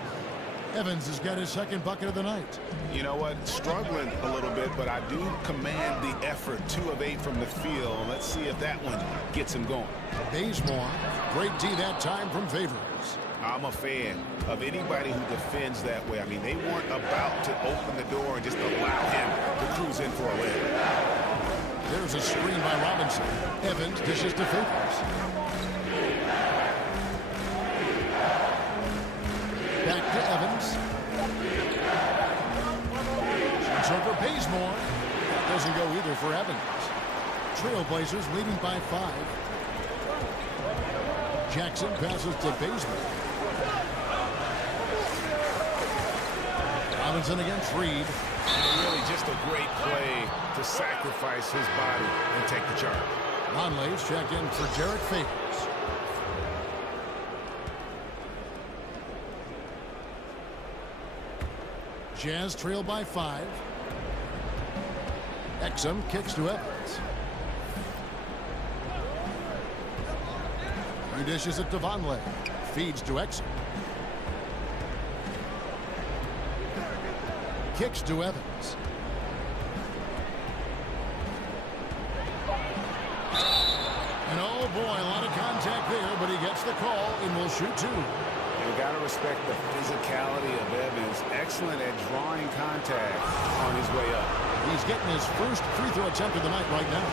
Evans has got his second bucket of the night. You know what? Struggling a little bit, but I do command the effort. 2 of 8 from the field. Let's see if that one gets him going. Bazemore. Great D that time from Favors. I'm a fan of anybody who defends that way. I mean, they weren't about to open the door and just allow him to cruise in for a win. There's a screen by Robinson. Evans dishes to Favors. Back to Evans. Shoots over Bazemore. Doesn't go either for Evans. Trailblazers leading by 5. Jackson passes to Bazemore. Robinson against Reed. Really just a great play to sacrifice his body and take the charge. Conley's check in for Derek Favors. Jazz trail by 5. Exum kicks to Evans. He dishes it to Vonleh. Feeds to Exum. Kicks to Evans. And oh boy, a lot of contact there, but he gets the call and will shoot 2. You got to respect the physicality of Evans. Excellent at drawing contact on his way up. He's getting his first free throw attempt of the night right now.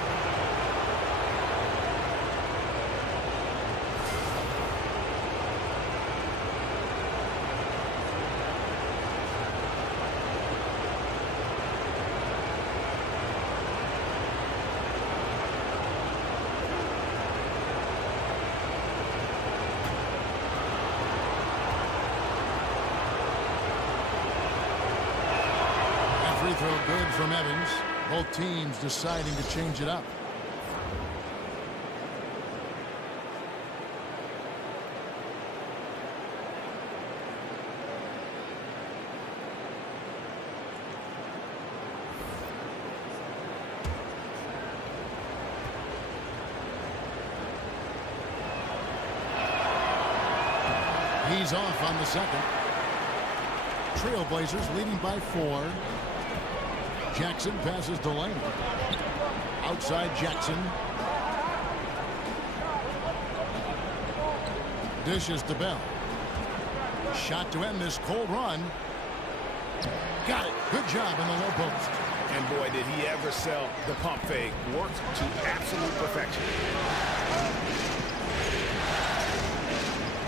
Free throw good from Evans. Both teams deciding to change it up. He's off on the second. Trailblazers leading by 4. Jackson passes to Lane. Outside Jackson. Dishes to Bell. Shot to end this cold run. Got it. Good job in the low post. And boy, did he ever sell the pump fake. Worked to absolute perfection.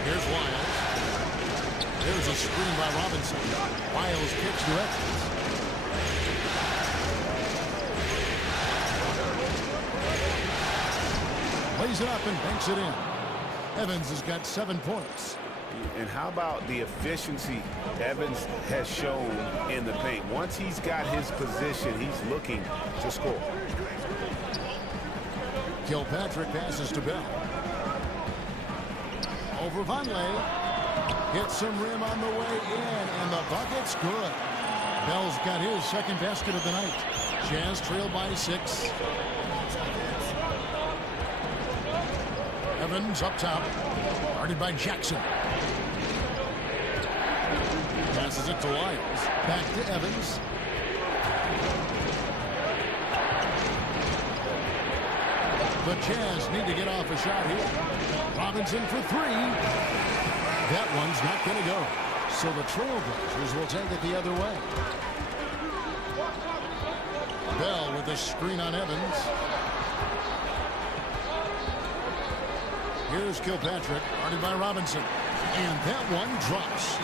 Here's Wiles. There's a screen by Robinson. Wiles kicks to Evans. Lays it up and banks it in. Evans has got 7 points. And how about the efficiency Evans has shown in the paint? Once he's got his position, he's looking to score. Kilpatrick passes to Bell. Over Vonleh. Hits some rim on the way in, and the bucket's good. Bell's got his second basket of the night. Jazz trail by 6. Evans up top. Guarded by Jackson. Passes it to Wiles. Back to Evans. The Jazz need to get off a shot here. Robinson for 3. That one's not going to go. So the Trailblazers will take it the other way. Bell with the screen on Evans. Here's Kilpatrick, guarded by Robinson. And that one drops.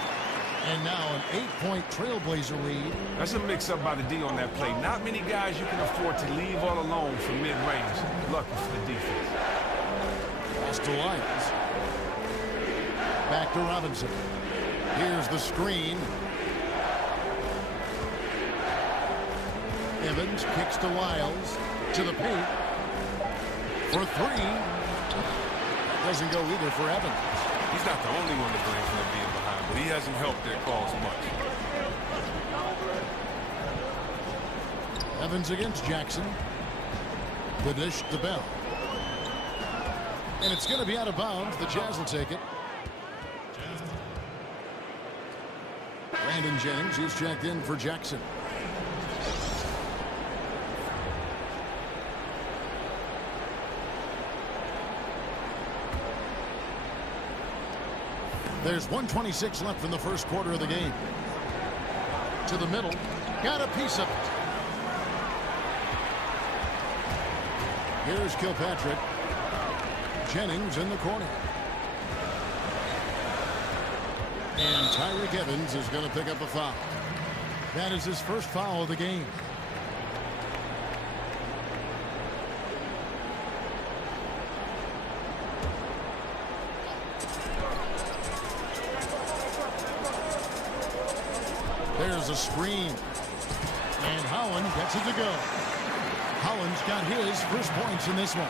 And now an 8-point Trailblazer lead. That's a mix-up by the D on that play. Not many guys you can afford to leave all alone from mid-range. Lucky for the defense. Pass to Lyles. Back to Robinson. Here's the screen. Evans kicks to Lyles. To the paint. For three. Doesn't go either for Evans. He's not the only one to blame for them being behind, but he hasn't helped their cause much. Evans against Jackson. The dish to Bell. And it's going to be out of bounds. The Jazz will take it. Brandon Jennings, he's checked in for Jackson. There's 1:26 left in the first quarter of the game. To the middle. Got a piece of it. Here's Kilpatrick. Jennings in the corner. And Tyreke Evans is going to pick up a foul. That is his first foul of the game. There's a screen. And Holland gets it to go. Holland's got his first points in this one.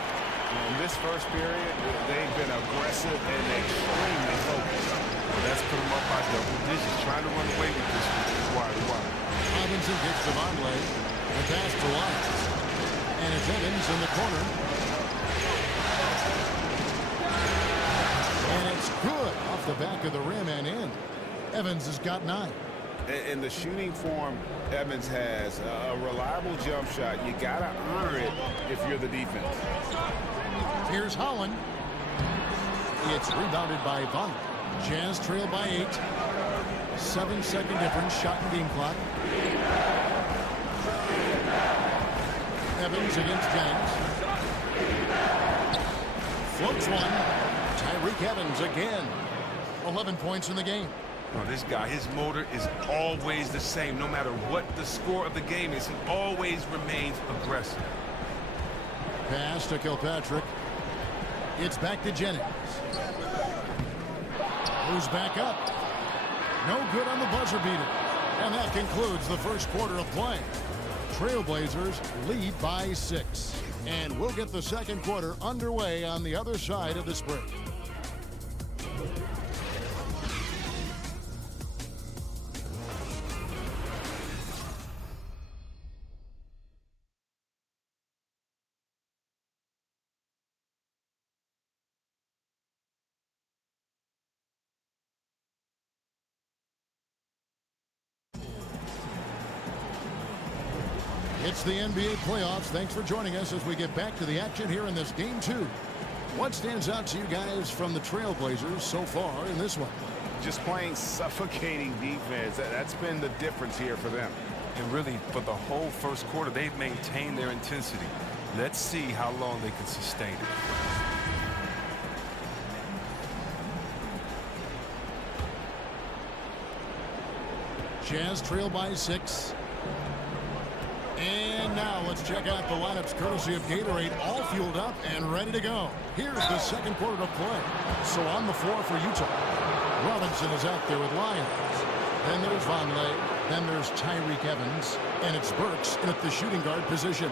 In this first period, they've been aggressive and extremely focused. That's put them up by double digits, trying to run away with this wide. Robinson kicks to Vonleh. The pass to Lyles. And it's Evans in the corner. And it's good off the back of the rim and in. Evans has got 9. In the shooting form Evans has, a reliable jump shot. You got to honor it if you're the defense. Here's Holland. It's rebounded by Vonleh. Jazz trail by 8. 7-second difference, shot and game clock. Evans against Jennings. Floats one. Tyreke Evans again. 11 points in the game. Oh, this guy, his motor is always the same. No matter what the score of the game is, he always remains aggressive. Pass to Kilpatrick. It's back to Jennings. Who's back up? No good on the buzzer beater. And that concludes the first quarter of play. Trailblazers lead by 6. And we'll get the second quarter underway on the other side of this break. It's the NBA playoffs. Thanks for joining us as we get back to the action here in this game 2. What stands out to you guys from the Trailblazers so far in this one? Just playing suffocating defense. That's been the difference here for them. And really, for the whole first quarter, they've maintained their intensity. Let's see how long they can sustain it. Jazz trail by 6. And now let's check out the lineups courtesy of Gatorade, all fueled up and ready to go. Here's the second quarter of play. So on the floor for Utah, Robinson is out there with Lyons. Then there's Vonleh. Then there's Tyreke Evans. And it's Burks in at the shooting guard position.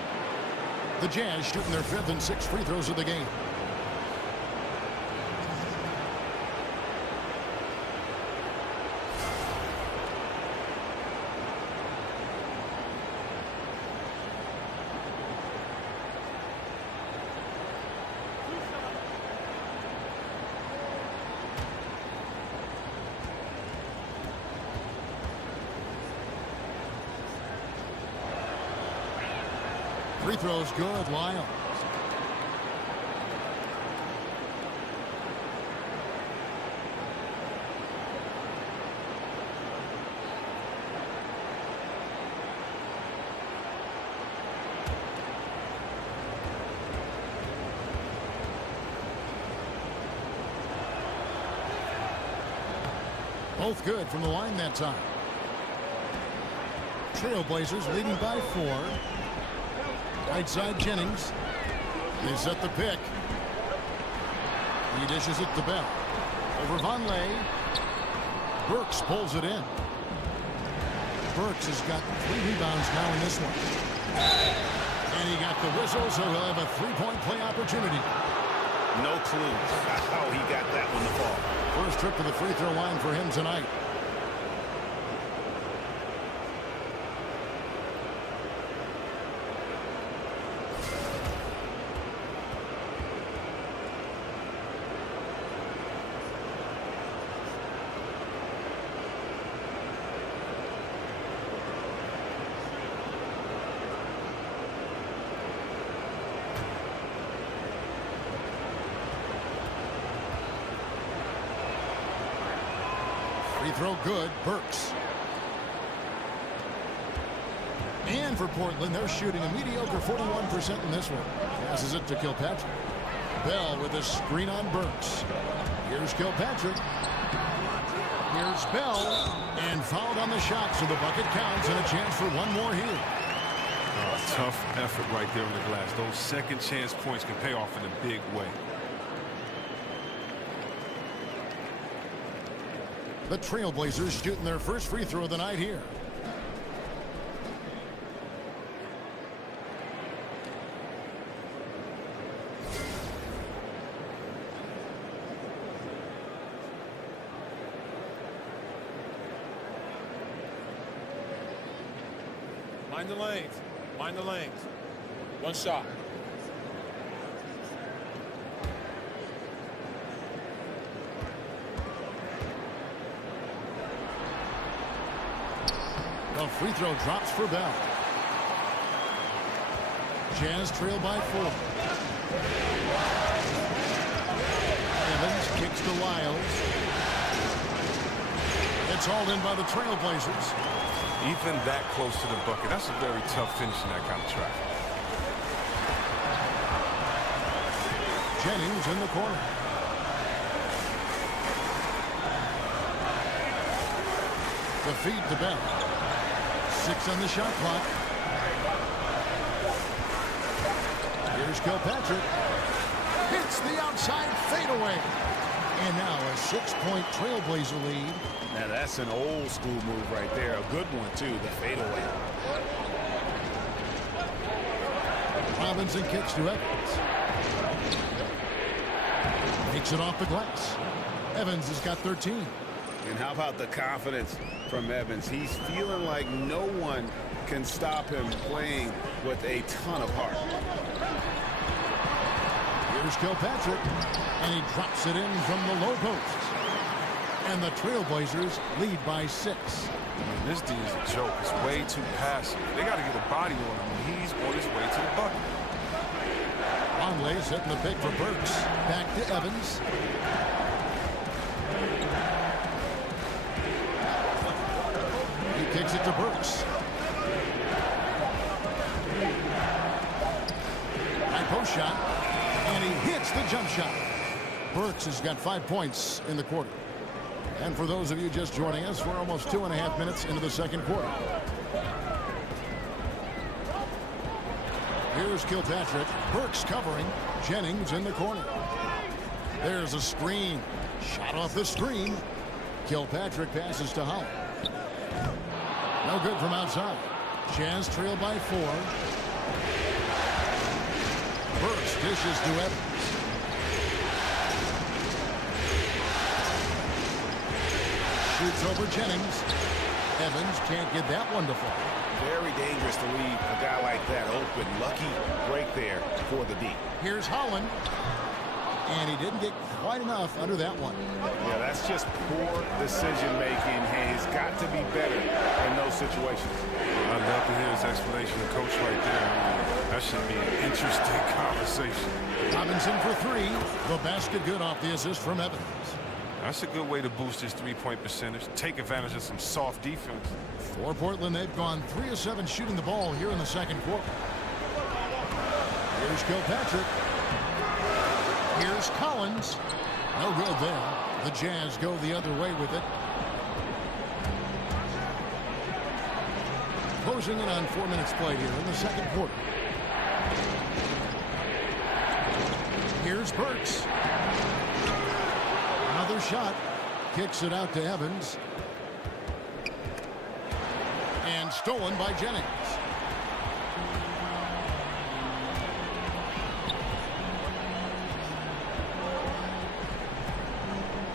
The Jazz shooting their 5th and 6th free throws of the game. Free throws good, Lyles. Both good from the line that time. Trailblazers leading by 4. Right side Jennings. They set the pick. He dishes it to Bell. Over Vonleh. Burks pulls it in. Burks has got 3 rebounds now in this one. And he got the whistle, so he'll have a 3-point play opportunity. No clue how he got that one to fall. First trip to the free throw line for him tonight. Free throw good. Burks. And for Portland, they're shooting a mediocre 41% in this one. Passes it to Kilpatrick. Bell with a screen on Burks. Here's Kilpatrick. Here's Bell. And fouled on the shot, so the bucket counts and a chance for one more here. Tough effort right there on the glass. Those second chance points can pay off in a big way. The Trailblazers shooting their first free throw of the night here. Mind the lanes. Mind the lanes. One shot. The free throw drops for Bell. Jazz trail by 4. Evans kicks to Lyles. It's hauled in by the Trailblazers. Even that close to the bucket, that's a very tough finish in that kind of traffic. Jennings in the corner. The feed to Bell. 6 on the shot clock. Here's Kilpatrick. Hits the outside fadeaway. And now a 6-point Trailblazer lead. Now that's an old school move right there. A good one too, the fadeaway. Robinson kicks to Evans. Takes it off the glass. Evans has got 13. And how about the confidence from Evans? He's feeling like no one can stop him playing with a ton of heart. Here's Kilpatrick, and he drops it in from the low post. And the Trailblazers lead by 6. I mean, this dude is a joke. It's way too passive. They got to get a body on him when he's on his way to the bucket. Vonleh setting the pick for Burks. Back to Evans. He kicks it to Burks. High post shot. And he hits the jump shot. Burks has got 5 points in the quarter. And for those of you just joining us, we're almost 2.5 minutes into the second quarter. Here's Kilpatrick. Burks covering. Jennings in the corner. There's a screen. Shot off the screen. Kilpatrick passes to Holland. No good from outside. Jazz trail by 4. Burks dishes to Evans. Shoots over Jennings. Evans can't get that one to fall. Very dangerous to leave a guy like that open. Lucky break there for the D. Here's Holland. And he didn't get quite enough under that one. Yeah, that's just poor decision making. He's got to be better in those situations. I'd love to hear his explanation of coach right there. That should be an interesting conversation. Robinson for 3. The basket good off the assist from Evans. That's a good way to boost his three-point percentage. Take advantage of some soft defense. For Portland, they've gone 3 of 7 shooting the ball here in the second quarter. Here's Kilpatrick. Here's Collins. No good there. The Jazz go the other way with it. Closing in on 4 minutes played here in the second quarter. Here's Burks. Another shot. Kicks it out to Evans. And stolen by Jennings.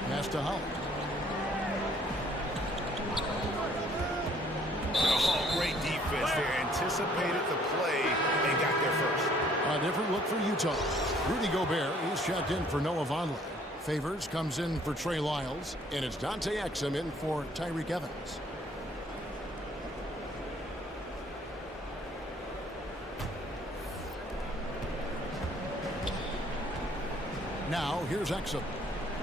Pass to Holland. Oh, great defense there. Anticipated the play and got there first. A different look for Utah. Rudy Gobert is checked in for Noah Vonleh. Favors comes in for Trey Lyles. And it's Dante Exum in for Tyreke Evans. Now here's Exum.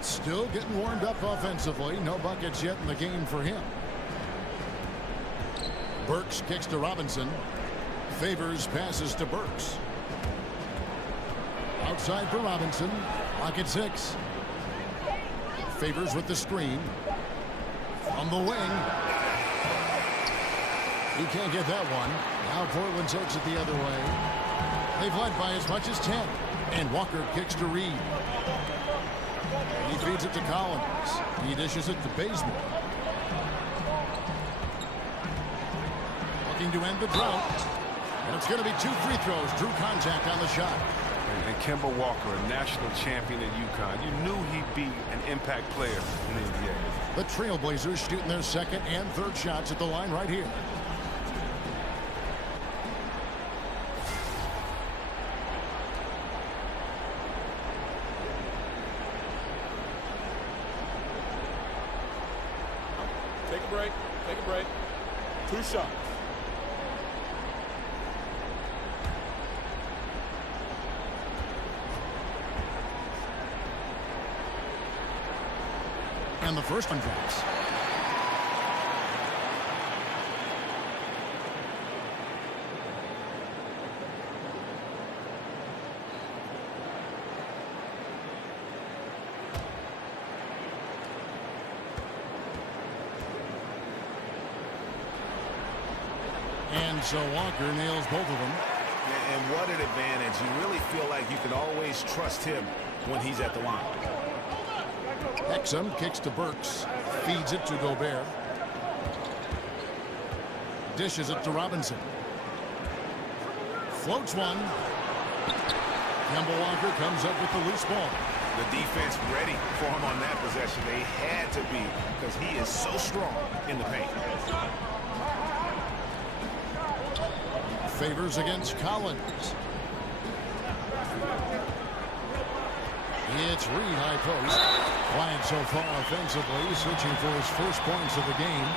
Still getting warmed up offensively. No buckets yet in the game for him. Burks kicks to Robinson. Favors passes to Burks. Outside for Robinson. Lock at 6. Favors with the screen. On the wing. He can't get that one. Now Portland takes it the other way. They've led by as much as 10. And Walker kicks to Reed. He feeds it to Collins. He dishes it to Bazemore. Looking to end the drought. And it's going to be 2 free throws. Drew contact on the shot. And Kemba Walker, a national champion at UConn. You knew he'd be an impact player in the NBA. The Trailblazers shooting their second and third shots at the line right here. Take a break. Take a break. 2 shots. And the first one drops. And so Walker nails both of them. And what an advantage. You really feel like you can always trust him when he's at the line. Exum kicks to Burks. Feeds it to Gobert. Dishes it to Robinson. Floats one. Kemba Walker comes up with the loose ball. The defense ready for him on that possession. They had to be because he is so strong in the paint. Favors against Collins. It's Reed high post. Quiet so far offensively, searching for his first points of the game.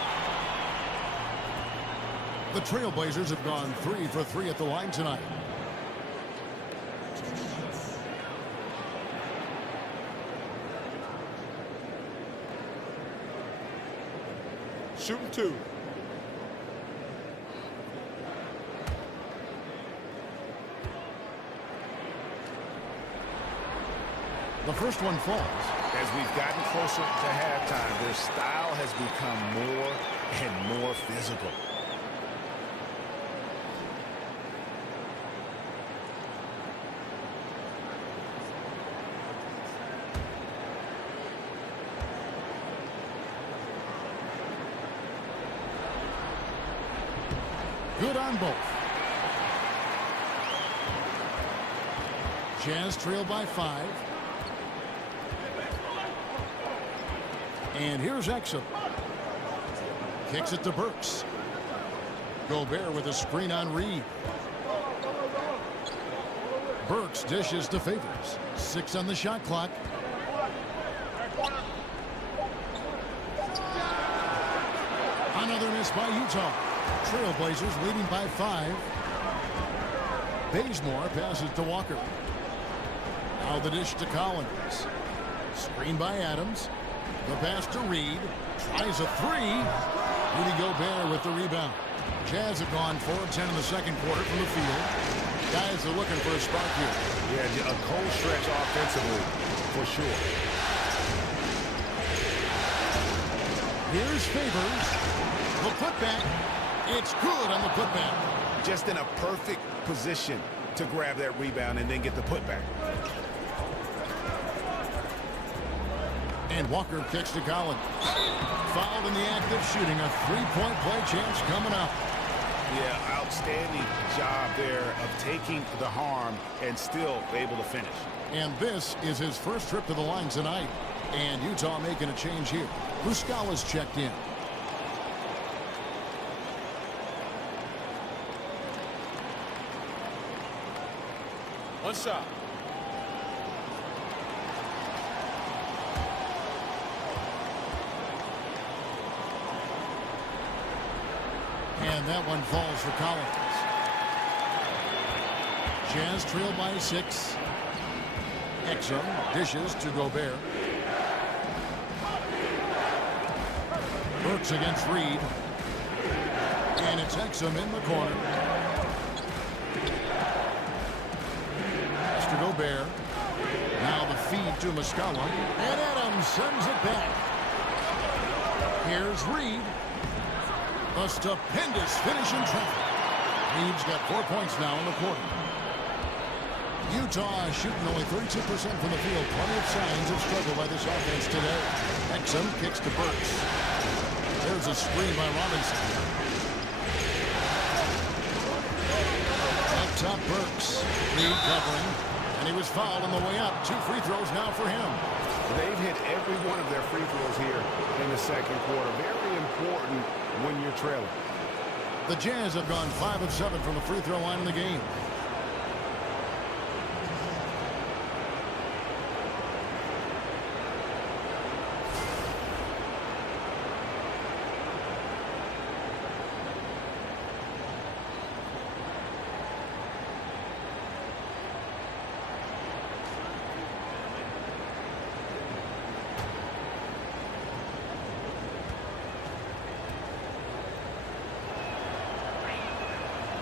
The Trailblazers have gone 3 for 3 at the line tonight. Shooting 2. The first one falls. As we've gotten closer to halftime, their style has become more and more physical. Good on both. Jazz trail by 5. And here's Exum. Kicks it to Burks. Gobert with a screen on Reed. Burks dishes to Favors. 6 on the shot clock. Another miss by Utah. Trailblazers leading by 5. Bazemore passes to Walker. Now the dish to Collins. Screen by Adams. The pass to Reed. Tries a 3. Rudy Gobert with the rebound. Jazz have gone 4 of 10 in the second quarter from the field. Guys are looking for a spark here. Yeah, a cold stretch offensively, for sure. Here's Favors. The putback. It's good on the putback. Just in a perfect position to grab that rebound and then get the putback. And Walker kicks to Collins. Fouled in the act of shooting. A three-point play chance coming up. Yeah, outstanding job there of taking the harm and still able to finish. And this is his first trip to the line tonight. And Utah making a change here. Muscala's checked in. One shot. And that one falls for Collins. Jazz trail by 6. Exum dishes to Gobert. Burks against Reed. And it's Exum in the corner. Pass to Gobert. Now the feed to Muscala. And Adams sends it back. Here's Reed. A stupendous finish in traffic. Reed's got 4 points now in the quarter. Utah shooting only 32% from the field. Plenty of signs of struggle by this offense today. Exum kicks to Burks. There's a screen by Robinson. Up top, Burks. Reed covering. And he was fouled on the way up. 2 free throws now for him. They've hit every one of their free throws here in the second quarter. Very important when you're trailing. The Jazz have gone 5 of 7 from the free throw line in the game.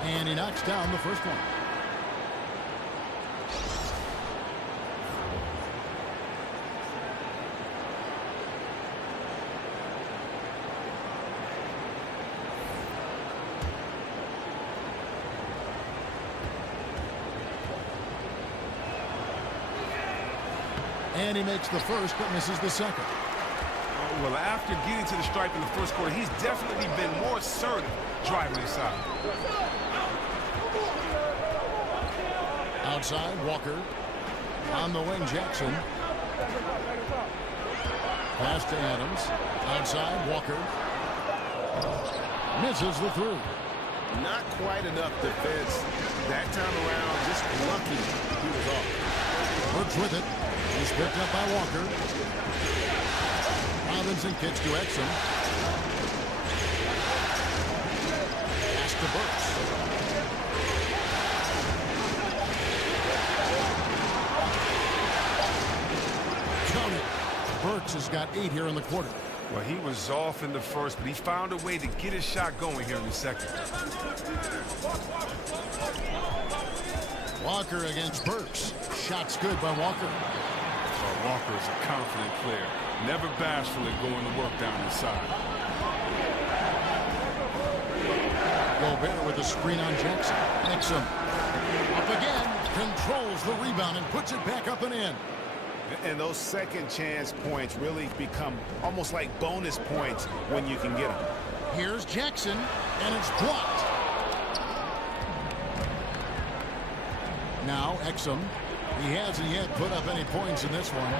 And he knocks down the first one. And he makes the first but misses the second. Well, after getting to the stripe in the first quarter, he's definitely been more assertive driving inside. Outside, Walker. On the wing, Jackson. Pass to Adams. Outside, Walker. Misses the three. Not quite enough defense that time around. Just lucky he was off. Works with it. He's picked up by Walker. Robinson kicks to Exum. Pass to Burks. Count it. Burks has got 8 here in the quarter. Well, he was off in the first, but he found a way to get his shot going here in the second. Walker against Burks. Shot's good by Walker. Walker is a confident player. Never bashful at going to work down inside. Gobert with a screen on Jackson. Exum. Up again. Controls the rebound and puts it back up and in. And those second chance points really become almost like bonus points when you can get them. Here's Jackson, and it's blocked. Now Exum. He hasn't yet put up any points in this one.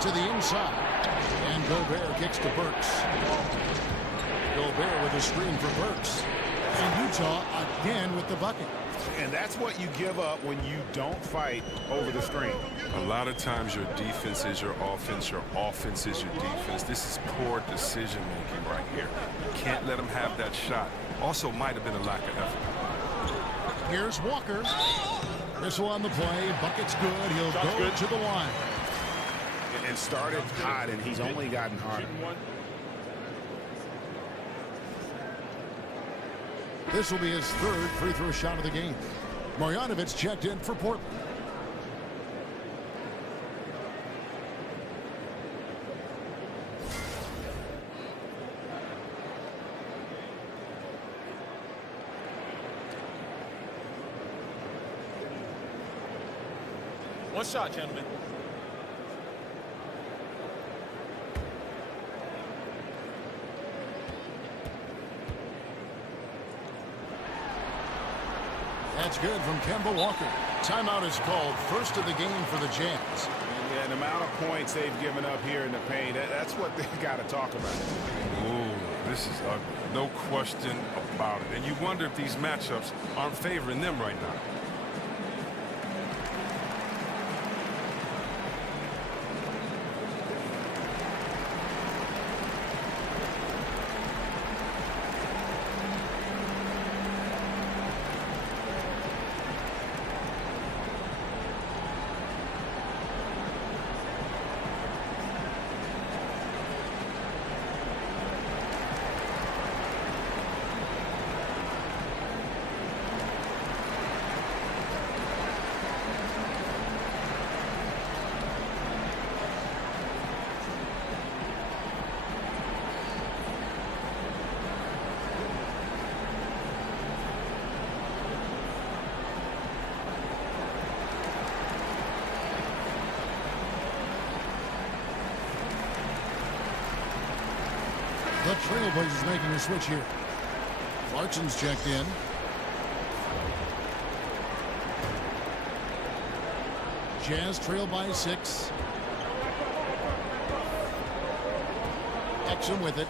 To the inside. And Gobert kicks to Burks. Gobert with a screen for Burks. And Utah again with the bucket. And that's what you give up when you don't fight over the screen. A lot of times your defense is your offense is your defense. This is poor decision-making right here. You can't let them have that shot. Also might have been a lack of effort. Here's Walker. Missile on the play. Bucket's good. He'll go to the line. And started hot, and he's only gotten harder. This will be his third free throw shot of the game. Marjanovic checked in for Portland. One shot, gentlemen. That's good from Kemba Walker. Timeout is called. First of the game for the Jazz. Yeah, the amount of points they've given up here in the paint, that's what they've got to talk about. Ooh, this is ugly. No question about it. And you wonder if these matchups aren't favoring them right now. The Trailblazers making a switch here. Clarkson's checked in. Jazz trail by 6. Exum with it.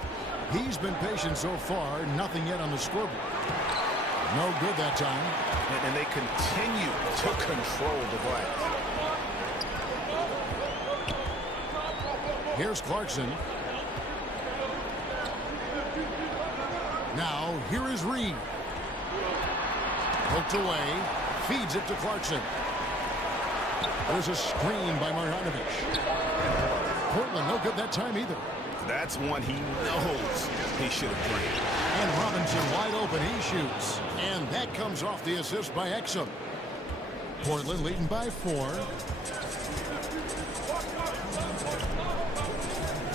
He's been patient so far. Nothing yet on the scoreboard. No good that time. And they continue to control the glass. Here's Clarkson. Now, here is Reed. Poked away. Feeds it to Clarkson. There's a screen by Marjanovic. Portland, no good that time either. That's one he knows he should have drained. And Robinson wide open. He shoots. And that comes off the assist by Exum. Portland leading by 4.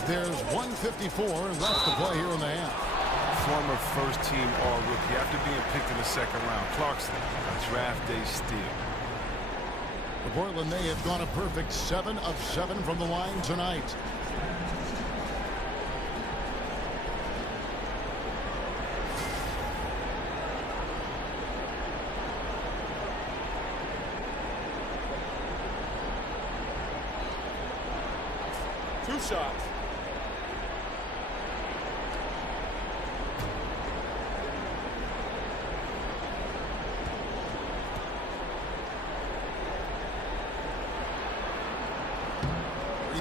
There's 1:54 left to play here in the half. Former first-team All-Rookie after being picked in the second round. Clarkson, a draft day steal. For Portland, they have gone a perfect 7 of 7 from the line tonight. Two shots.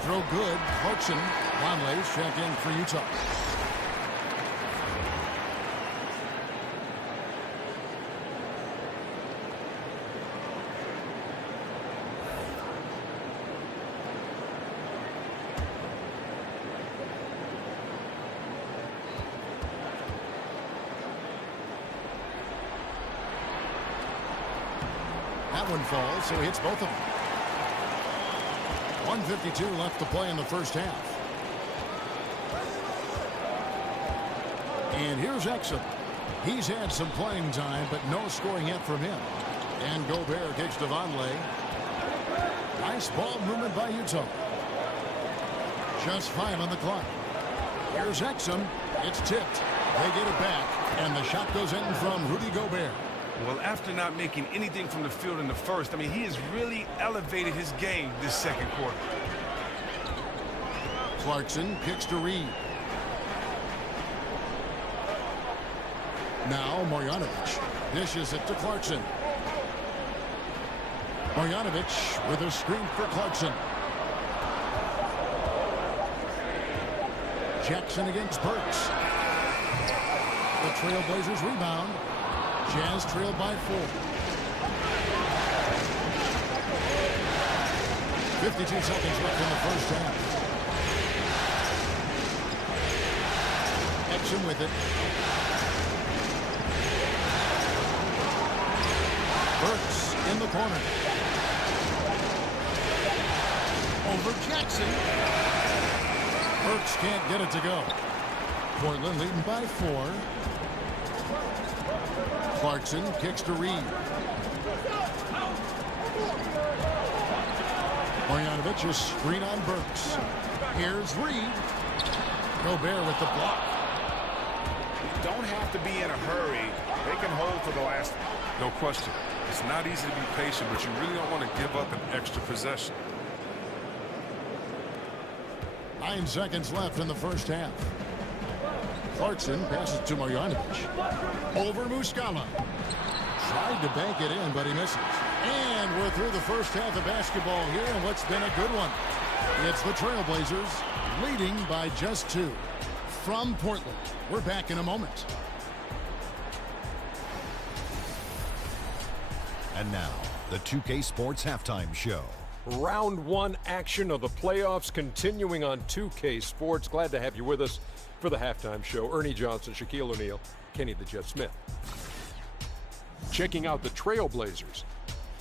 Throw good. Clarkson. Conley's checked in for Utah. That one falls, so he hits both of them. 1:52 left to play in the first half. And here's Exum. He's had some playing time, but no scoring yet from him. And Gobert kicks to Vonleh. Nice ball movement by Utah. Just 5 on the clock. Here's Exum. It's tipped. They get it back, and the shot goes in from Rudy Gobert. Well, after not making anything from the field in the first, I mean, he has really elevated his game this second quarter. Clarkson kicks to Reed. Now Marjanovic dishes it to Clarkson. Marjanovic with a screen for Clarkson. Jackson against Burks. The Trailblazers rebound. Jazz trail by 4. 52 seconds left in the first half. Exum with it. Burks in the corner. Over Jackson. Burks can't get it to go. Portland leading by 4. Clarkson kicks to Reed. Marjanovic, a screen on Burks. Here's Reed. Gobert with the block. You don't have to be in a hurry. They can hold for the last. No question. It's not easy to be patient, but you really don't want to give up an extra possession. 9 seconds left in the first half. Clarkson passes to Marjanovic. Over Muscala. Tried to bank it in, but he misses. And we're through the first half of basketball here, and what's been a good one. It's the Trailblazers leading by just 2. From Portland, we're back in a moment. And now, the 2K Sports Halftime Show. Round 1 action of the playoffs continuing on 2K Sports. Glad to have you with us for the halftime show. Ernie Johnson, Shaquille O'Neal, Kenny the Jet Smith. Checking out the Trailblazers.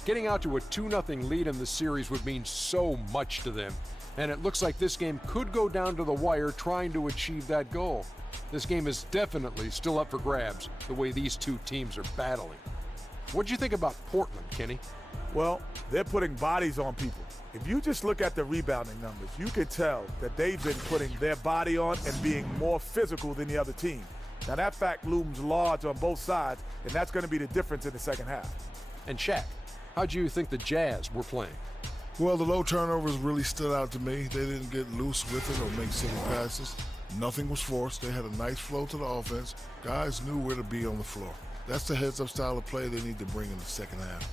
Getting out to a 2-0 lead in the series would mean so much to them. And it looks like this game could go down to the wire trying to achieve that goal. This game is definitely still up for grabs the way these two teams are battling. What'd you think about Portland, Kenny? Well, they're putting bodies on people. If you just look at the rebounding numbers, you can tell that they've been putting their body on and being more physical than the other team. Now, that fact looms large on both sides, and that's going to be the difference in the second half. And Shaq, how'd you think the Jazz were playing? Well, the low turnovers really stood out to me. They didn't get loose with it or make silly passes. Nothing was forced. They had a nice flow to the offense. Guys knew where to be on the floor. That's the heads-up style of play they need to bring in the second half.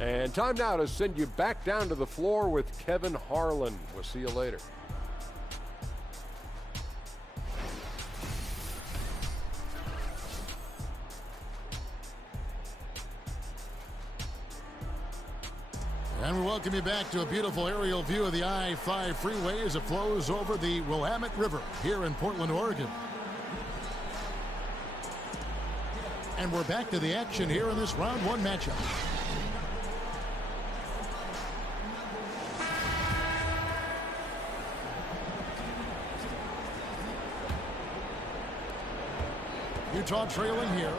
And time now to send you back down to the floor with Kevin Harlan. We'll see you later. And we welcome you back to a beautiful aerial view of the I-5 freeway as it flows over the Willamette River here in Portland, Oregon. And we're back to the action here in this round 1 matchup. Utah trailing here.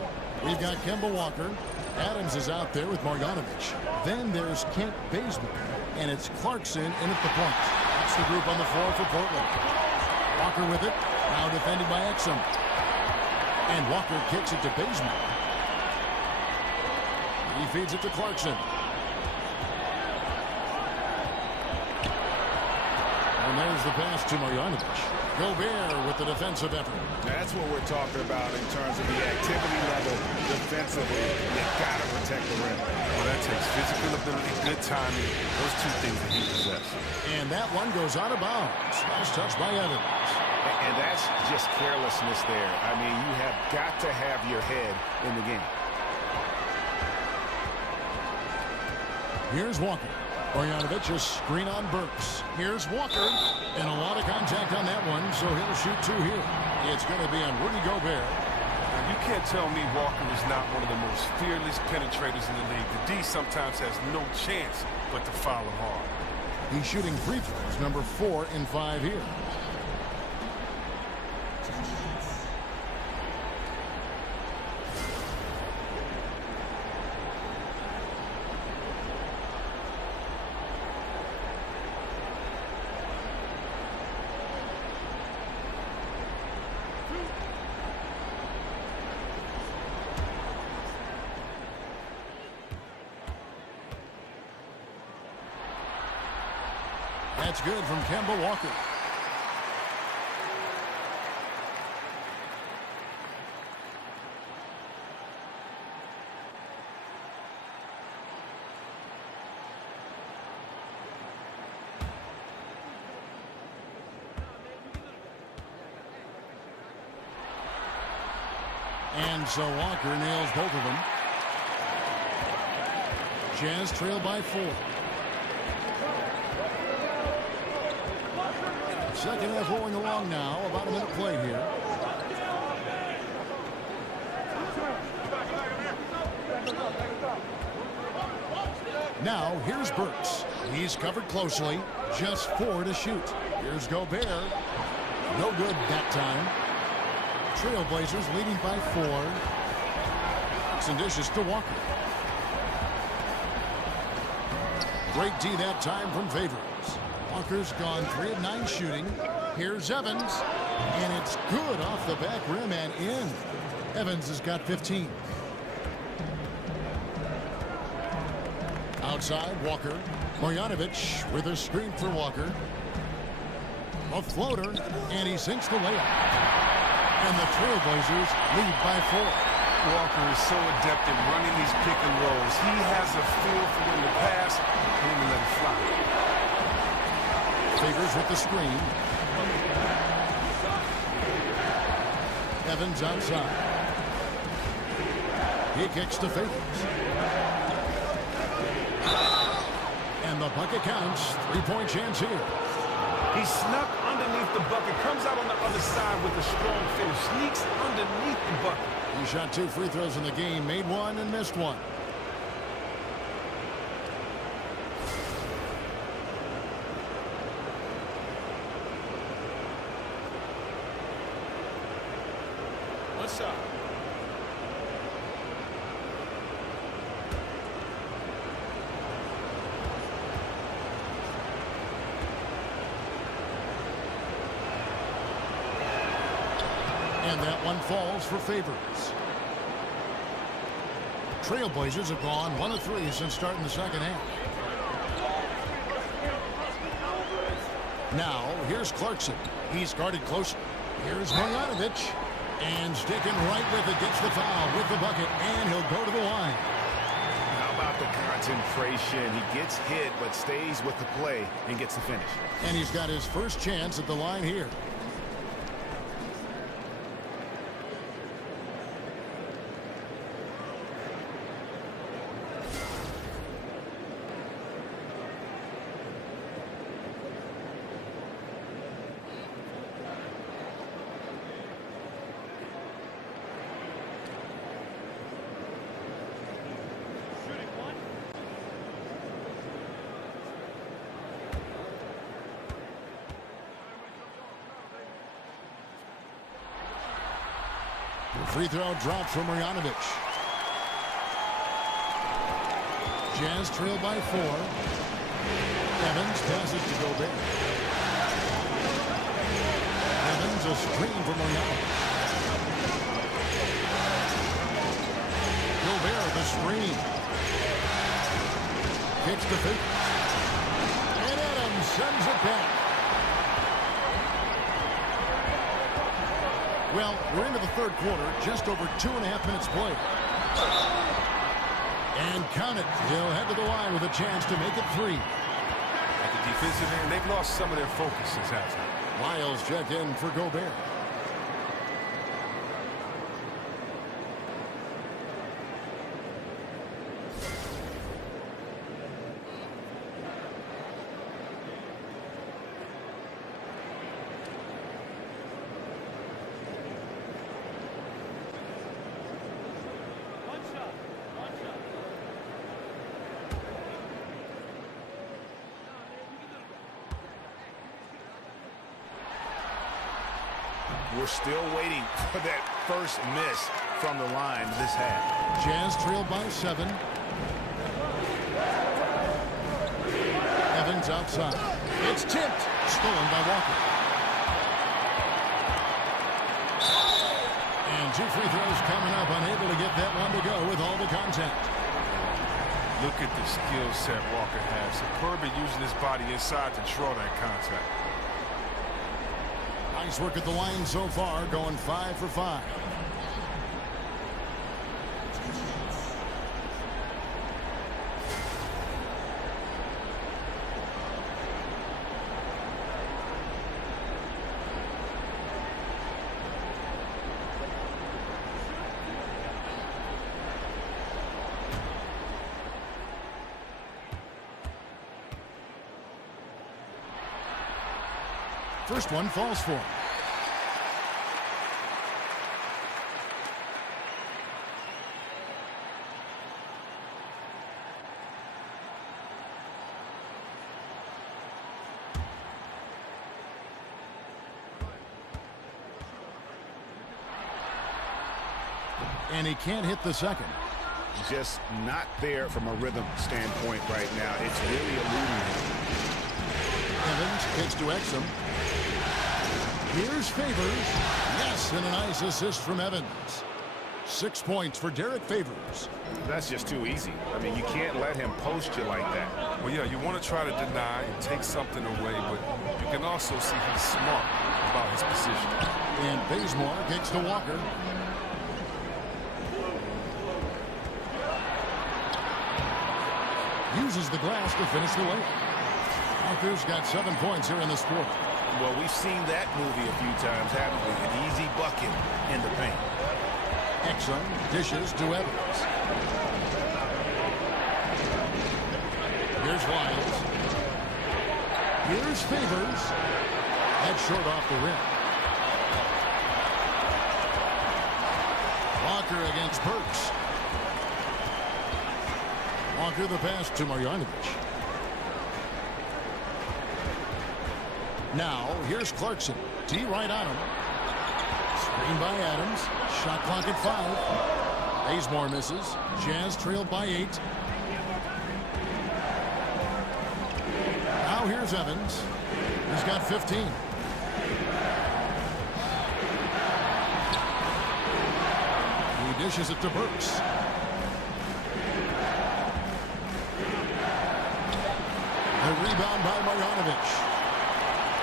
We've got Kemba Walker. Adams is out there with Marjanovic. Then there's Kent Bazemore. And it's Clarkson in at the point. That's the group on the floor for Portland. Walker with it. Now defended by Exum. And Walker kicks it to Bazemore. He feeds it to Clarkson. And there's the pass to Marjanovic. Gobert with the defensive effort. That's what we're talking about in terms of the activity level defensively. You've got to protect the rim. Well, that takes physical ability, good timing, those two things that he possesses. And that one goes out of bounds. Nice touch by Evans. And that's just carelessness there. I mean, you have got to have your head in the game. Here's Walker. Marjanovic, a screen on Burks. Here's Walker. And a lot of contact on that one, so he'll shoot 2 here. It's going to be on Rudy Gobert. You can't tell me Walker is not one of the most fearless penetrators in the league. The D sometimes has no chance but to foul him hard. He's shooting free throws, number 4 in 5 here. That's good from Kemba Walker. And so Walker nails both of them. Jazz trail by 4. Second half rolling along now. About a minute play here. Now here's Burks. He's covered closely. Just 4 to shoot. Here's Gobert. No good that time. Trailblazers leading by 4. Takes and dishes to Walker. Great D that time from Favors. Walker's gone 3 of 9 shooting. Here's Evans. And it's good off the back rim and in. Evans has got 15. Outside, Walker. Marjanovic with a screen for Walker. A floater, and he sinks the layup. And the Trailblazers lead by 4. Walker is so adept at running these pick and rolls. He has a feel for when to pass and when to let it fly. Favors with the screen. Evans outside. He kicks to Favors. And the bucket counts. 3-point chance here. He snuck underneath the bucket, comes out on the other side with a strong finish, sneaks underneath the bucket. He shot 2 free throws in the game, made 1 and missed 1. One shot. And that one falls for Favors. Trailblazers have gone 1 of 3 since starting the second half. Now, here's Clarkson. He's guarded close. Here's Marjanovic. And sticking right with it, gets the foul with the bucket, and he'll go to the line. How about the concentration? He gets hit, but stays with the play and gets the finish. And he's got his first chance at the line here. Free throw dropped from Marjanovic. Jazz trail by 4. Evans passes to Gobert. Evans a screen for Marjanovic. Gobert the screen. Kicks to Favors. And Adams sends it back. Well, we're into the third quarter, just over 2.5 minutes played. And count it. He'll head to the line with a chance to make it 3. At the defensive end, they've lost some of their focus since halftime. Lyles checked in for Gobert. We're still waiting for that first miss from the line this half. Jazz trailed by 7. Evans outside. It's tipped. Stolen by Walker. And 2 free throws coming up. Unable to get that one to go with all the contact. Look at the skill set Walker has. Superb at using his body inside to draw that contact. Nice work at the line so far, going 5 for 5. First one falls for him. And he can't hit the second. Just not there from a rhythm standpoint right now. It's really eluding him. Evans kicks to Exum. Here's Favors. Yes, and a nice assist from Evans. 6 points for Derek Favors. That's just too easy. I mean, you can't let him post you like that. Well, yeah, you want to try to deny and take something away, but you can also see he's smart about his position. And Bazemore kicks to Walker. Uses the glass to finish the layup. Walker's got 7 points here in this quarter. Well, we've seen that movie a few times, haven't we? An easy bucket in the paint. Exum dishes to Evans. Here's Lyles. Here's Favors. That's short off the rim. Walker against Burks. Walker the pass to Marjanovic. Now, here's Clarkson. D right on him. Screen by Adams. Shot clock at 5. Bazemore misses. Jazz trailed by 8. Now here's Evans. He's got 15. He dishes it to Burks. A rebound by Marjanovic.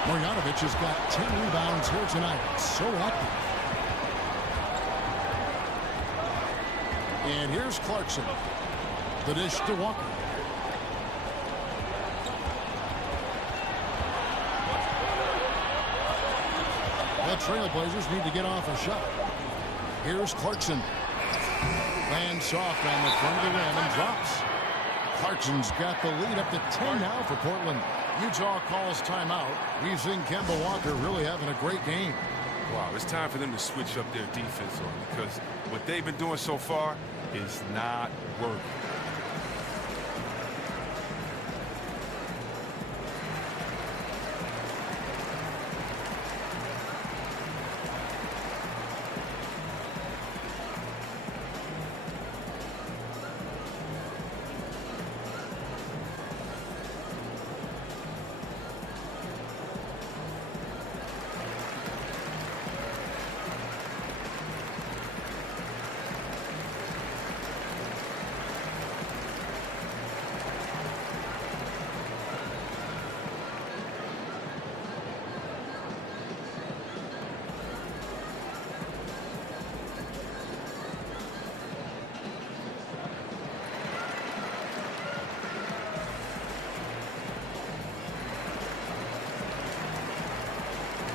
Marjanovic has got 10 rebounds here tonight. So active. And here's Clarkson. The dish to Walker. The Trailblazers need to get off a shot. Here's Clarkson. Lands soft on the front of the rim and drops. Clarkson's got the lead up to 10 now for Portland. Utah calls timeout. We've seen Kemba Walker really having a great game. Wow, it's time for them to switch up their defense on because what they've been doing so far is not working.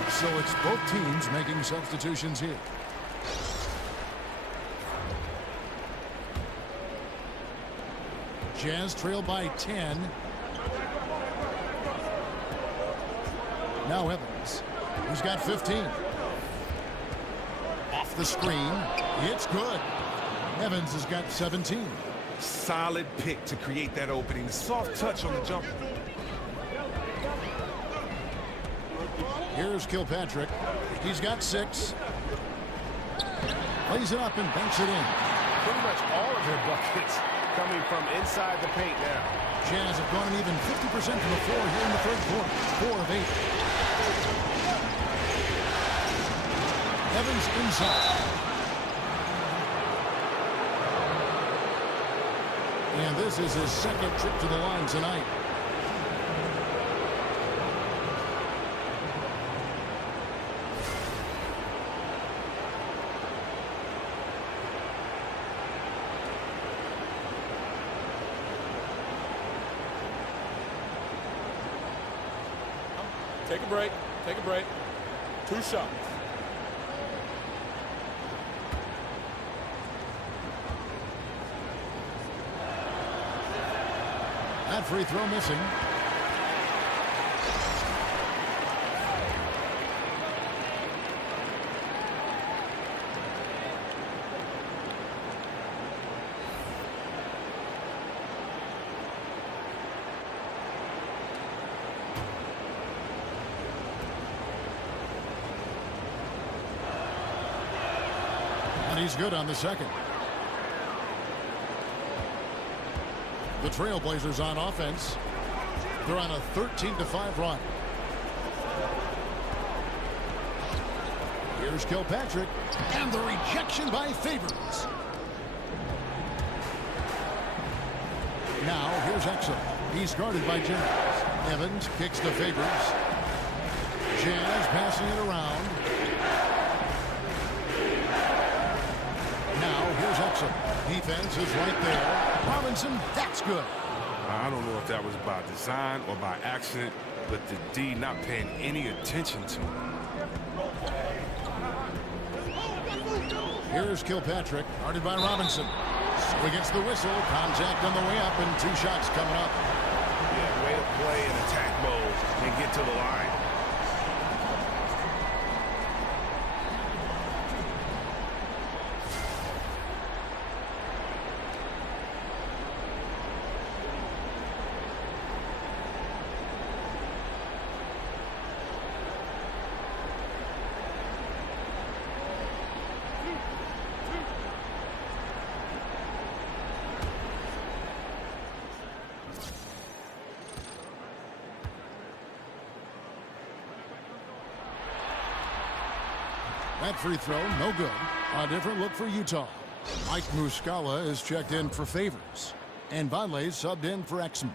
So it's both teams making substitutions here. Jazz trail by 10. Now Evans. He's got 15. Off the screen. It's good. Evans has got 17. Solid pick to create that opening. Soft touch on the jumper. Here's Kilpatrick. He's got 6. Lays it up and banks it in. Pretty much all of their buckets coming from inside the paint now. Jazz have gone even 50% from the floor here in the third quarter. 4 of 8. Evans inside. And this is his second trip to the line tonight. Take a break. Take a break. 2 shots. That free throw missing. he's good on the second. The Trailblazers on offense. They're on a 13-5 run. Here's Kilpatrick, and the rejection by Favors. Now here's Exum. He's guarded by Jazz. Evans kicks to Favors. Jazz passing it around. Now here's Exum. Defense is right there. Robinson, that's good. I don't know if that was by design or by accident, but the D not paying any attention to him. Here's Kilpatrick, guarded by Robinson. So against the whistle, contact on the way up, and 2 shots coming up. Yeah, way to play in attack mode and get to the line. That free throw, no good. A different look for Utah. Mike Muscala is checked in for Favors. And Vonleh subbed in for Exum.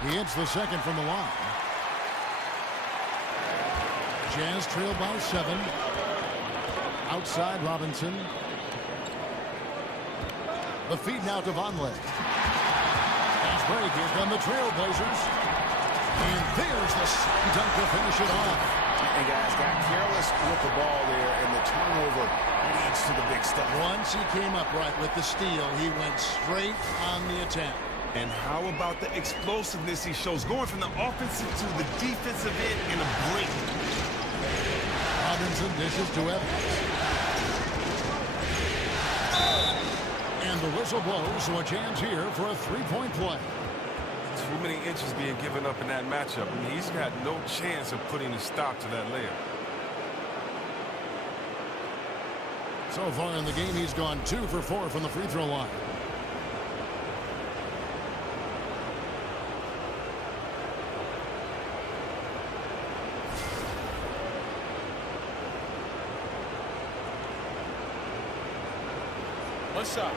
He hits the second from the line. Jazz trail by 7. Outside Robinson. The feed now to Vonleh. Fast break. Here come the Trailblazers. And there's the slam dunk to finish it off. And guys got careless with the ball there, and the turnover leads to the big stuff. Once he came upright with the steal, he went straight on the attack. And how about the explosiveness he shows, going from the offensive to the defensive end in a blink. Robinson dishes to Evans. And the whistle blows, so a chance here for a 3-point play. Too many inches being given up in that matchup. I mean, he's got no chance of putting a stop to that layup. So far in the game, he's gone 2 for 4 from the free throw line. One shot.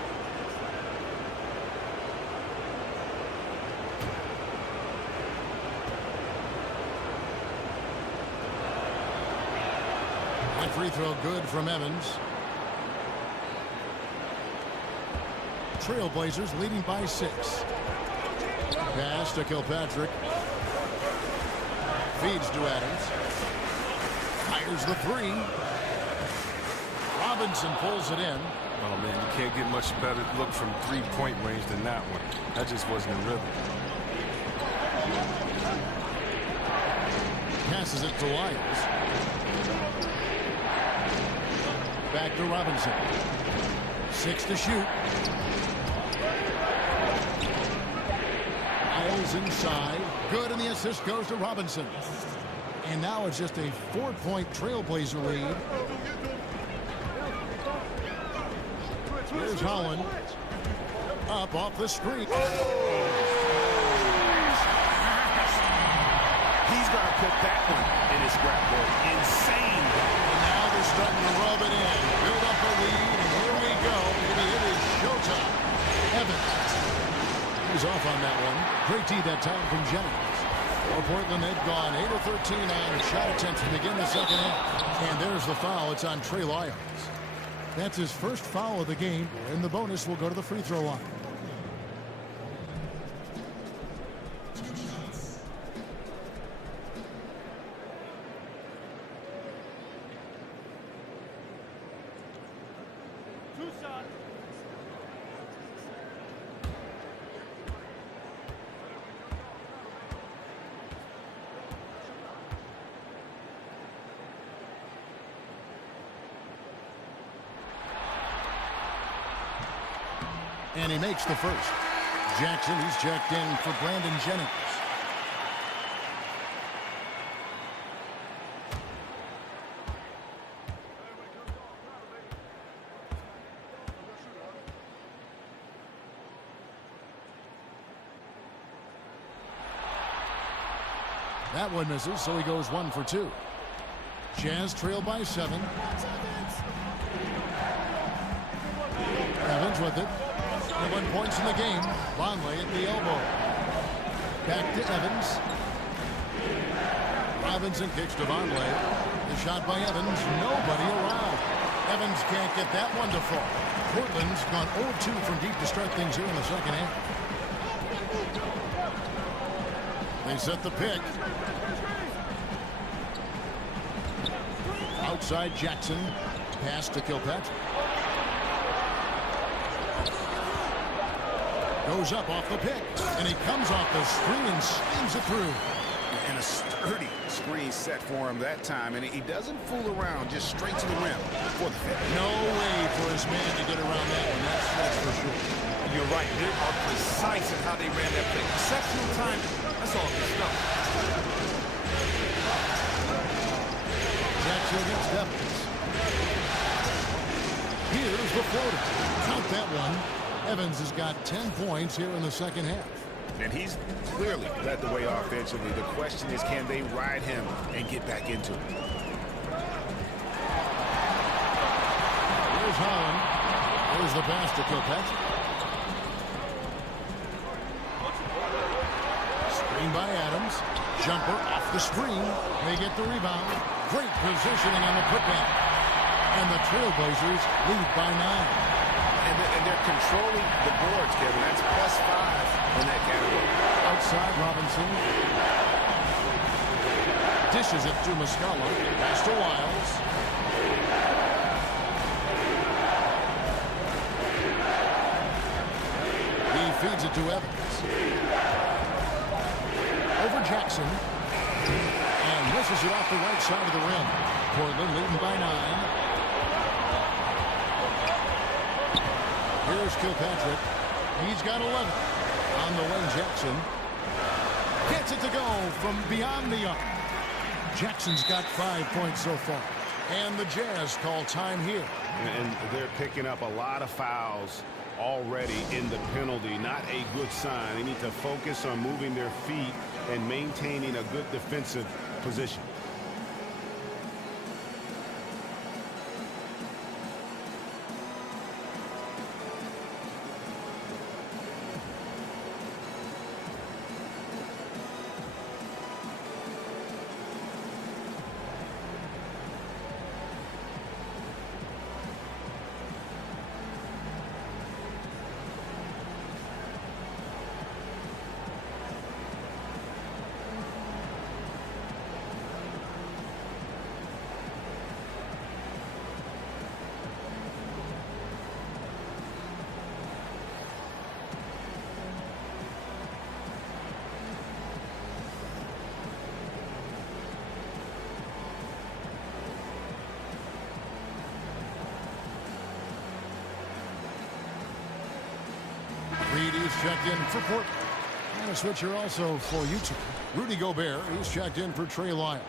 That free throw good from Evans. Trailblazers leading by 6. Pass to Kilpatrick. Feeds to Adams. Fires the 3. Robinson pulls it in. Oh, man, you can't get much better look from 3-point range than that one. That just wasn't in rhythm. Passes it to Lyles. Back to Robinson. 6 to shoot. Lyles inside. Good, and the assist goes to Robinson. And now it's just a 4-point Trailblazer lead. Here's Holland. Up off the screen. He's going to put that one in his scrapbook. Insane. And now they're starting to rub it in. Build up a lead, and here we go. It is showtime. Evans. He's off on that one. Great tee that time from Jennings. For Portland, they've gone 8 of 13 on shot attempts to begin the second half. And there's the foul. It's on Trey Lyles. That's his first foul of the game, and the bonus will go to the free throw line. And he makes the first. Jackson, he's checked in for Brandon Jennings. That one misses, so he goes 1 for 2. Jazz trail by 7. Evans with it. 21 points in the game. Vonleh at the elbow. Back to Evans. Robinson kicks to Vonleh. The shot by Evans. Nobody around. Evans can't get that one to fall. Portland's gone 0-2 from deep to start things here in the second half. They set the pick. Outside Jackson. Pass to Kilpatrick. Goes up off the pick. And he comes off the screen and slams it through. And a sturdy screen set for him that time. And he doesn't fool around, just straight to the rim for the finish. No way for his man to get around that one. That's for sure. You're right. They are precise in how they ran that play. Exceptional timing. That's all good stuff. Jackson against Evans. Here's the floater. Count that one. Evans has got 10 points here in the second half. And he's clearly led the way offensively. The question is, can they ride him and get back into it? Here's Holland. Here's the pass to Kilpatrick. Screen by Adams. Jumper off the screen. They get the rebound. Great positioning on the putback. And the Trailblazers lead by 9. And they're controlling the boards, Kevin. That's +5 in that category. Outside Robinson. Dishes it to Muscala. Pass to Wiles. He feeds it to Evans. Over Jackson. And misses it off the right side of the rim. Portland leading by 9. Here's Kilpatrick. He's got 11. On the wing, Jackson. Gets it to go from beyond the arc. Jackson's got 5 points so far. And the Jazz call time here. And they're picking up a lot of fouls already in the penalty. Not a good sign. They need to focus on moving their feet and maintaining a good defensive position. Reed is checked in for Portland. And a switcher also for Utah. Rudy Gobert is checked in for Trey Lyles.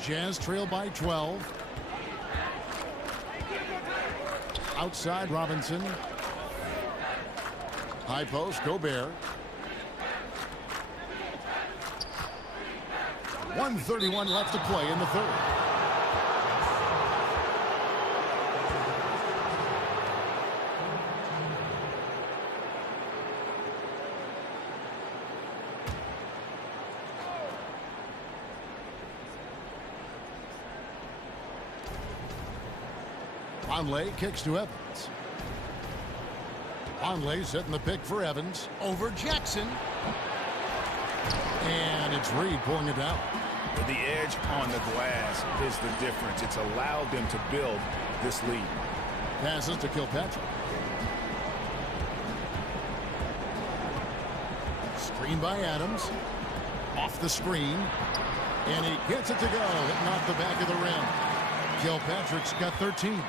Jazz trail by 12. Outside Robinson. High post Gobert. 1:31 left to play in the third. Vonleh kicks to Evans. Vonleh setting the pick for Evans. Over Jackson. And it's Reed pulling it down. The edge on the glass is the difference. It's allowed them to build this lead. Passes to Kilpatrick. Screen by Adams. Off the screen. And he gets it to go. Hitting off the back of the rim. Kilpatrick's got 13.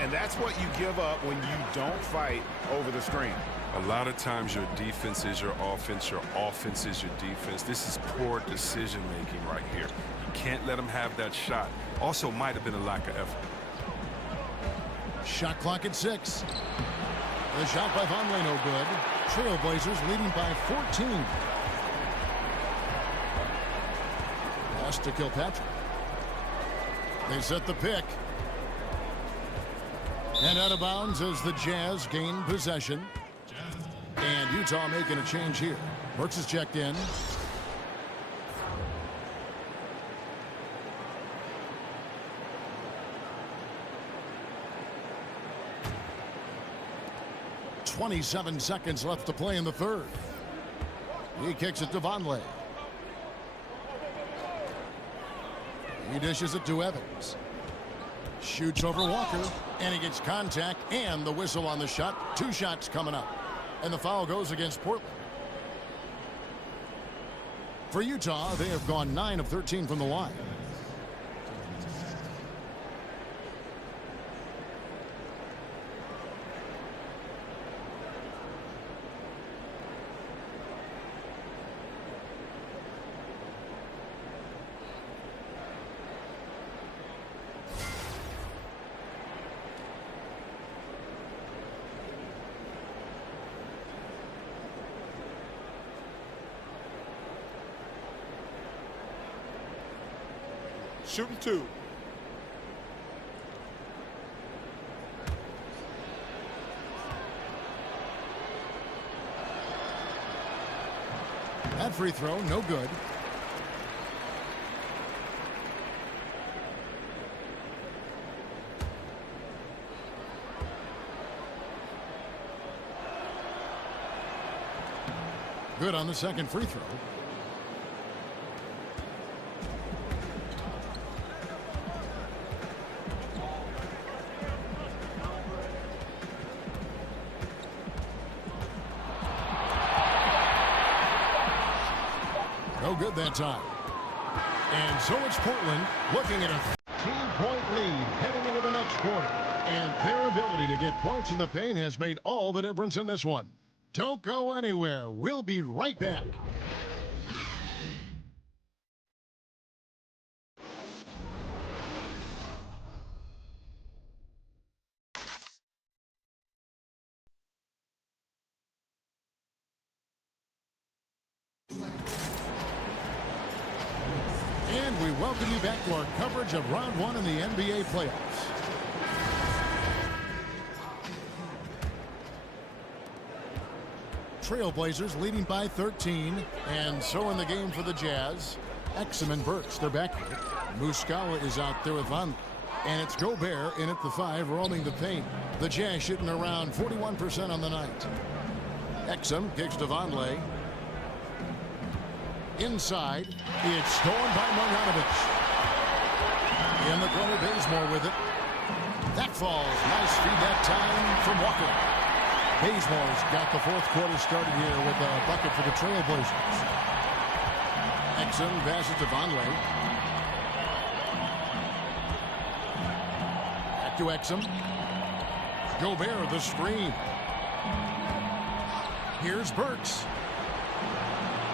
And that's what you give up when you don't fight over the screen. A lot of times your defense is your offense is your defense. This is poor decision-making right here. You can't let them have that shot. Also might have been a lack of effort. Shot clock at 6. The shot by Vonleh no good. Trailblazers leading by 14. Pass to Kilpatrick. They set the pick. And out of bounds as the Jazz gain possession. And Utah making a change here. Burks is checked in. .27 seconds left to play in the third. He kicks it to Vonleh. He dishes it to Evans. Shoots over Walker, and he gets contact and the whistle on the shot. 2 shots coming up, and the foul goes against Portland. For Utah, they have gone 9 of 13 from the line. Shooting 2. That free throw, no good. Good on the second free throw. No good that time. And so it's Portland looking at a 15-point lead heading into the next quarter. And their ability to get points in the paint has made all the difference in this one. Don't go anywhere. We'll be right back. And we welcome you back to our coverage of round 1 in the NBA playoffs. Trailblazers leading by 13, and so in the game for the Jazz. Exum and Burks, they're back here. Muscala is out there with Vonleh. And it's Gobert in at the 5, roaming the paint. The Jazz shooting around 41% on the night. Exum kicks to Vonleh. Inside, it's stolen by Marjanovic. In the corner, Bazemore with it. That falls. Nice feed that time from Walker. Bazemore's got the fourth quarter started here with a bucket for the Trailblazers. Exum passes to Vonleh. Back to Exum. Gobert the screen. Here's Burks.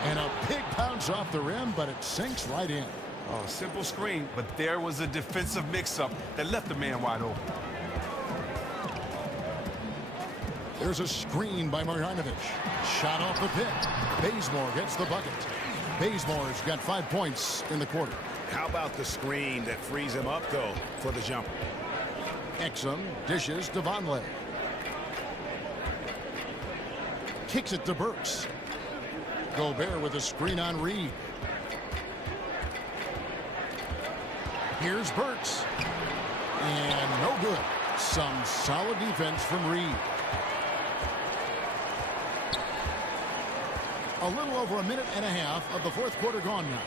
And a big bounce off the rim, but it sinks right in. Oh, simple screen, but there was a defensive mix-up that left the man wide open. There's a screen by Marjanovic. Shot off the pit. Bazemore gets the bucket. Bazemore's got 5 points in the quarter. How about the screen that frees him up, though, for the jumper? Exum dishes to Vonleh. Kicks it to Burks. Gobert with a screen on Reed. Here's Burks. And no good. Some solid defense from Reed. A little over a minute and a half of the fourth quarter gone now.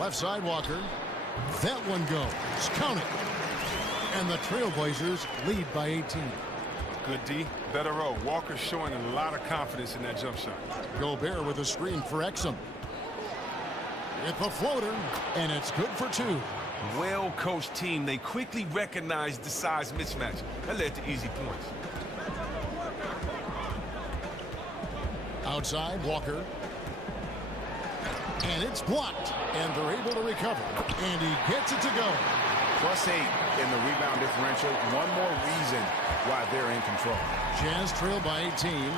Left side Walker. That one goes. Count it. And the Trailblazers lead by 18. Good D. Better row. Walker's showing a lot of confidence in that jump shot. Gobert with a screen for Exum. With the floater, and it's good for 2. A well-coached team, they quickly recognized the size mismatch. That led to easy points. Outside, Walker. And it's blocked. And they're able to recover. And he gets it to go. +8 in the rebound differential. One more reason why they're in control. Jazz trail by 18.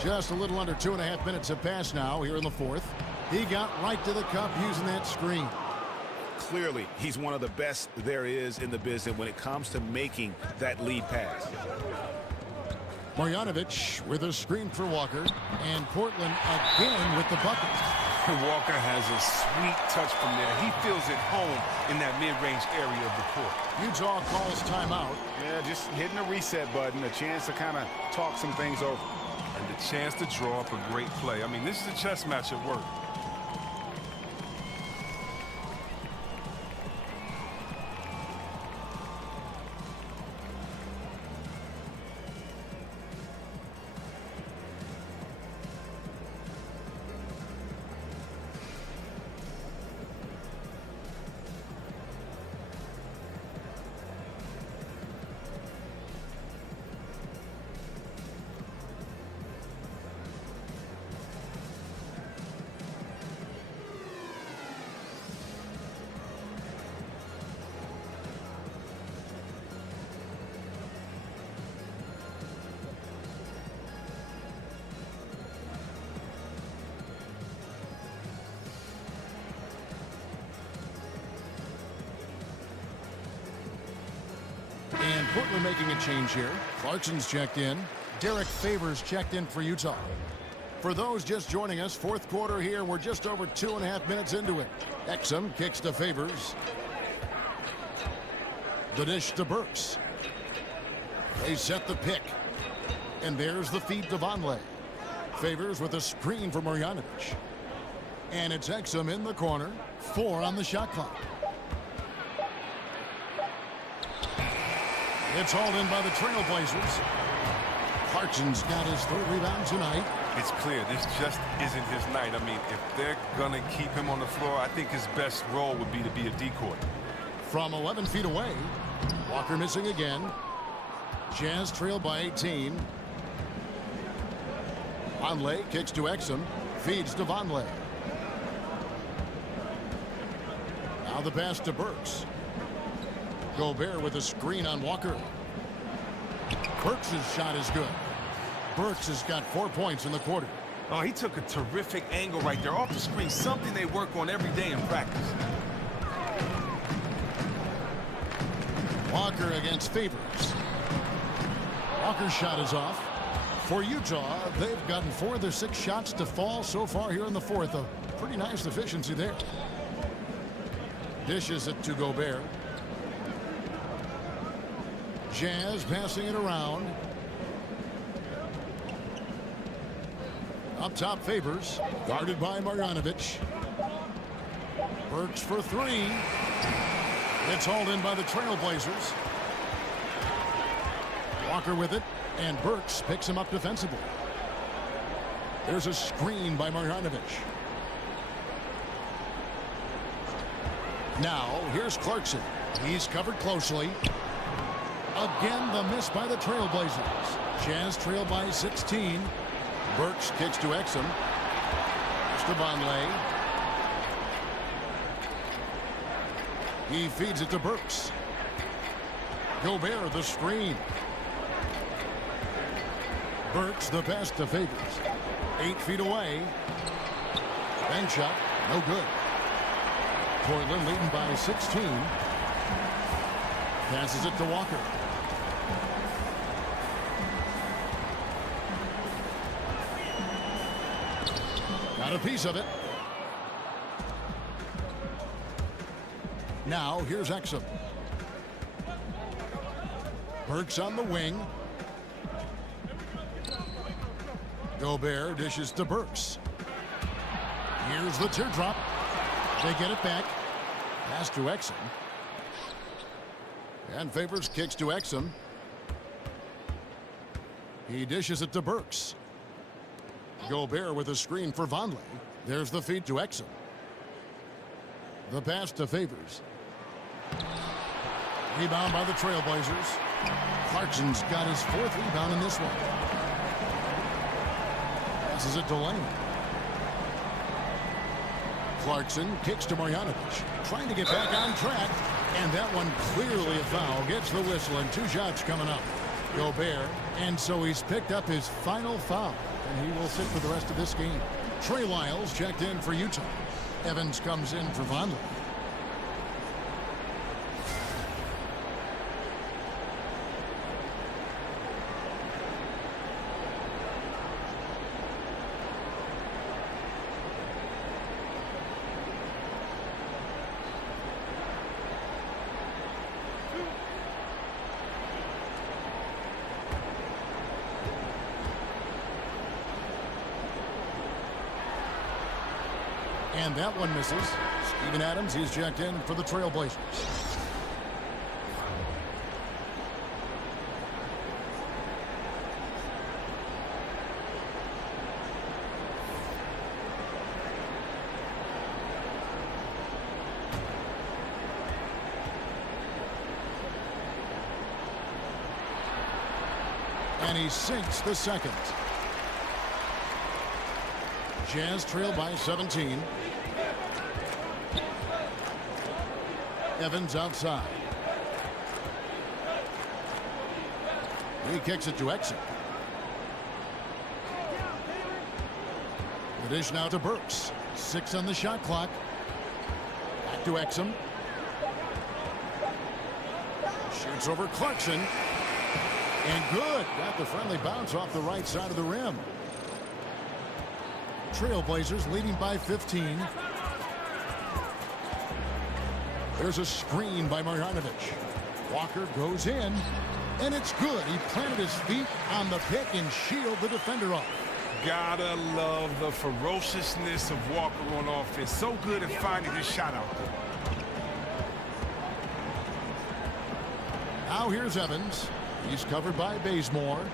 Just a little under 2.5 minutes have passed now here in the fourth. He got right to the cup using that screen. Clearly, he's one of the best there is in the business when it comes to making that lead pass. Marjanovic with a screen for Walker. And Portland again with the bucket. Walker has a sweet touch from there. He feels at home in that mid-range area of the court. Utah calls timeout. Yeah, just hitting the reset button, a chance to kind of talk some things over. And the chance to draw up a great play. I mean, this is a chess match at work. And Portland making a change here. Clarkson's checked in. Derek Favors checked in for Utah. For those just joining us, fourth quarter here. We're just over 2.5 minutes into it. Exum kicks to Favors. The dish to Burks. They set the pick. And there's the feed to Vonleh. Favors with a screen for Marjanovic. And it's Exum in the corner. 4 on the shot clock. It's hauled in by the Trailblazers. Clarkson's got his 3rd rebound tonight. It's clear this just isn't his night. I mean, if they're going to keep him on the floor, I think his best role would be to be a decoy. From 11 feet away, Walker missing again. Jazz trail by 18. Vonleh kicks to Exum. Feeds to Vonleh. Now the pass to Burks. Gobert with a screen on Walker. Burks' shot is good. Burks has got 4 points in the quarter. Oh, he took a terrific angle right there off the screen, something they work on every day in practice. Walker against Favors. Walker's shot is off. For Utah, they've gotten 4 of their 6 shots to fall so far here in the fourth. A pretty nice efficiency there. Dishes it to Gobert. Jazz passing it around. Up top, Favors. Guarded by Marjanovic. Burks for 3. It's hauled in by the Trailblazers. Walker with it. And Burks picks him up defensively. There's a screen by Marjanovic. Now, here's Clarkson. He's covered closely. Again, the miss by the Trailblazers. Jazz trail by 16. Burks kicks to Exum. To Vonleh. He feeds it to Burks. Gobert the screen. Burks the pass to Favors. 8 feet away. Bank shot, no good. Portland leading by 16. Passes it to Walker. Got a piece of it. Now here's Exum. Burks on the wing. Gobert dishes to Burks. Here's the teardrop. They get it back. Pass to Exum. And Favors kicks to Exum. He dishes it to Burks. Gobert with a screen for Vonleh. There's the feed to Exum. The pass to Favors. Rebound by the Trailblazers. Clarkson's got his 4th rebound in this one. Passes it to Lane. Clarkson kicks to Marjanovic. Trying to get back on track. And that one clearly a foul. Gets the whistle and 2 shots coming up. Gobert. And so he's picked up his final foul. And he will sit for the rest of this game. Trey Lyles checked in for Utah. Evans comes in for Vonleh. And that one misses. Steven Adams, he's checked in for the Trailblazers. And he sinks the second. Jazz trail by 17. Evans outside. He kicks it to Exum. The dish now to Burks. 6 on the shot clock. Back to Exum. Shoots over Clarkson. And good. Got the friendly bounce off the right side of the rim. Trailblazers leading by 15. There's a screen by Marjanovic. Walker goes in, and it's good. He planted his feet on the pick and shielded the defender off. Gotta love the ferociousness of Walker on offense. So good at finding his shot out there. Now here's Evans. He's covered by Bazemore.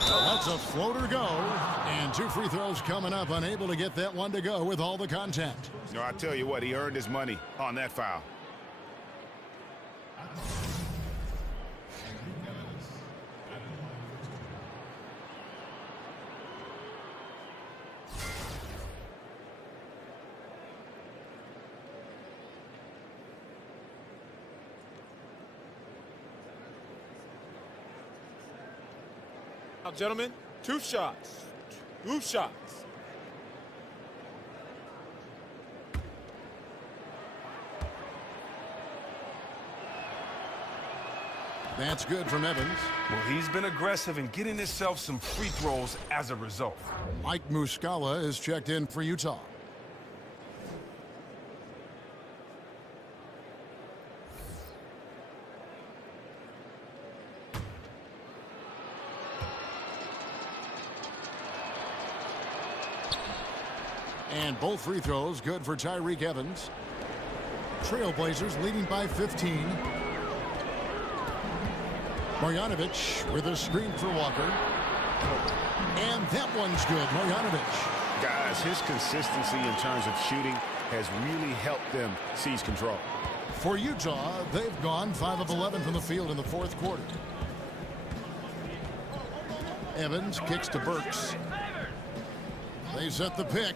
Lets a floater go, and 2 free throws coming up. Unable to get that one to go with all the contact. No, I tell you what, he earned his money on that foul. Now, gentlemen, 2 shots. 2 shots. That's good from Evans. Well, he's been aggressive in getting himself some free throws as a result. Mike Muscala is checked in for Utah. And both free throws good for Tyreke Evans. Trailblazers leading by 15. Marjanovic with a screen for Walker. And that one's good. Marjanovic. Guys, his consistency in terms of shooting has really helped them seize control. For Utah, they've gone 5 of 11 from the field in the 4th quarter. Evans kicks to Burks. They set the pick.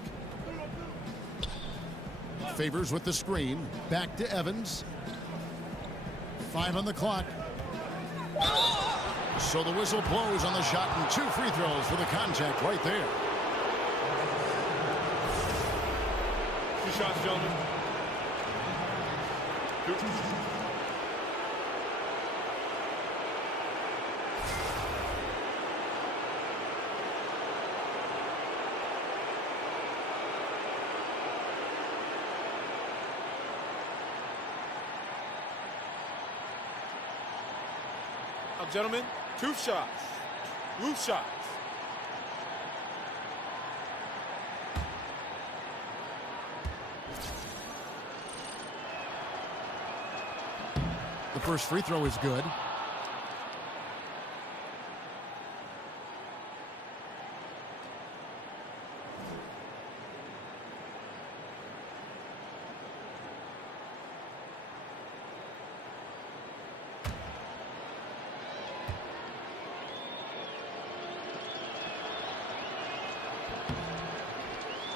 Favors with the screen. Back to Evans. 5 on the clock. So the whistle blows on the shot and 2 free throws for the contact right there. 2 shots, gentlemen. 2. Now, gentlemen, 2 shots. 2 shots. The first free throw is good.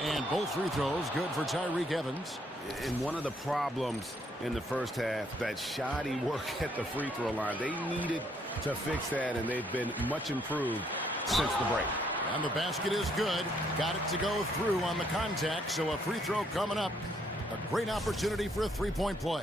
And both free throws good for Tyreke Evans. And one of the problems in the first half, that shoddy work at the free throw line. They needed to fix that, and they've been much improved since the break. And the basket is good. Got it to go through on the contact, so a free throw coming up. A great opportunity for a three-point play.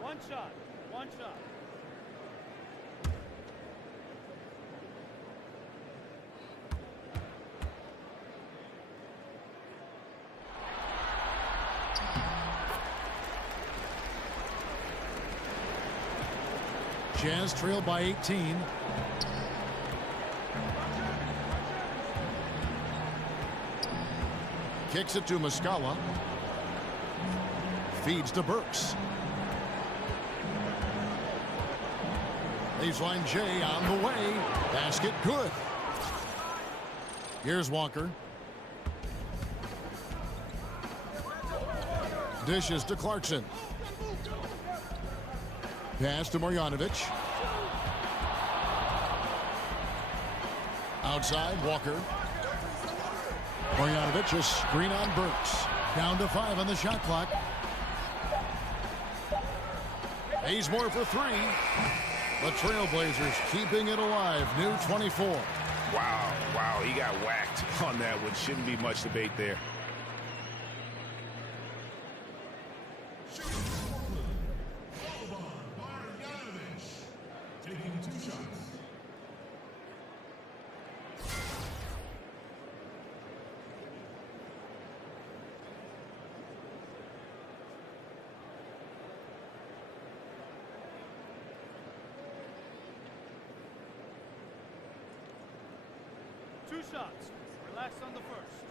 One shot. One shot. Jazz trail by 18. Kicks it to Muscala. Feeds to Burks. Baseline J on the way. Basket good. Here's Walker. Dishes to Clarkson. Pass to Marjanovic. Outside, Walker. Marjanovic, a screen on Burks. Down to 5 on the shot clock. Bazemore for 3. The Trailblazers keeping it alive. New 24. Wow, he got whacked on that one. Shouldn't be much debate there. Taking 2 shots. Two shots. Relax on the first.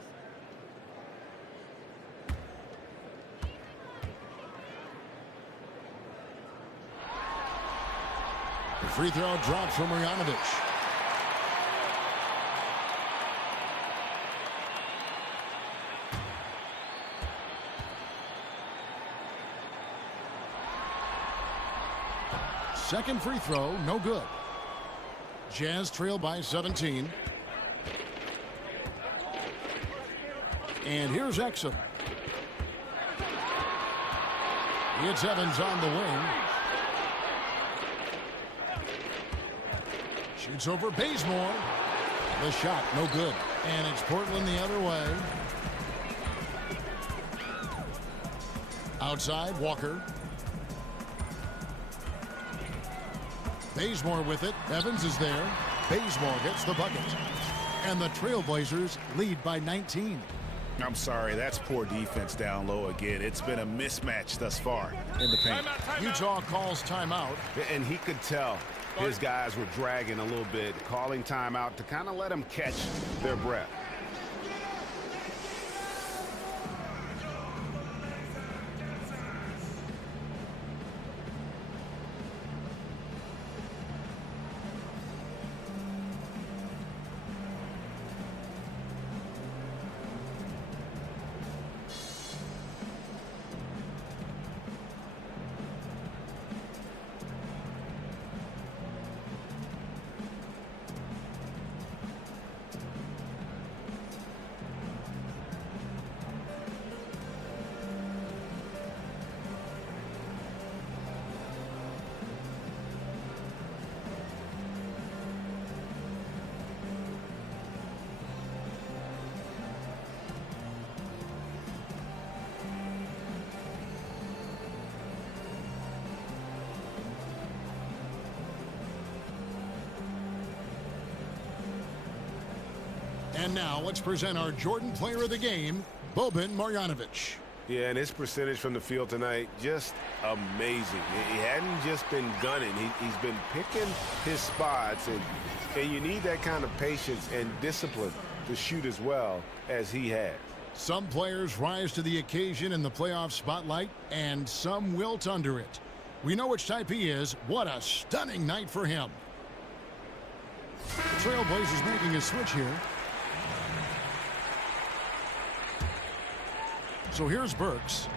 The free throw dropped from Marjanovic. Second free throw, no good. Jazz trail by 17. And here's Exum. It's Evans on the wing. Shoots over Bazemore. The shot, no good. And it's Portland the other way. Outside, Walker. Bazemore with it. Evans is there. Bazemore gets the bucket. And the Trailblazers lead by 19. I'm sorry, that's poor defense down low again. It's been a mismatch thus far in the paint. Utah calls timeout. And he could tell his guys were dragging a little bit, calling timeout to kind of let them catch their breath. And now let's present our Jordan Player of the Game, Boban Marjanovic. Yeah, and his percentage from the field tonight, just amazing. He hadn't just been gunning. He's been picking his spots, and you need that kind of patience and discipline to shoot as well as he has. Some players rise to the occasion in the playoff spotlight, and some wilt under it. We know which type he is. What a stunning night for him. Trailblazers making a switch here. So here's Burks.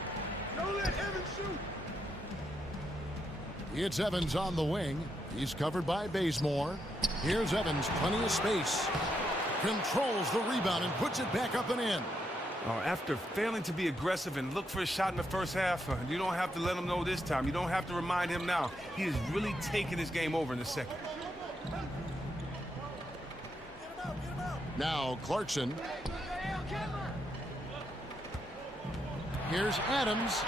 Don't let Evans shoot. It's Evans on the wing. He's covered by Bazemore. Here's Evans, plenty of space. Controls the rebound and puts it back up and in. After failing to be aggressive and look for a shot in the first half, you don't have to let him know this time. You don't have to remind him now. He is really taking this game over in the second. Now Clarkson. Here's Adams.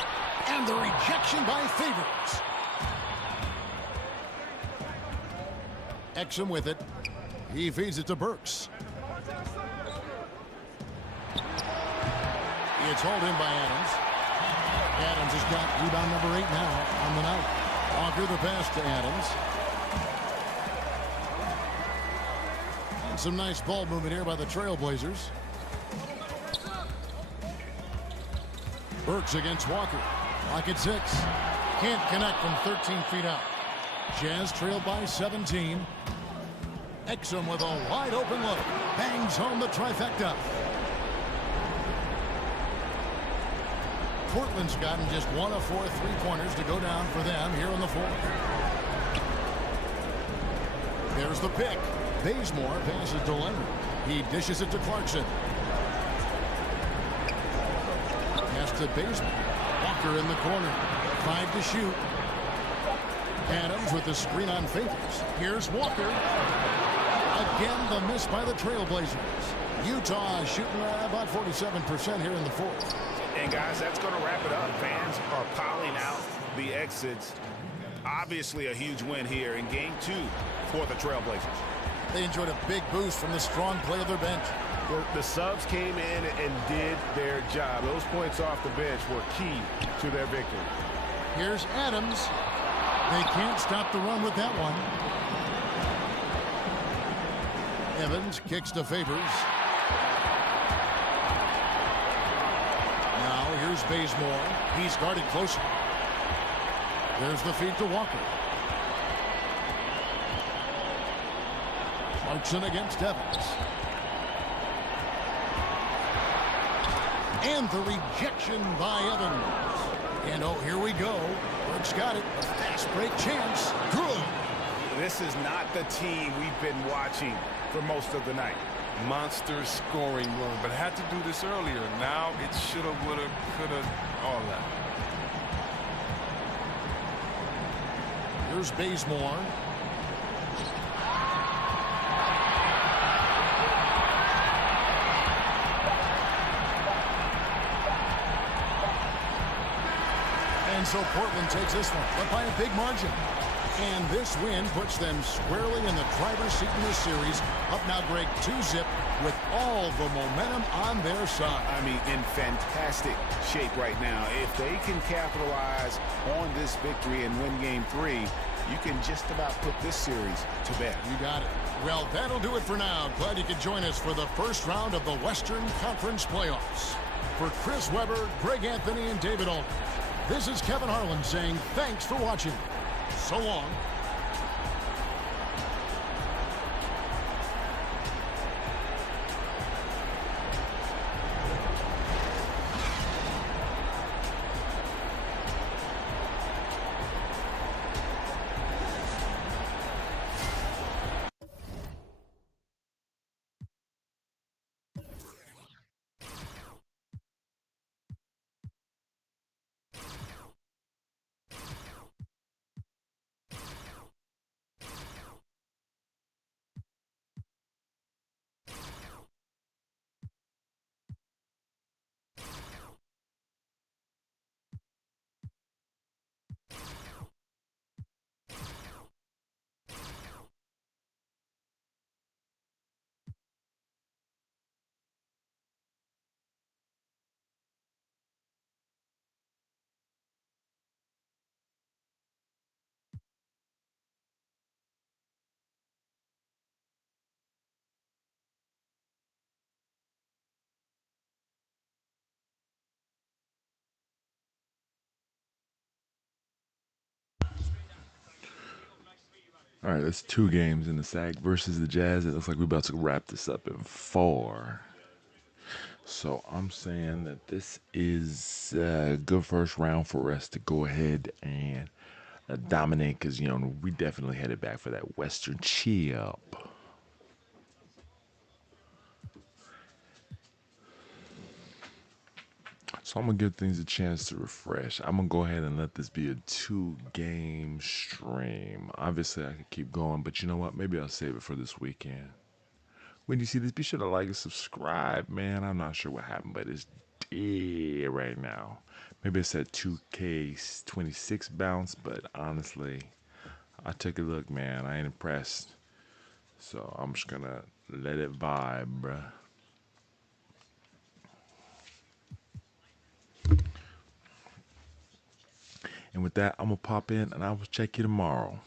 And the rejection by Favors. Exum with it. He feeds it to Burks. It's hauled in by Adams. Adams has got rebound number 8 now on the night. Walker the pass to Adams. And some nice ball movement here by the Trailblazers. Burks against Walker. Lock at 6. Can't connect from 13 feet out. Jazz trailed by 17. Exum with a wide open look. Bangs home the trifecta. Portland's gotten just 1 of 4 3-pointers to go down for them here in the fourth. There's the pick. Bazemore passes to Leonard. He dishes it to Clarkson. Pass to Bazemore. Walker in the corner. 5 to shoot. Adams with the screen on Favors. Here's Walker. Again, the miss by the Trailblazers. Utah shooting about 47% here in the fourth. And guys, that's going to wrap it up. Fans are piling out the exits. Obviously a huge win here in game 2 for the Trailblazers. They enjoyed a big boost from the strong play of their bench. The subs came in and did their job. Those points off the bench were key to their victory. Here's Adams. They can't stop the run with that one. Evans kicks to Favors. Now here's Bazemore. He's guarded closer. There's the feed to Walker. Clarkson against Evans. And the rejection by Evans. And oh, here we go. Burks got it. A fast break chance. Good. This is not the team we've been watching for most of the night. Monster scoring run, but had to do this earlier. Now it shoulda, woulda, coulda, all that. Here's Bazemore. And so Portland takes this one, but by a big margin. And this win puts them squarely in the driver's seat in this series. Up now, Greg, 2-zip with all the momentum on their side. I mean, in fantastic shape right now. If they can capitalize on this victory and win game 3, you can just about put this series to bed. You got it. Well, that'll do it for now. Glad you could join us for the first round of the Western Conference playoffs. For Chris Webber, Greg Anthony, and David Aldridge, this is Kevin Harlan saying thanks for watching. So long. All right, that's 2 games in the SAC versus the Jazz. It looks like we're about to wrap this up in 4. So I'm saying that this is a good first round for us to go ahead and dominate because, you know, we definitely headed back for that Western chip. So I'm going to give things a chance to refresh. I'm going to go ahead and let this be a 2-game stream. Obviously, I could keep going, but you know what? Maybe I'll save it for this weekend. When you see this, be sure to like and subscribe, man. I'm not sure what happened, but it's dead right now. Maybe it's at 2K26 bounce, but honestly, I took a look, man. I ain't impressed. So I'm just going to let it vibe, bruh. And with that, I'm going to pop in and I will check you tomorrow.